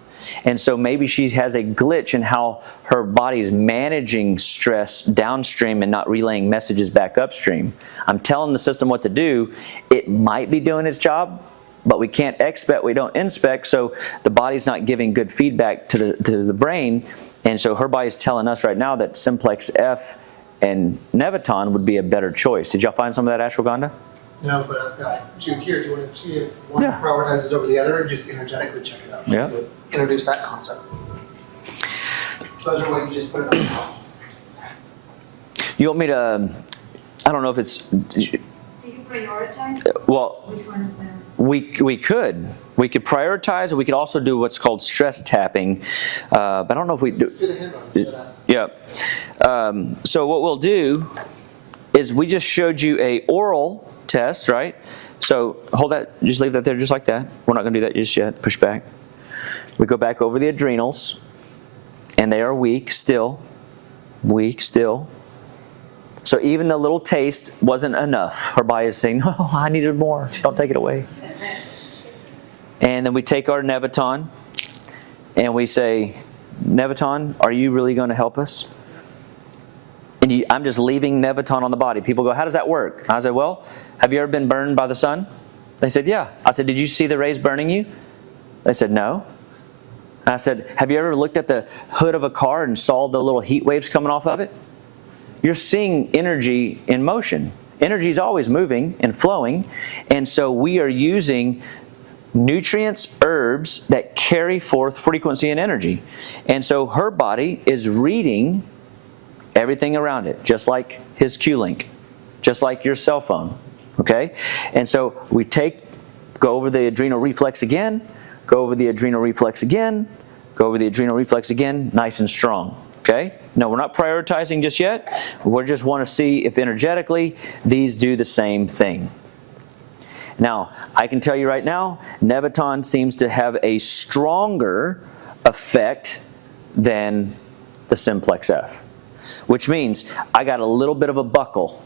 And so maybe she has a glitch in how her body's managing stress downstream and not relaying messages back upstream. I'm telling the system what to do. It might be doing its job, but we can't expect, we don't inspect, so the body's not giving good feedback to the brain. And so her body's telling us right now that Simplex F and Neviton would be a better choice. Did y'all find some of that ashwagandha? No, but I've got two here. Do you want to see if one prioritizes over the other, and just energetically check it out? Yeah. So introduce that concept. Those are what you just put it on top. You want me to, I don't know if it's, Do you prioritize? well, Which one is better? we could prioritize, or we could also do what's called stress tapping, but I don't know if we do. Do the hand on it. Yeah. So what we'll do is we just showed you a oral test, right? So hold that, just leave that there just like that. We're not gonna do that just yet, push back. We go back over the adrenals, and they are weak still. So even the little taste wasn't enough. Her body is saying, no, I needed more, don't take it away. And then we take our Neviton, and we say, Neviton, are you really gonna help us? And I'm just leaving Neviton on the body. People go, how does that work? I said, well, have you ever been burned by the sun? They said, yeah. I said, did you see the rays burning you? They said, no. I said, have you ever looked at the hood of a car and saw the little heat waves coming off of it? You're seeing energy in motion. Energy is always moving and flowing. And so we are using nutrients, herbs that carry forth frequency and energy. And so her body is reading everything around it, just like his Q-Link, just like your cell phone, okay? And so we go over the adrenal reflex again, go over the adrenal reflex again, go over the adrenal reflex again, nice and strong, okay? No, we're not prioritizing just yet. We just want to see if energetically these do the same thing. Now, I can tell you right now, Neviton seems to have a stronger effect than the Simplex F, which means I got a little bit of a buckle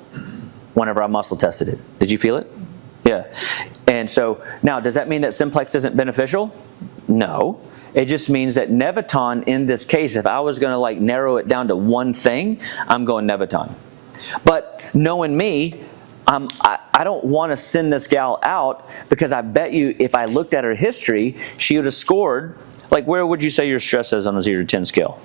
whenever I muscle tested it. Did you feel it? Yeah. And so now, does that mean that Simplex isn't beneficial? No. It just means that Neviton in this case, if I was going to like narrow it down to one thing, I'm going Neviton. But knowing me, I don't want to send this gal out because I bet you if I looked at her history, she would have scored, like where would you say your stress is on a 0 to 10 scale?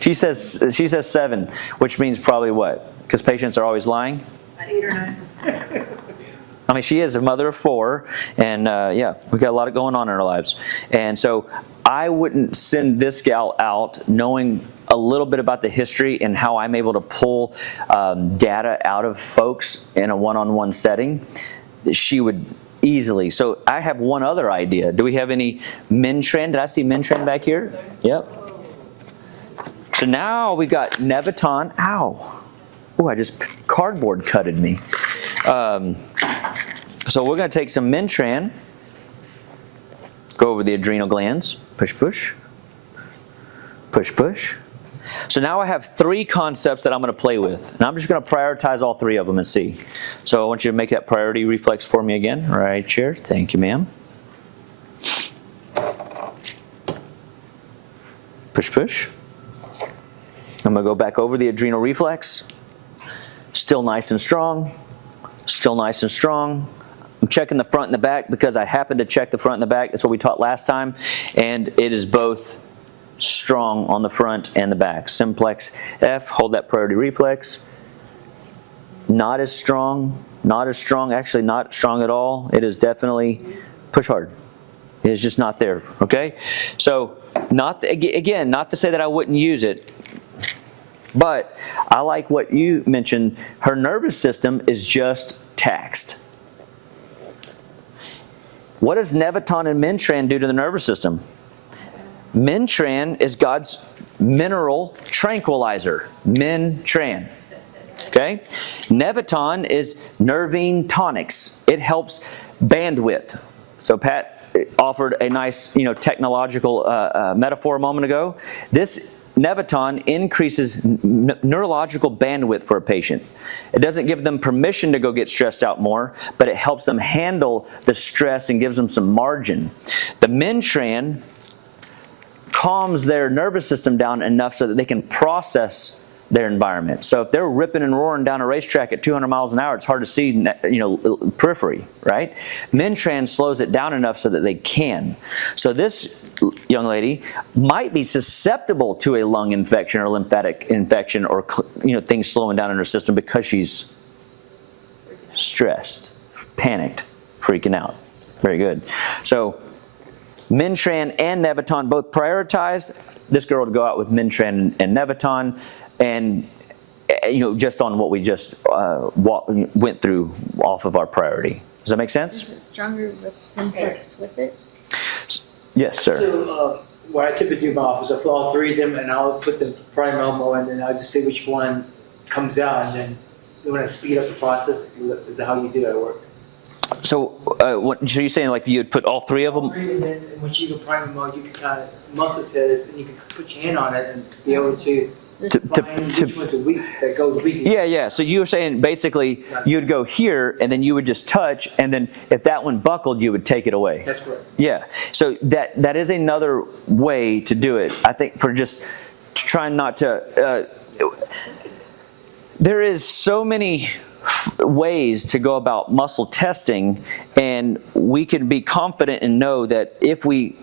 She says 7, which means probably what? Because patients are always lying? 8 or 9. I mean, she is a mother of 4, and yeah, we've got a lot going on in our lives. And so I wouldn't send this gal out knowing a little bit about the history and how I'm able to pull data out of folks in a one-on-one setting. She would easily. So I have one other idea. Do we have any Mintran? Did I see Mintran back here? Yep. So now we've got Neviton. Ow. Oh, I just cardboard cutted me. So we're going to take some Mintran, go over the adrenal glands, push, push, push, push. So now I have 3 concepts that I'm going to play with, and I'm just going to prioritize all 3 of them and see. So I want you to make that priority reflex for me again. Right here. Thank you, ma'am. Push, push. I'm going to go back over the adrenal reflex. Still nice and strong. Still nice and strong. I'm checking the front and the back because I happen to check the front and the back. That's what we taught last time. And it is both strong on the front and the back. Simplex F, hold that priority reflex. Not as strong, actually not strong at all. It is definitely push hard. It is just not there, okay? So again, not to say that I wouldn't use it, but I like what you mentioned. Her nervous system is just taxed. What does Neviton and Mintran do to the nervous system? Mintran is God's mineral tranquilizer. Mintran. Okay? Neviton is nervine tonics. It helps bandwidth. So Pat offered a nice, technological metaphor a moment ago. This Neviton increases neurological bandwidth for a patient. It doesn't give them permission to go get stressed out more, but it helps them handle the stress and gives them some margin. The Mintran calms their nervous system down enough so that they can process their environment. So if they're ripping and roaring down a racetrack at 200 miles an hour, it's hard to see, periphery, right? Mintran slows it down enough so that they can. So this young lady might be susceptible to a lung infection or lymphatic infection or things slowing down in her system because she's stressed, panicked, freaking out. Very good. So Mintran and Neviton both prioritized. This girl would go out with Mintran and Neviton, and just on what we just went through off of our priority. Does that make sense? Is it stronger with Simplex with it? Yes, sir. So, what I typically do in my office, I put all 3 of them and I'll put the Primomo and then I'll just see which one comes out, and then when I speed up the process, is that how you do it? Work? So, so you're saying like you'd put all 3 of them? 3, and then once you go Primomo, you can kind of muscle test and you can put your hand on it and be able to find which one's a weak, that goes weak. Yeah. So you were saying basically you'd go here and then you would just touch, and then if that one buckled, you would take it away. That's correct. Yeah. So that is another way to do it. I think for just trying not to. There is so many ways to go about muscle testing, and we can be confident and know that if we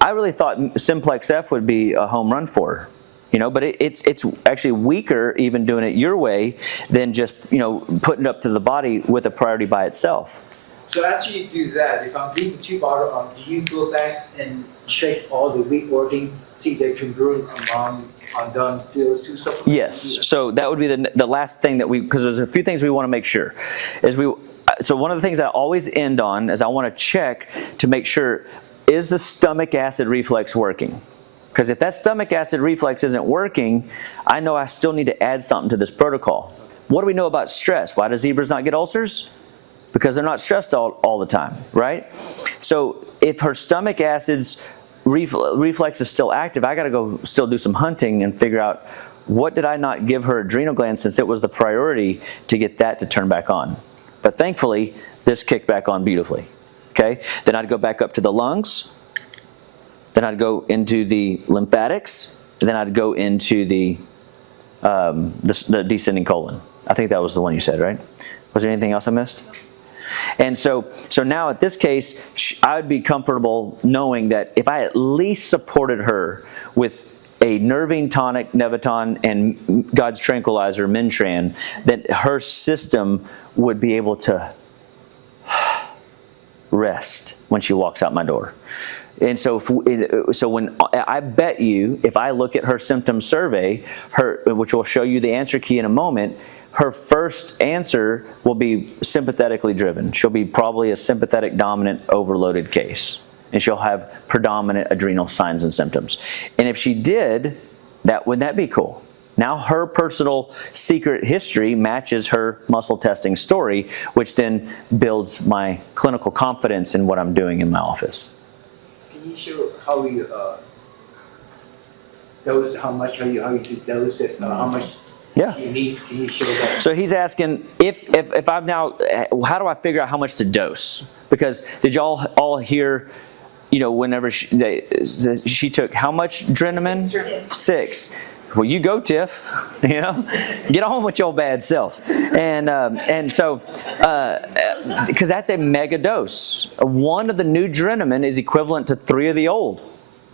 I really thought Simplex F would be a home run for her. But it's actually weaker even doing it your way than just, putting it up to the body with a priority by itself. So after you do that, if I'm leaving 2 bottles, do you go back and check all the weak organ, see if they're congruent on those 2 supplements? Yes. So that would be the last thing that because there's a few things we want to make sure. So one of the things I always end on is I want to check to make sure, is the stomach acid reflex working? Because if that stomach acid reflex isn't working, I know I still need to add something to this protocol. What do we know about stress? Why do zebras not get ulcers? Because they're not stressed all the time, right? So if her stomach acid's reflex is still active, I got to go still do some hunting and figure out what did I not give her adrenal gland since it was the priority to get that to turn back on. But thankfully, this kicked back on beautifully. Okay, then I'd go back up to the lungs, then I'd go into the lymphatics, and then I'd go into the descending colon. I think that was the one you said, right? Was there anything else I missed? And so now at this case, I would be comfortable knowing that if I at least supported her with a nervine tonic, Nevaton, and God's tranquilizer, Mintran, that her system would be able to rest when she walks out my door. And so when I bet you, if I look at her symptom survey, which will show you the answer key in a moment, her first answer will be sympathetically driven. She'll be probably a sympathetic dominant overloaded case. And she'll have predominant adrenal signs and symptoms. And if she did, wouldn't that be cool? Now her personal secret history matches her muscle testing story, which then builds my clinical confidence in what I'm doing in my office. Can you show how you dose, how much, how you do dose it, how much Yeah. you need? Can you show that? So he's asking if I'm now, how do I figure out how much to dose? Because did y'all all hear, whenever she took how much Drenamine? 6. Well, you go, Tiff. Get on with your bad self. And so, because that's a mega dose. One of the new Drenamine is equivalent to 3 of the old,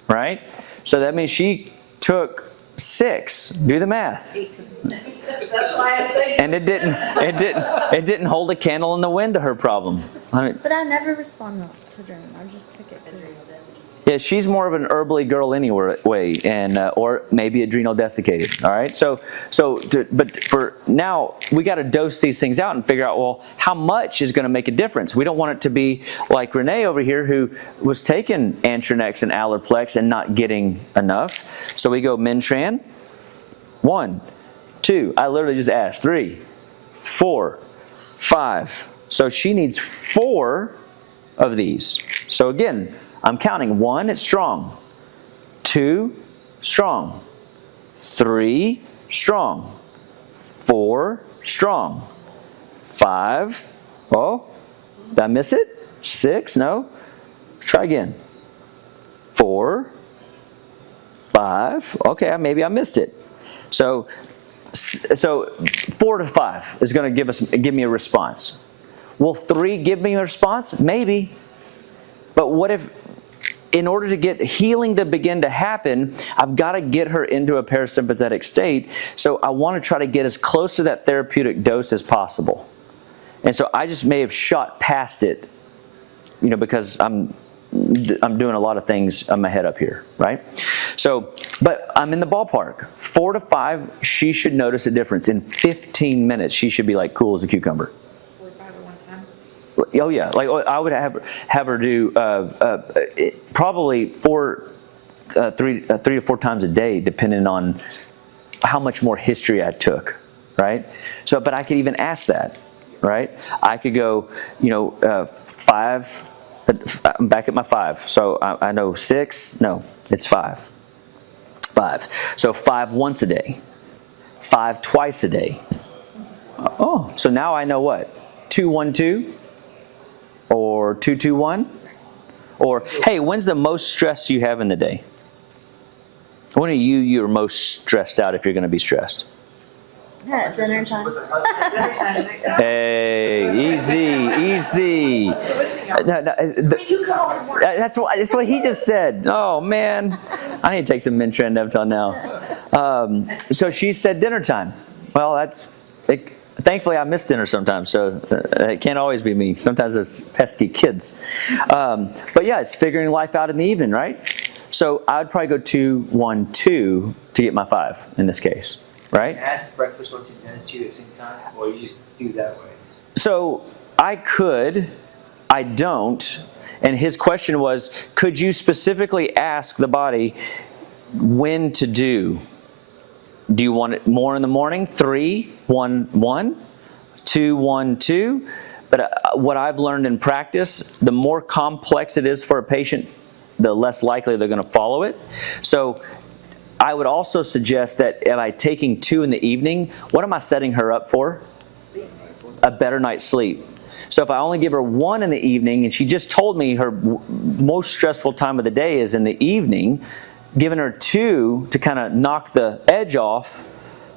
right? So that means she took 6. Do the math. That's why I say. And it didn't hold a candle in the wind to her problem. But I never responded to German. I just took it because. Yeah, she's more of an herbally girl anyway, and or maybe adrenal desiccated. All right, but for now, we got to dose these things out and figure out, well, how much is going to make a difference. We don't want it to be like Renee over here, who was taking Antranex and Allerplex and not getting enough. So we go Mintran, 1, 2. I literally just asked 3, 4, 5. So she needs 4 of these. So again, I'm counting. 1, it's strong. 2, strong. 3, strong. 4, strong. 5, oh, did I miss it? 6, no. Try again. 4, 5, okay, maybe I missed it. So 4 to 5 is going to give me a response. Will 3 give me a response? Maybe. But what if, in order to get healing to begin to happen, I've got to get her into a parasympathetic state. So I want to try to get as close to that therapeutic dose as possible. And so I just may have shot past it, because I'm doing a lot of things on my head up here, right? So, but I'm in the ballpark. 4 to 5, she should notice a difference. In 15 minutes, she should be like cool as a cucumber. Oh yeah, like I would have her do probably 3 to 4 times a day, depending on how much more history I took, right? So, but I could even ask that, right? I could go, 5. I'm back at my 5. So I know 6. No, it's 5. 5. So 5 once a day, 5 twice a day. Oh, so now I know what? 2, 1, 2. Or 2, 2, 1? Or, hey, when's the most stress you have in the day? When are you're most stressed out if you're going to be stressed? Yeah, dinner time. Hey, easy. That's what he just said. Oh, man. I need to take some Mintran Nevaton now. So she said dinner time. Well, thankfully, I miss dinner sometimes, so it can't always be me. Sometimes it's pesky kids. But yeah, it's figuring life out in the evening, right? So I would probably go 2, 1, 2 to get my 5 in this case, right? Can I ask breakfast, lunch, and dinner too at the same time, or you just do that way? So I could, I don't. And his question was, could you specifically ask the body when to do? Do you want it more in the morning? 3, 1, 1, 2, 1, 2. But what I've learned in practice, the more complex it is for a patient, the less likely they're going to follow it. So I would also suggest that if I'm taking 2 in the evening, what am I setting her up for? A better night's sleep. So if I only give her 1 in the evening, and she just told me her most stressful time of the day is in the evening, giving her 2 to kind of knock the edge off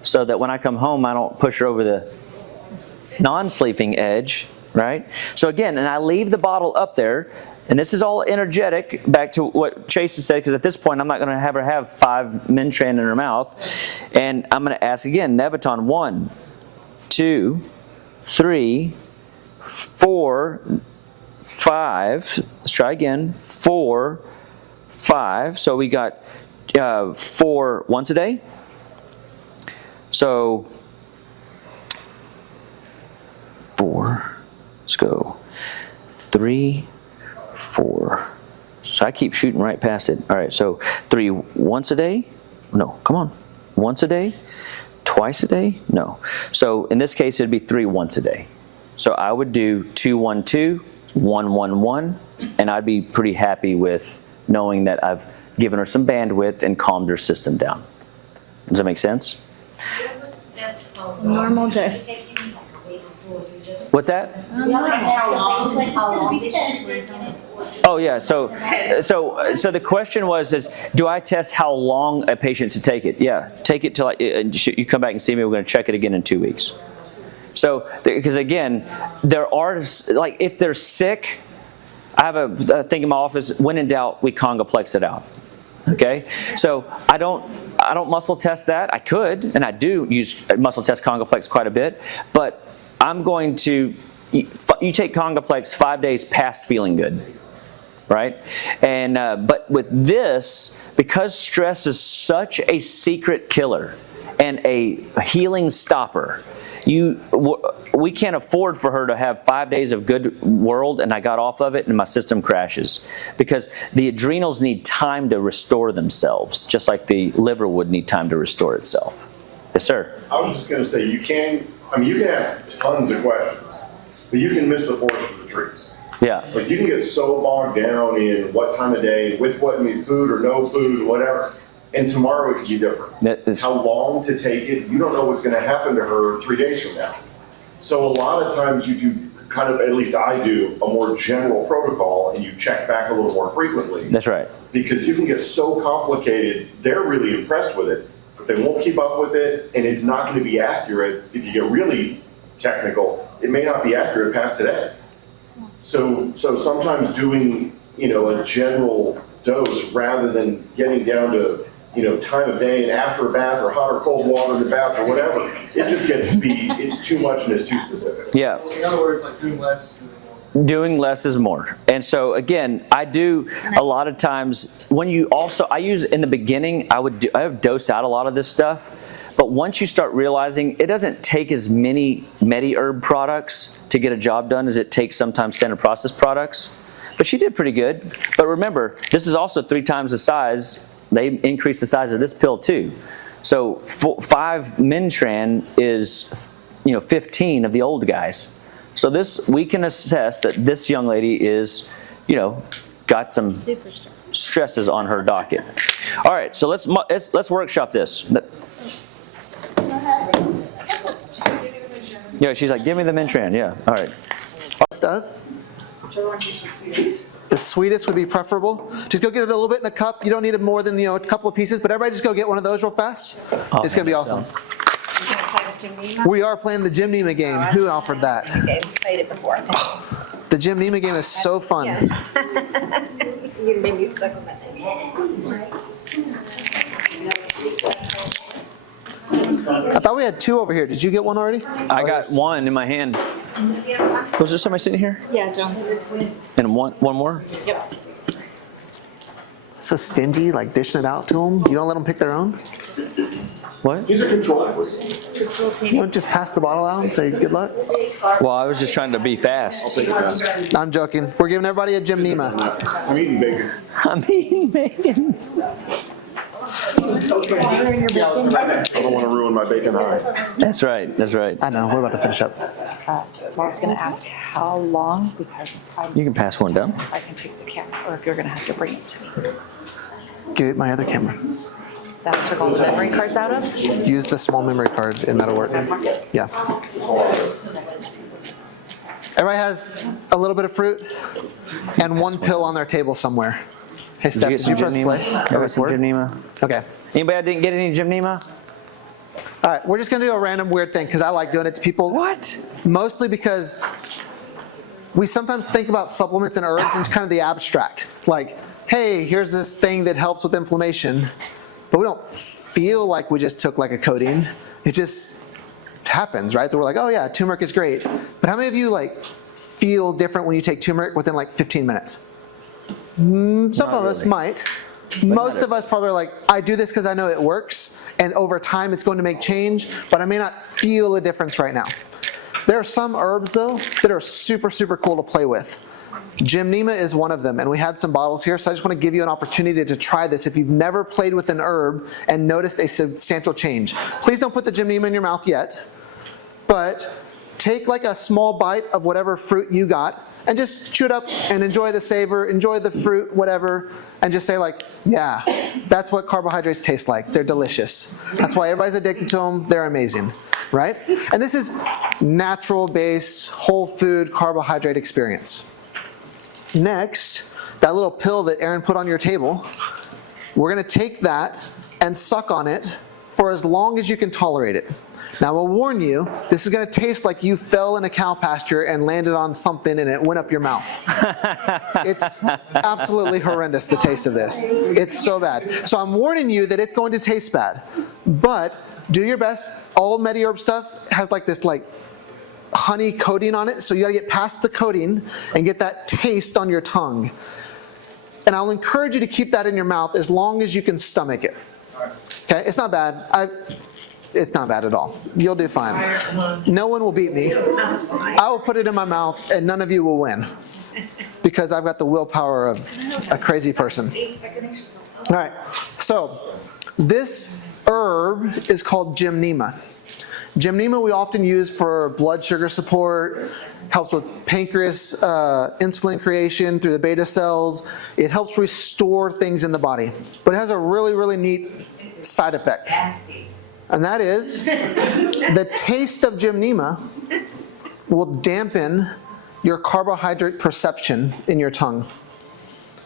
so that when I come home, I don't push her over the non-sleeping edge, right? So again, and I leave the bottle up there, and this is all energetic, back to what Chase has said, because at this point, I'm not going to have her have 5 Mintran in her mouth. And I'm going to ask again, Nevaton, 1, 2, 3, 4, 5. Let's try again. 4, 5. So we got 4 once a day. So 4. Let's go. 3, 4. So I keep shooting right past it. All right, so 3 once a day? No, come on. Once a day? Twice a day? No. So in this case, it'd be 3 once a day. So I would do 2, 1, 2, 1, 1, 1, and I'd be pretty happy with knowing that I've given her some bandwidth and calmed her system down. Does that make sense? Normal dose. What's that? Oh yeah. So the question was, do I test how long a patient should take it? Yeah, take it till you come back and see me. We're going to check it again in 2 weeks. So because again, there are like if they're sick, I have a thing in my office. When in doubt, we congoplex it out. Okay. So I don't muscle test that. I could, and I do use muscle test congoplex quite a bit, but I'm going to, you take congoplex 5 days past feeling good, right? And but with this, because stress is such a secret killer and a healing stopper, we can't afford for her to have 5 days of good world and I got off of it and my system crashes, because the adrenals need time to restore themselves, just like the liver would need time to restore itself. Yes, sir. I was just gonna say, you can ask tons of questions, but you can miss the forest for the trees. Yeah. Like you can get so bogged down in what time of day, with what, food or no food, whatever. And tomorrow it could be different. How long to take it, you don't know what's gonna happen to her 3 days from now. So a lot of times you do kind of, at least I do, a more general protocol and you check back a little more frequently. That's right. Because you can get so complicated, they're really impressed with it, but they won't keep up with it, and it's not gonna be accurate. If you get really technical, it may not be accurate past today. So sometimes doing, a general dose rather than getting down to, time of day and after a bath or hot or cold water in the bath or whatever, it just gets to be, it's too much and it's too specific. Yeah. In other words, like doing less is doing more. Doing less is more. And so again, I do a lot of times when I use in the beginning, I have dosed out a lot of this stuff, but once you start realizing it doesn't take as many MediHerb products to get a job done as it takes sometimes standard process products. But she did pretty good. But remember, this is also 3 times the size. They increased the size of this pill too. So 5 Mintran is 15 of the old guys. So this, we can assess that this young lady is, got some stresses on her docket. All right, so let's workshop this. Yeah, she's like, give me the Mintran. Yeah, all right. Stuff. Whichever one is the sweetest. The sweetest would be preferable. Just go get it a little bit in a cup. You don't need it more than a couple of pieces, but everybody just go get one of those real fast. It's gonna be awesome. We are playing the Jim Nema game. Who offered that? Okay, we played it before. The Jim Nema game is so fun. Yeah. You made me suck on that. I thought we had 2 over here. Did you get one already? I got 1 in my hand. Was there somebody sitting here? Yeah, John's. And one more? Yep. So stingy, like dishing it out to them. You don't let them pick their own? What? These are control freaks. You don't just pass the bottle out and say good luck? Well, I was just trying to be fast. Take it fast. I'm joking. We're giving everybody a Jim Nema. I'm eating bacon. I'm eating bacon. I don't want to ruin my bacon high. That's right, that's right. I know, we're about to finish up. I was gonna ask how long, because You can pass one down. I can take the camera, or if you're gonna have to bring it to me. Give my other camera. That I took all the memory cards out of? Use the small memory card and that'll work. Yeah. Everybody has a little bit of fruit and one pill on their table somewhere. Hey, Steph, did you press play? Ever some Jim Nema? Okay. Anybody that didn't get any Jim Nema? All right, we're just gonna do a random weird thing because I like doing it to people. What? Mostly because we sometimes think about supplements and herbs in kind of the abstract. Like, hey, here's this thing that helps with inflammation, but we don't feel like we just took like a codeine. It just happens, right? So we're like, oh yeah, turmeric is great. But how many of you like feel different when you take turmeric within like 15 minutes? Some of us might. Most of us probably are like, I do this because I know it works, and over time it's going to make change, but I may not feel a difference right now. There are some herbs though that are super, super cool to play with. Jim Nema is one of them, and we had some bottles here, so I just want to give you an opportunity to try this if you've never played with an herb and noticed a substantial change. Please don't put the Jim Nema in your mouth yet, but take like a small bite of whatever fruit you got and just chew it up and enjoy the savor, enjoy the fruit, whatever, and just say like, yeah, that's what carbohydrates taste like. They're delicious. That's why everybody's addicted to them. They're amazing, right? And this is natural-based, whole food carbohydrate experience. Next, that little pill that Aaron put on your table, we're gonna take that and suck on it for as long as you can tolerate it. Now, I'll warn you, this is gonna taste like you fell in a cow pasture and landed on something and it went up your mouth. It's absolutely horrendous, the taste of this. It's so bad. So I'm warning you that it's going to taste bad. But do your best. All MediHerb stuff has like this like honey coating on it, so you gotta get past the coating and get that taste on your tongue. And I'll encourage you to keep that in your mouth as long as you can stomach it. Okay, it's not bad. It's not bad at all. You'll do fine. No one will beat me. I will put it in my mouth and none of you will win because I've got the willpower of a crazy person. All right, so this herb is called Jim Nema. Jim Nema we often use for blood sugar support, helps with pancreas insulin creation through the beta cells. It helps restore things in the body. But it has a really, really neat side effect. And that is the taste of Jim Nema will dampen your carbohydrate perception in your tongue.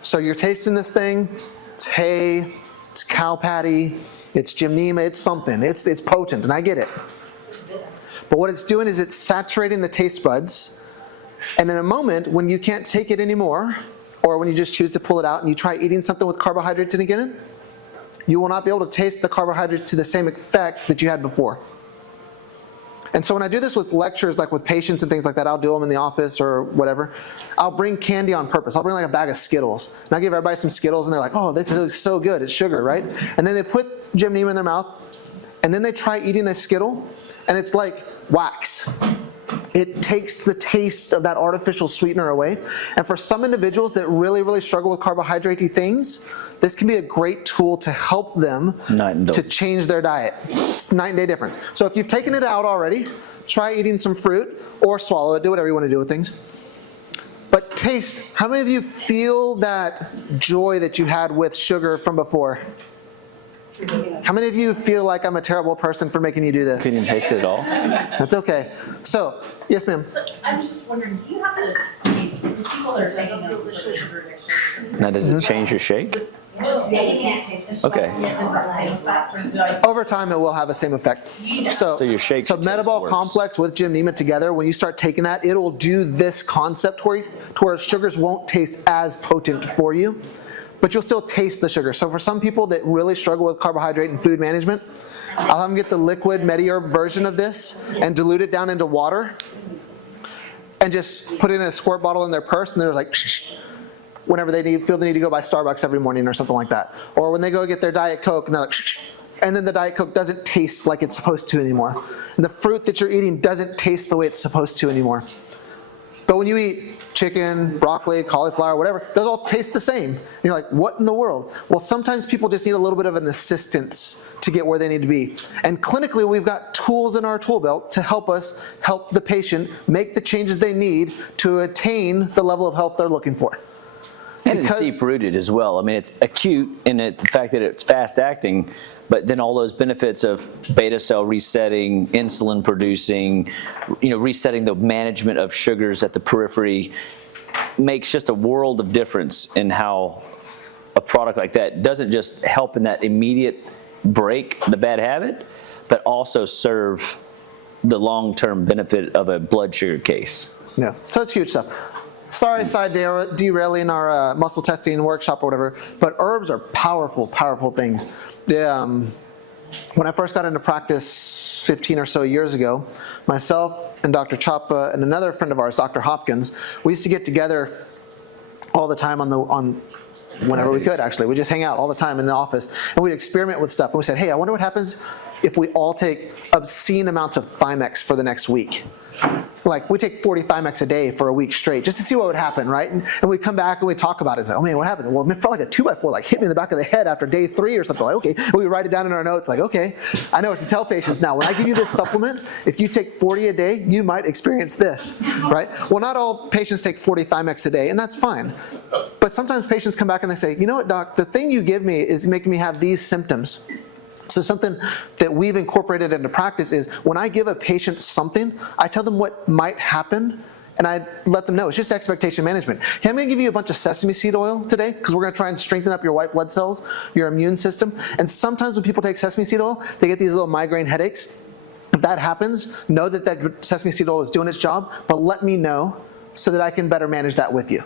So you're tasting this thing, it's hay, it's cow patty, it's Jim Nema, it's something, it's potent, and I get it. But what it's doing is it's saturating the taste buds, and in a moment when you can't take it anymore, or when you just choose to pull it out and you try eating something with carbohydrates in it, you will not be able to taste the carbohydrates to the same effect that you had before. And so when I do this with lectures, like with patients and things like that, I'll do them in the office or whatever, I'll bring candy on purpose. I'll bring like a bag of Skittles. And I'll give everybody some Skittles and they're like, oh, this is so good, it's sugar, right? And then they put Jim Nema in their mouth, and then they try eating a Skittle, and it's like wax. It takes the taste of that artificial sweetener away. And for some individuals that really, really struggle with carbohydrate-y things, this can be a great tool to help them to change their diet. It's a night and day difference. So if you've taken it out already, try eating some fruit or swallow it, do whatever you want to do with things. But taste, how many of you feel that joy that you had with sugar from before? How many of you feel like I'm a terrible person for making you do this? You didn't taste it at all? That's okay. So, yes ma'am. So I was just wondering, do you have to, I mean, the people that are taking out the sugar addiction? Now, does it change your shake? Okay. Over time, it will have the same effect. So your shake So metabolic complex with Jim Nema together, when you start taking that, it'll do this concept to where sugars won't taste as potent for you, but you'll still taste the sugar. So for some people that really struggle with carbohydrate and food management, I'll have them get the liquid MediHerb version of this and dilute it down into water and just put it in a squirt bottle in their purse, and they're like, whenever they feel the need to go buy Starbucks every morning or something like that. Or when they go get their Diet Coke and they're like, and then the Diet Coke doesn't taste like it's supposed to anymore. And the fruit that you're eating doesn't taste the way it's supposed to anymore. But when you eat chicken, broccoli, cauliflower, whatever, those all taste the same. And you're like, what in the world? Well, sometimes people just need a little bit of an assistance to get where they need to be. And clinically, we've got tools in our tool belt to help us help the patient make the changes they need to attain the level of health they're looking for. And it's deep-rooted as well. I mean, it's acute in the fact that it's fast-acting, but then all those benefits of beta cell resetting, insulin producing, resetting the management of sugars at the periphery makes just a world of difference in how a product like that doesn't just help in that immediate break the bad habit, but also serve the long-term benefit of a blood sugar case. Yeah, so it's huge stuff. Sorry, side derailing our muscle testing workshop or whatever, but herbs are powerful, powerful things. When I first got into practice 15 or so years ago, myself and Dr. Chapa and another friend of ours, Dr. Hopkins, we used to get together all the time on whenever we could, actually. We'd just hang out all the time in the office, and we'd experiment with stuff. And we said, hey, I wonder what happens if we all take obscene amounts of Thymex for the next week. Like, we take 40 Thymex a day for a week straight, just to see what would happen, right? And we'd come back and we'd talk about it. It's like, oh man, what happened? Well, it felt like a 2x4, like hit me in the back of the head after day 3 or something. Like, okay, and we write it down in our notes, like, okay, I know what to tell patients now. When I give you this supplement, if you take 40 a day, you might experience this, right? Well, not all patients take 40 Thymex a day, and that's fine. But sometimes patients come back and they say, you know what, doc, the thing you give me is making me have these symptoms. So something that we've incorporated into practice is when I give a patient something, I tell them what might happen, and I let them know. It's just expectation management. Hey, I'm going to give you a bunch of sesame seed oil today because we're going to try and strengthen up your white blood cells, your immune system. And sometimes when people take sesame seed oil, they get these little migraine headaches. If that happens, know that that sesame seed oil is doing its job, but let me know so that I can better manage that with you.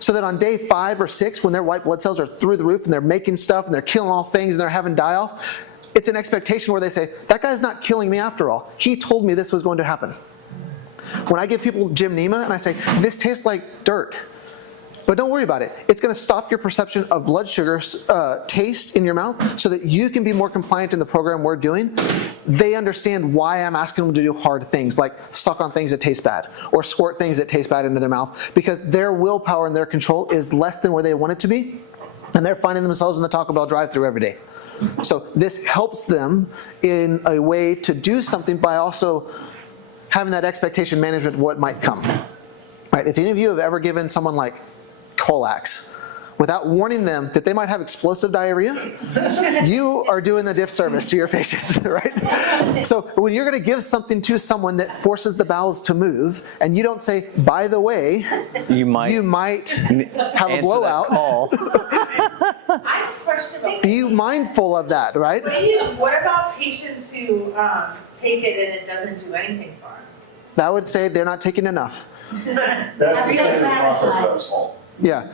So that on day 5 or 6, when their white blood cells are through the roof and they're making stuff and they're killing all things and they're having die-off, it's an expectation where they say, that guy's not killing me after all. He told me this was going to happen. When I give people Gymnema and I say, this tastes like dirt, but don't worry about it. It's going to stop your perception of blood sugar taste in your mouth so that you can be more compliant in the program we're doing. They understand why I'm asking them to do hard things, like suck on things that taste bad or squirt things that taste bad into their mouth, because their willpower and their control is less than where they want it to be, and they're finding themselves in the Taco Bell drive-thru every day. So this helps them in a way to do something by also having that expectation management of what might come. Right? If any of you have ever given someone like Colax without warning them that they might have explosive diarrhea, you are doing a disservice to your patients, right? So when you're going to give something to someone that forces the bowels to move, and you don't say, by the way, you might have a blowout. I have a question about. Be mindful of that, right? What about patients who take it and it doesn't do anything for them? That would say they're not taking enough. That's the standard process of salt. Yeah,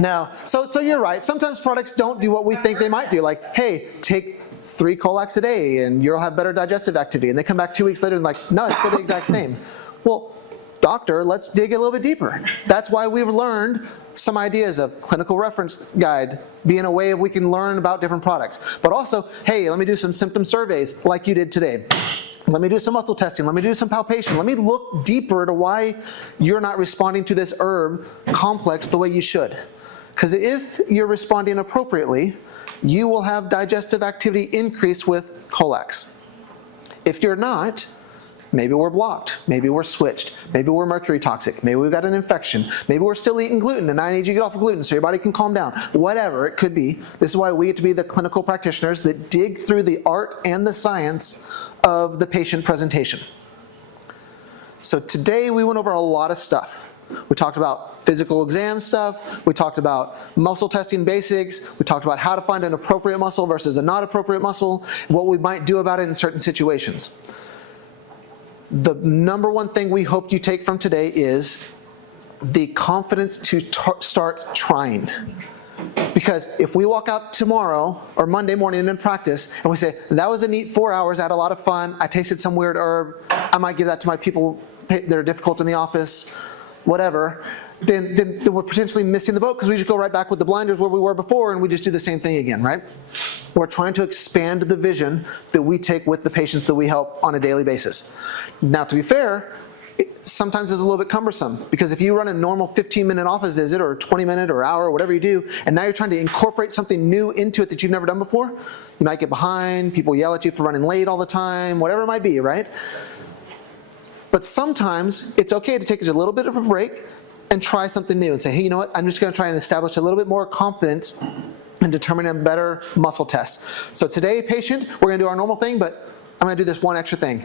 no. So you're right. Sometimes products don't do what we think they might do. Like, hey, take 3 Colax a day and you'll have better digestive activity. And they come back 2 weeks later and like, no, it's still the exact same. Well, doctor, let's dig a little bit deeper. That's why we've learned some ideas of clinical reference guide being a way of we can learn about different products. But also, hey, let me do some symptom surveys like you did today. Let me do some muscle testing. Let me do some palpation. Let me look deeper to why you're not responding to this herb complex the way you should. Because if you're responding appropriately, you will have digestive activity increase with Colax. If you're not, maybe we're blocked, maybe we're switched, maybe we're mercury toxic, maybe we've got an infection, maybe we're still eating gluten and I need you to get off of gluten so your body can calm down. Whatever it could be, this is why we get to be the clinical practitioners that dig through the art and the science of the patient presentation. So today we went over a lot of stuff. We talked about physical exam stuff, we talked about muscle testing basics, we talked about how to find an appropriate muscle versus a not appropriate muscle, what we might do about it in certain situations. The number one thing we hope you take from today is the confidence to start trying. Because if we walk out tomorrow or Monday morning in practice and we say, that was a neat 4 hours, I had a lot of fun, I tasted some weird herb, I might give that to my people that are difficult in the office, whatever, then we're potentially missing the boat because we just go right back with the blinders where we were before and we just do the same thing again, right? We're trying to expand the vision that we take with the patients that we help on a daily basis. Now, to be fair, sometimes it's a little bit cumbersome because if you run a normal 15-minute office visit or 20-minute or hour or whatever you do, and now you're trying to incorporate something new into it that you've never done before, you might get behind, people yell at you for running late all the time, whatever it might be, right? But sometimes it's okay to take a little bit of a break and try something new and say, hey, you know what? I'm just going to try and establish a little bit more confidence in determining a better muscle test. So today, patient, we're going to do our normal thing, but I'm going to do this one extra thing.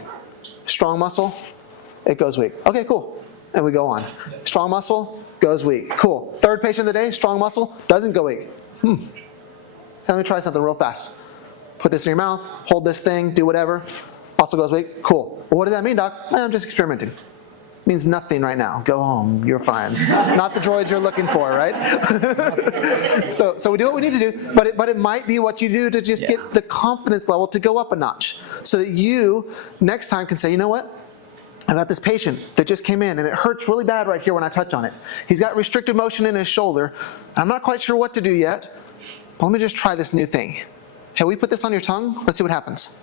Strong muscle, it goes weak. Okay, cool. And we go on. Strong muscle, goes weak. Cool. Third patient of the day, strong muscle, doesn't go weak. Let me try something real fast. Put this in your mouth, hold this thing, do whatever. Muscle goes weak. Cool. Well, what does that mean, doc? I'm just experimenting. Means nothing right now. Go home, you're fine. It's not the droids you're looking for, right? So we do what we need to do, but it might be what you do to just get the confidence level to go up a notch, so that you next time can say, you know what? I've got this patient that just came in and it hurts really bad right here when I touch on it. He's got restricted motion in his shoulder. I'm not quite sure what to do yet, but let me just try this new thing. Hey, we put this on your tongue? Let's see what happens,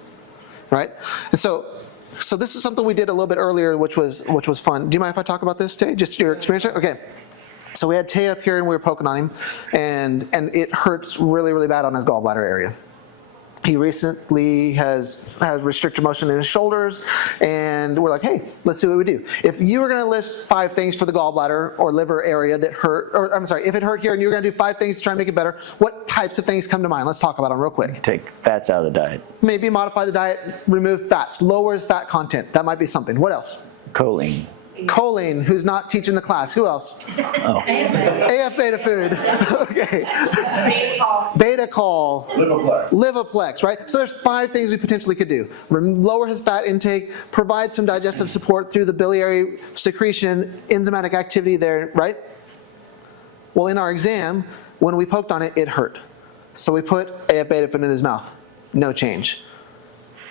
right? And so this is something we did a little bit earlier, which was fun. Do you mind if I talk about this, Tay? Just your experience? Okay. So we had Tay up here and we were poking on him, and it hurts really, really bad on his gallbladder area. He recently has restricted motion in his shoulders, and we're like, hey, let's see what we do. If you were going to list 5 things for the gallbladder or liver area that hurt, or I'm sorry, if it hurt here and you were going to do 5 things to try and make it better, what types of things come to mind? Let's talk about them real quick. Take fats out of the diet. Maybe modify the diet, remove fats, lowers fat content. That might be something. What else? Choline. Choline, who's not teaching the class. Who else? Oh. AF beta food. Okay. Beta call. Livoplex, right? So there's 5 things we potentially could do. Lower his fat intake, provide some digestive support through the biliary secretion, enzymatic activity there, right? Well, in our exam, when we poked on it, it hurt. So we put AF beta food in his mouth. No change.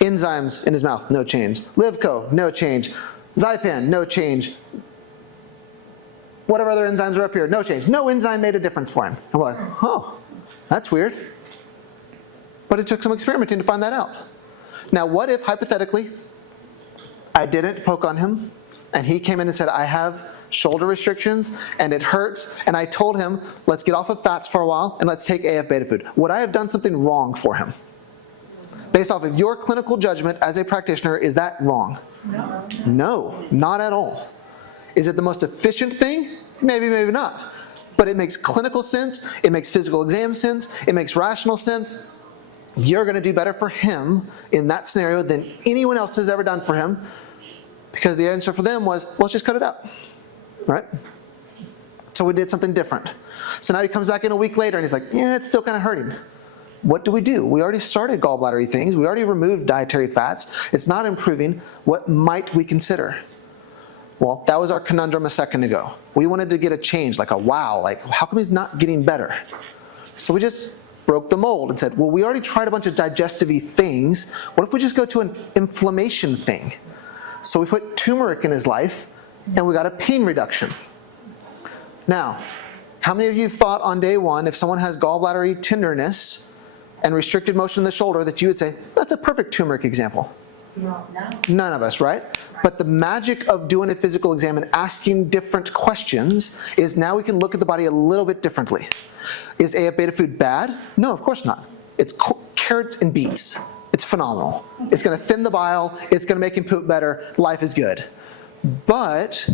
Enzymes in his mouth. No change. Livco. No change. Zypan, no change. Whatever other enzymes are up here, no change. No enzyme made a difference for him. And we're like, oh, that's weird. But it took some experimenting to find that out. Now, what if, hypothetically, I didn't poke on him, and he came in and said, I have shoulder restrictions, and it hurts, and I told him, let's get off of fats for a while, and let's take AF beta food. Would I have done something wrong for him? Based off of your clinical judgment as a practitioner, is that wrong? No, not at all. Is it the most efficient thing? Maybe, maybe not. But it makes clinical sense, it makes physical exam sense, it makes rational sense. You're going to do better for him in that scenario than anyone else has ever done for him, because the answer for them was, well, let's just cut it out, right? So we did something different. So now he comes back in a week later and he's like, yeah, it's still kind of hurting. What do? We already started gallbladder-y things. We already removed dietary fats. It's not improving. What might we consider? Well, that was our conundrum a second ago. We wanted to get a change, like a wow, like how come he's not getting better? So we just broke the mold and said, well, we already tried a bunch of digestive-y things. What if we just go to an inflammation thing? So we put turmeric in his life, and we got a pain reduction. Now, how many of you thought on day 1, if someone has gallbladder-y tenderness and restricted motion in the shoulder, that you would say, that's a perfect turmeric example? No. None of us, right? But the magic of doing a physical exam and asking different questions is now we can look at the body a little bit differently. Is AF beta food bad? No, of course not. It's carrots and beets. It's phenomenal. It's going to thin the bile. It's going to make him poop better. Life is good. But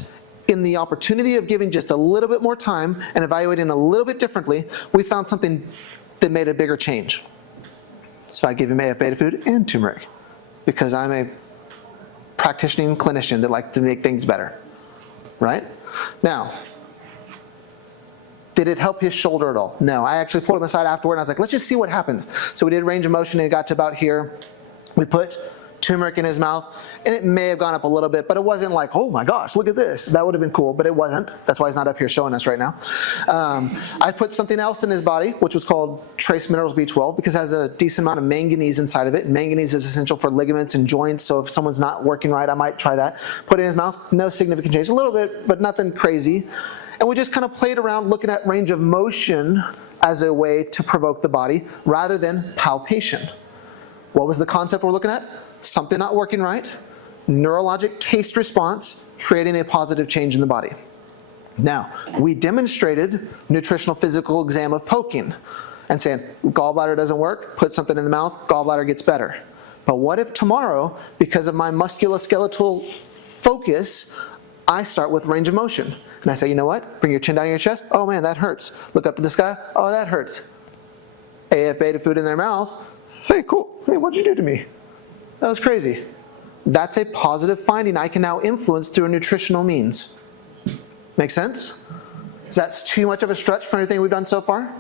in the opportunity of giving just a little bit more time and evaluating a little bit differently, we found something that made a bigger change. So I give him AF beta food and turmeric, because I'm a practicing clinician that likes to make things better, right? Now, did it help his shoulder at all? No, I actually pulled him aside afterward and I was like, let's just see what happens. So we did range of motion and it got to about here. We put turmeric in his mouth, and it may have gone up a little bit, but it wasn't like, oh my gosh, look at this. That would have been cool, but it wasn't. That's why he's not up here showing us right now. I put something else in his body, which was called Trace Minerals B12, because it has a decent amount of manganese inside of it. And manganese is essential for ligaments and joints, so if someone's not working right, I might try that. Put it in his mouth, no significant change. A little bit, but nothing crazy. And we just kind of played around looking at range of motion as a way to provoke the body rather than palpation. What was the concept we're looking at? Something not working right, neurologic taste response, creating a positive change in the body. Now, we demonstrated nutritional physical exam of poking and saying, gallbladder doesn't work, put something in the mouth, gallbladder gets better. But what if tomorrow, because of my musculoskeletal focus, I start with range of motion. And I say, you know what? Bring your chin down your chest. Oh man, that hurts. Look up to the sky. Oh, that hurts. AF beta food in their mouth. Hey, cool. Hey, what'd you do to me? That was crazy. That's a positive finding I can now influence through a nutritional means. Make sense? Is that too much of a stretch for anything we've done so far?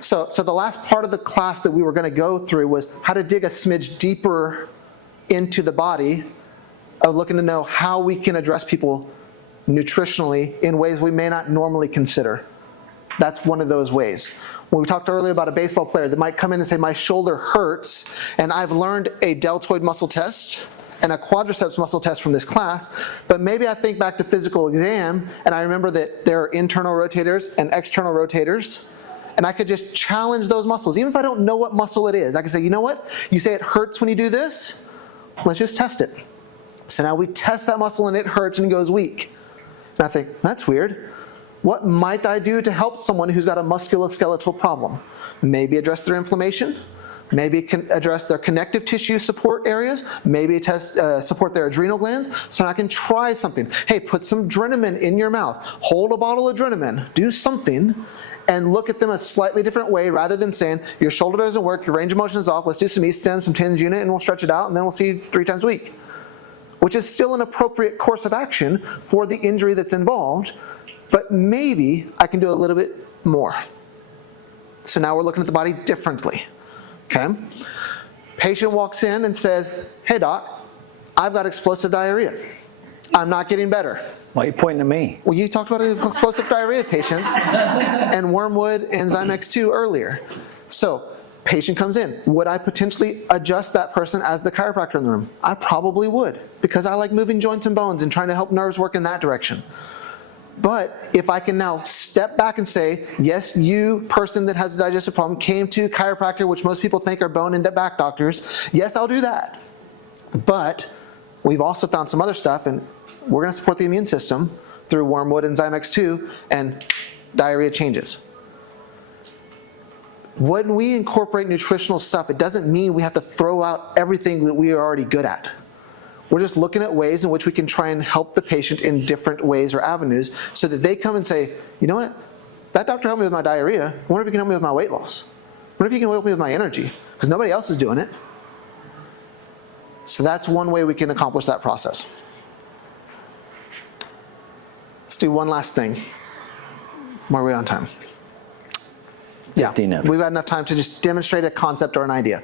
So the last part of the class that we were going to go through was how to dig a smidge deeper into the body, of looking to know how we can address people nutritionally in ways we may not normally consider. That's one of those ways. When we talked earlier about a baseball player that might come in and say, my shoulder hurts, and I've learned a deltoid muscle test and a quadriceps muscle test from this class, but maybe I think back to physical exam, and I remember that there are internal rotators and external rotators, and I could just challenge those muscles. Even if I don't know what muscle it is, I can say, you know what? You say it hurts when you do this? Let's just test it. So now we test that muscle and it hurts and it goes weak. And I think, that's weird. What might I do to help someone who's got a musculoskeletal problem? Maybe address their inflammation. Maybe can address their connective tissue support areas. Maybe support their adrenal glands. So I can try something. Hey, put some Drenamine in your mouth. Hold a bottle of Drenamine. Do something and look at them a slightly different way rather than saying, your shoulder doesn't work, your range of motion is off, let's do some E-stim, some TENS unit, and we'll stretch it out, and then we'll see you 3 times a week. Which is still an appropriate course of action for the injury that's involved, but maybe I can do a little bit more. So now we're looking at the body differently, okay? Patient walks in and says, hey doc, I've got explosive diarrhea. I'm not getting better. Why are you pointing at me? Well, you talked about an explosive diarrhea patient and wormwood enzyme X2 earlier. So, patient comes in. Would I potentially adjust that person as the chiropractor in the room? I probably would, because I like moving joints and bones and trying to help nerves work in that direction. But if I can now step back and say, yes, you person that has a digestive problem came to chiropractor, which most people think are bone and back doctors, yes, I'll do that. But we've also found some other stuff, and we're going to support the immune system through wormwood enzyme X2, and diarrhea changes. When we incorporate nutritional stuff, it doesn't mean we have to throw out everything that we are already good at. We're just looking at ways in which we can try and help the patient in different ways or avenues so that they come and say, you know what, that doctor helped me with my diarrhea. I wonder if you can help me with my weight loss. I wonder if you can help me with my energy, because nobody else is doing it. So that's one way we can accomplish that process. Let's do one last thing. Where are we on time? Yeah, 15 minutes. we've got enough time to just demonstrate a concept or an idea.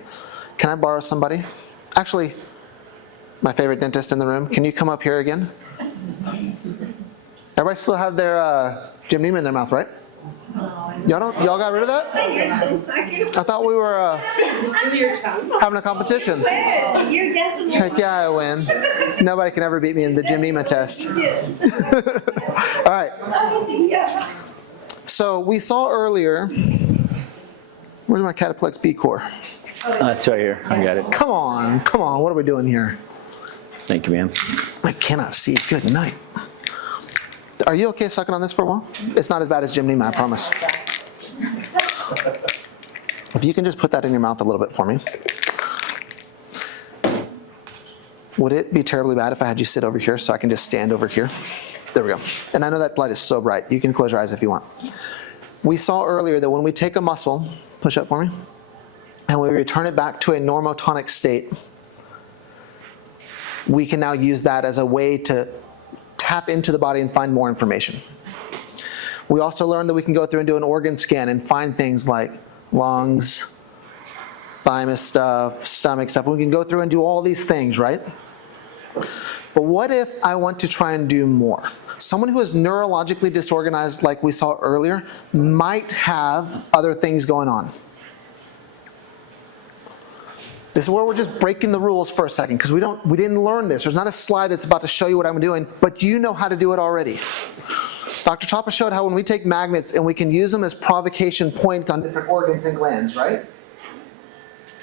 Can I borrow somebody? Actually, my favorite dentist in the room, can you come up here again? Everybody still have their Jim Neiman in their mouth, right? Y'all got rid of that? You're still sucking. I thought we were having a competition. You're definitely. Heck yeah, I win. Nobody can ever beat me in the Jim Neiman test. All right. So we saw earlier, where's my cataplex B core? It's right here. I got it. Come on, what are we doing here? Thank you, ma'am. I cannot see. Good night. Are you okay sucking on this for a while? It's not as bad as Jim Neiman, I promise. If you can just put that in your mouth a little bit for me. Would it be terribly bad if I had you sit over here so I can just stand over here? There we go. And I know that light is so bright. You can close your eyes if you want. We saw earlier that when we take a muscle, push up for me, and we return it back to a normotonic state, we can now use that as a way to tap into the body and find more information. We also learned that we can go through and do an organ scan and find things like lungs, thymus stuff, stomach stuff. We can go through and do all these things, right? But what if I want to try and do more? Someone who is neurologically disorganized, like we saw earlier, might have other things going on. This is where we're just breaking the rules for a second, because we didn't learn this. There's not a slide that's about to show you what I'm doing, but you know how to do it already. Dr. Chapa showed how when we take magnets and we can use them as provocation points on different organs and glands, right?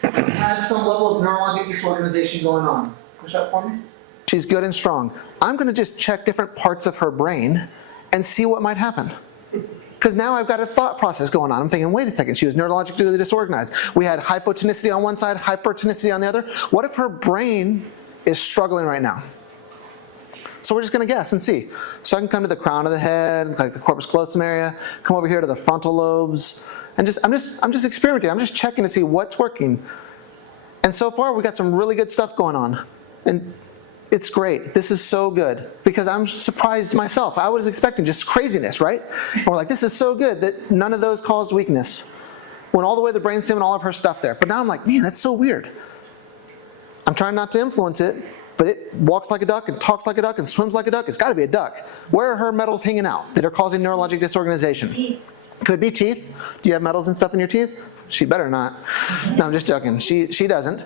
Have some level of neurologic disorganization going on. Push up for me. She's good and strong. I'm going to just check different parts of her brain and see what might happen. Because now I've got a thought process going on. I'm thinking, wait a second, she was neurologically disorganized. We had hypotonicity on one side, hypertonicity on the other. What if her brain is struggling right now? So we're just gonna guess and see. So I can come to the crown of the head, like the corpus callosum area, come over here to the frontal lobes, and I'm just experimenting. I'm just checking to see what's working. And so far, we got some really good stuff going on. And it's great. This is so good because I'm surprised myself. I was expecting just craziness, right? And we're like, this is so good that none of those caused weakness. Went all the way to the brainstem and all of her stuff there. But now I'm like, man, that's so weird. I'm trying not to influence it, but it walks like a duck and talks like a duck and swims like a duck. It's got to be a duck. Where are her metals hanging out that are causing neurologic disorganization? Teeth. Could be teeth. Do you have metals and stuff in your teeth? She better not. No, I'm just joking. She doesn't.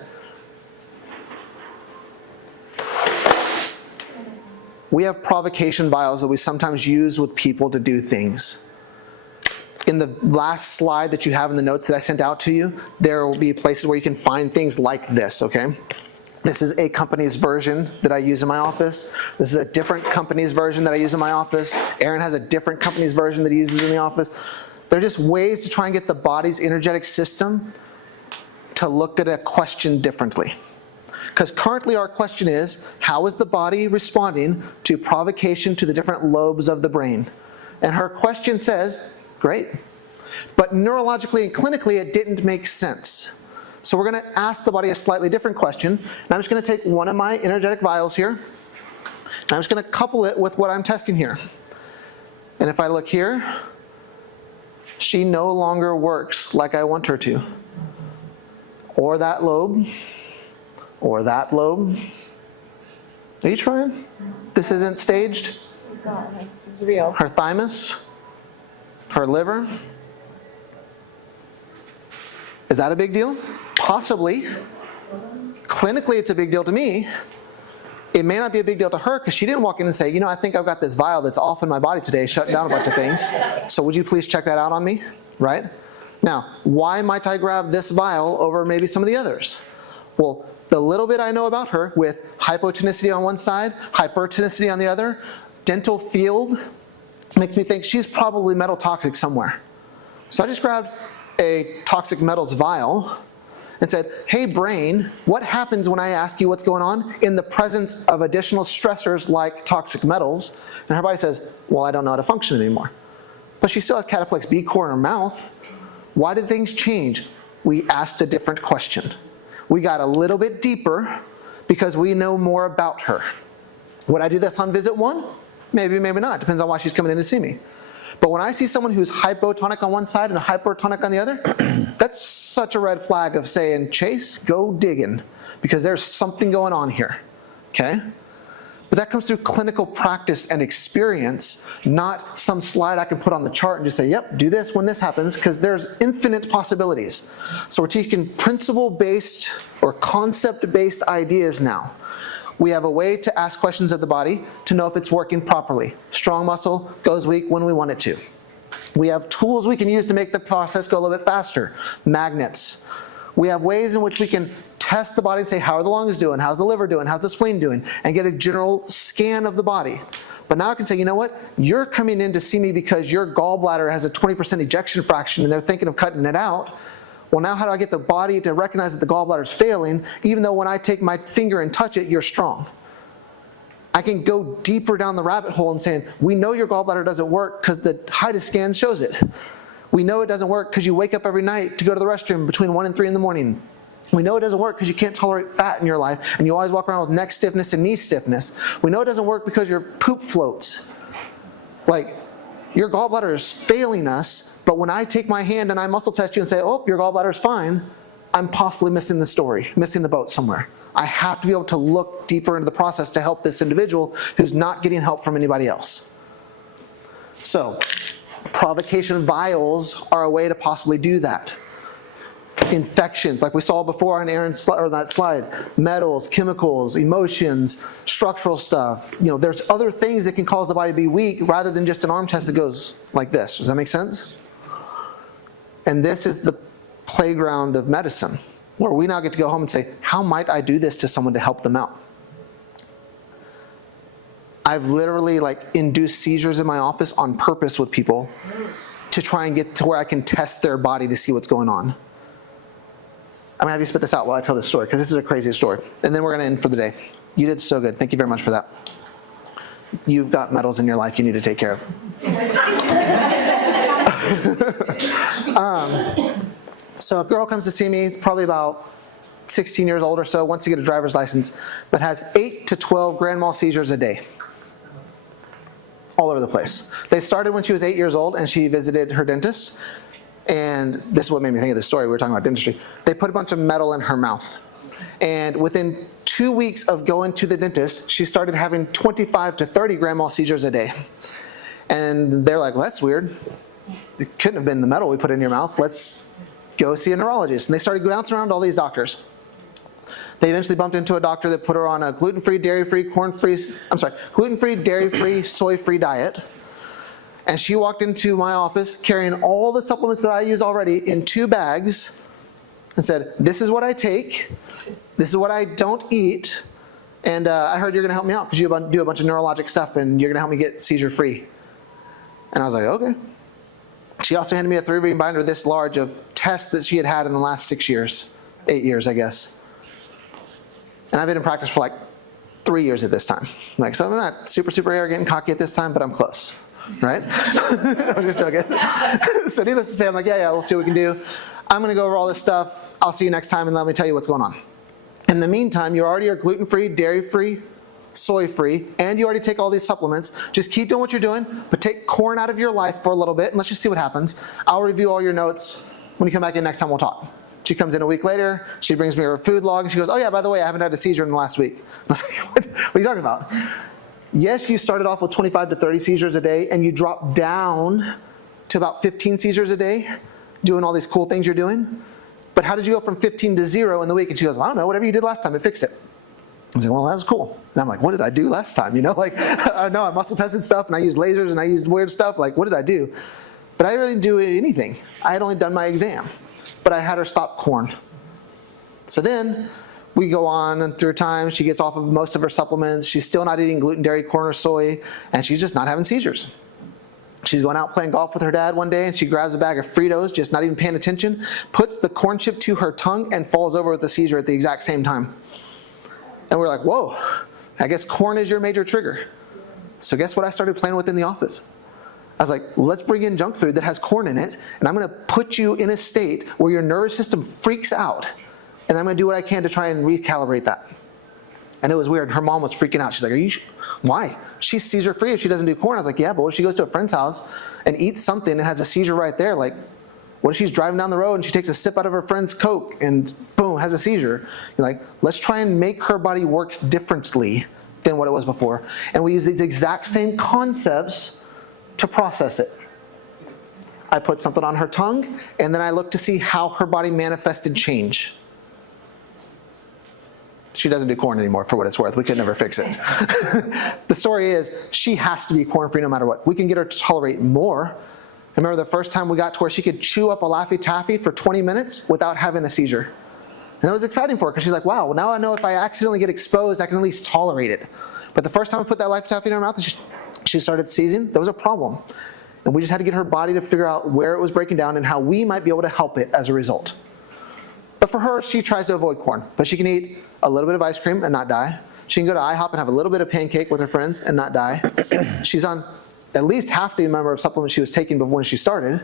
We have provocation vials that we sometimes use with people to do things. In the last slide that you have in the notes that I sent out to you, there will be places where you can find things like this, okay? This is a company's version that I use in my office. This is a different company's version that I use in my office. Aaron has a different company's version that he uses in the office. They're just ways to try and get the body's energetic system to look at a question differently. Because currently our question is, how is the body responding to provocation to the different lobes of the brain? And her question says, great. But neurologically and clinically, it didn't make sense. So we're going to ask the body a slightly different question. And I'm just going to take one of my energetic vials here, and I'm just going to couple it with what I'm testing here. And if I look here, she no longer works like I want her to. Or that lobe. Or that lobe. Are you trying? This isn't staged? It's real. Her thymus. Her liver. Is that a big deal? Possibly. Clinically, it's a big deal to me. It may not be a big deal to her because she didn't walk in and say, you know, I think I've got this vial that's off in my body today, shutting down a bunch of things. So would you please check that out on me? Right? Now, why might I grab this vial over maybe some of the others? Well, the little bit I know about her with hypotonicity on one side, hypertonicity on the other, dental field, makes me think she's probably metal toxic somewhere. So I just grabbed a toxic metals vial and said, hey brain, what happens when I ask you what's going on in the presence of additional stressors like toxic metals? And her body says, well, I don't know how to function anymore. But she still has cataplex B core in her mouth. Why did things change? We asked a different question. We got a little bit deeper because we know more about her. Would I do this on visit 1? Maybe, maybe not. Depends on why she's coming in to see me. But when I see someone who's hypotonic on one side and hypertonic on the other, that's such a red flag of saying, Chase, go digging, because there's something going on here, okay? But that comes through clinical practice and experience, not some slide I can put on the chart and just say, yep, do this when this happens, because there's infinite possibilities. So we're teaching principle-based or concept-based ideas now. We have a way to ask questions of the body to know if it's working properly. Strong muscle goes weak when we want it to. We have tools we can use to make the process go a little bit faster. Magnets. We have ways in which we can test the body and say, how are the lungs doing? How's the liver doing? How's the spleen doing? And get a general scan of the body. But now I can say, you know what? You're coming in to see me because your gallbladder has a 20% ejection fraction and they're thinking of cutting it out. Well, now how do I get the body to recognize that the gallbladder is failing, even though when I take my finger and touch it, you're strong? I can go deeper down the rabbit hole and saying, we know your gallbladder doesn't work because the HIDA scan shows it. We know it doesn't work because you wake up every night to go to the restroom between 1 and 3 in the morning. We know it doesn't work because you can't tolerate fat in your life and you always walk around with neck stiffness and knee stiffness. We know it doesn't work because your poop floats. Like, your gallbladder is failing us, but when I take my hand and I muscle test you and say, oh, your gallbladder is fine, I'm possibly missing the story, missing the boat somewhere. I have to be able to look deeper into the process to help this individual who's not getting help from anybody else. So, provocation vials are a way to possibly do that. Infections, like we saw before on Aaron's or that slide, metals, chemicals, emotions, structural stuff. You know, there's other things that can cause the body to be weak rather than just an arm test that goes like this. Does that make sense? And this is the playground of medicine, where we now get to go home and say, how might I do this to someone to help them out? I've literally induced seizures in my office on purpose with people to try and get to where I can test their body to see what's going on. I'm going to have you spit this out while I tell this story, because this is a crazy story. And then we're going to end for the day. You did so good. Thank you very much for that. you've got metals in your life you need to take care of. So a girl comes to see me, it's probably about 16 years old or so, wants to get a driver's license, but has 8 to 12 grand mal seizures a day. All over the place. They started when she was 8 years old and she visited her dentist. And this is what made me think of this story. We were talking about dentistry. They put a bunch of metal in her mouth. And within 2 weeks of going to the dentist, she started having 25 to 30 grand mal seizures a day. And they're like, well, that's weird. It couldn't have been the metal we put in your mouth. Let's go see a neurologist. And they started bouncing around all these doctors. They eventually bumped into a doctor that put her on a gluten-free, dairy-free, gluten-free, dairy-free, soy-free diet. And she walked into my office carrying all the supplements that I use already in 2 bags and said, this is what I take, this is what I don't eat, and I heard you're gonna help me out because you do a bunch of neurologic stuff and you're gonna help me get seizure-free. And I was like, okay. She also handed me a 3-ring binder this large of tests that she had had in the last 6 years, 8 years, I guess. And I've been in practice for like 3 years at this time. Like, so I'm not super arrogant and cocky at this time, but I'm close, right? I'm just joking. So needless to say, I'm like, yeah, we'll see what we can do. I'm gonna go over all this stuff. I'll see you next time and let me tell you what's going on. In the meantime, you already are gluten-free, dairy-free, soy-free, and you already take all these supplements. Just keep doing what you're doing, but take corn out of your life for a little bit and let's just see what happens. I'll review all your notes. When you come back in next time, we'll talk. She comes in a week later, she brings me her food log, and she goes, oh yeah, by the way, I haven't had a seizure in the last week. And I was like, what are you talking about? Yes, you started off with 25 to 30 seizures a day, and you dropped down to about 15 seizures a day, doing all these cool things you're doing. But how did you go from 15 to 0 in the week? And she goes, well, I don't know, whatever you did last time, it fixed it. I was like, well, that was cool. And I'm like, what did I do last time? You know, like, I know I muscle tested stuff, and I used lasers, and I used weird stuff. Like, what did I do? But I really didn't do anything. I had only done my exam. But I had her stop corn. So then we go on and through time, she gets off of most of her supplements. She's still not eating gluten, dairy, corn, or soy, and she's just not having seizures. She's going out playing golf with her dad one day, and she grabs a bag of Fritos, just not even paying attention, puts the corn chip to her tongue, and falls over with a seizure at the exact same time. And we're like, whoa, I guess corn is your major trigger. So guess what I started playing with in the office? I was like, let's bring in junk food that has corn in it, and I'm gonna put you in a state where your nervous system freaks out, and I'm gonna do what I can to try and recalibrate that. And it was weird. Her mom was freaking out. She's like, why? She's seizure-free if she doesn't do corn. I was like, yeah, but what if she goes to a friend's house and eats something and has a seizure right there? Like, what if she's driving down the road and she takes a sip out of her friend's Coke and boom, has a seizure? You're like, let's try and make her body work differently than what it was before. And we use these exact same concepts to process it. I put something on her tongue, and then I looked to see how her body manifested change. She doesn't do corn anymore, for what it's worth. We could never fix it. The story is, she has to be corn-free no matter what. We can get her to tolerate more. I remember the first time we got to where she could chew up a Laffy Taffy for 20 minutes without having a seizure. And that was exciting for her, because she's like, wow, well, now I know if I accidentally get exposed, I can at least tolerate it. But the first time I put that Laffy Taffy in her mouth, and she started seizing, there was a problem. And we just had to get her body to figure out where it was breaking down and how we might be able to help it as a result. But for her, she tries to avoid corn. But she can eat a little bit of ice cream and not die. She can go to IHOP and have a little bit of pancake with her friends and not die. She's on at least half the number of supplements she was taking before when she started,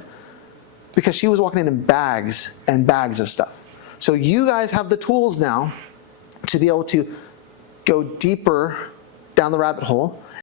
because she was walking in bags and bags of stuff. So you guys have the tools now to be able to go deeper down the rabbit hole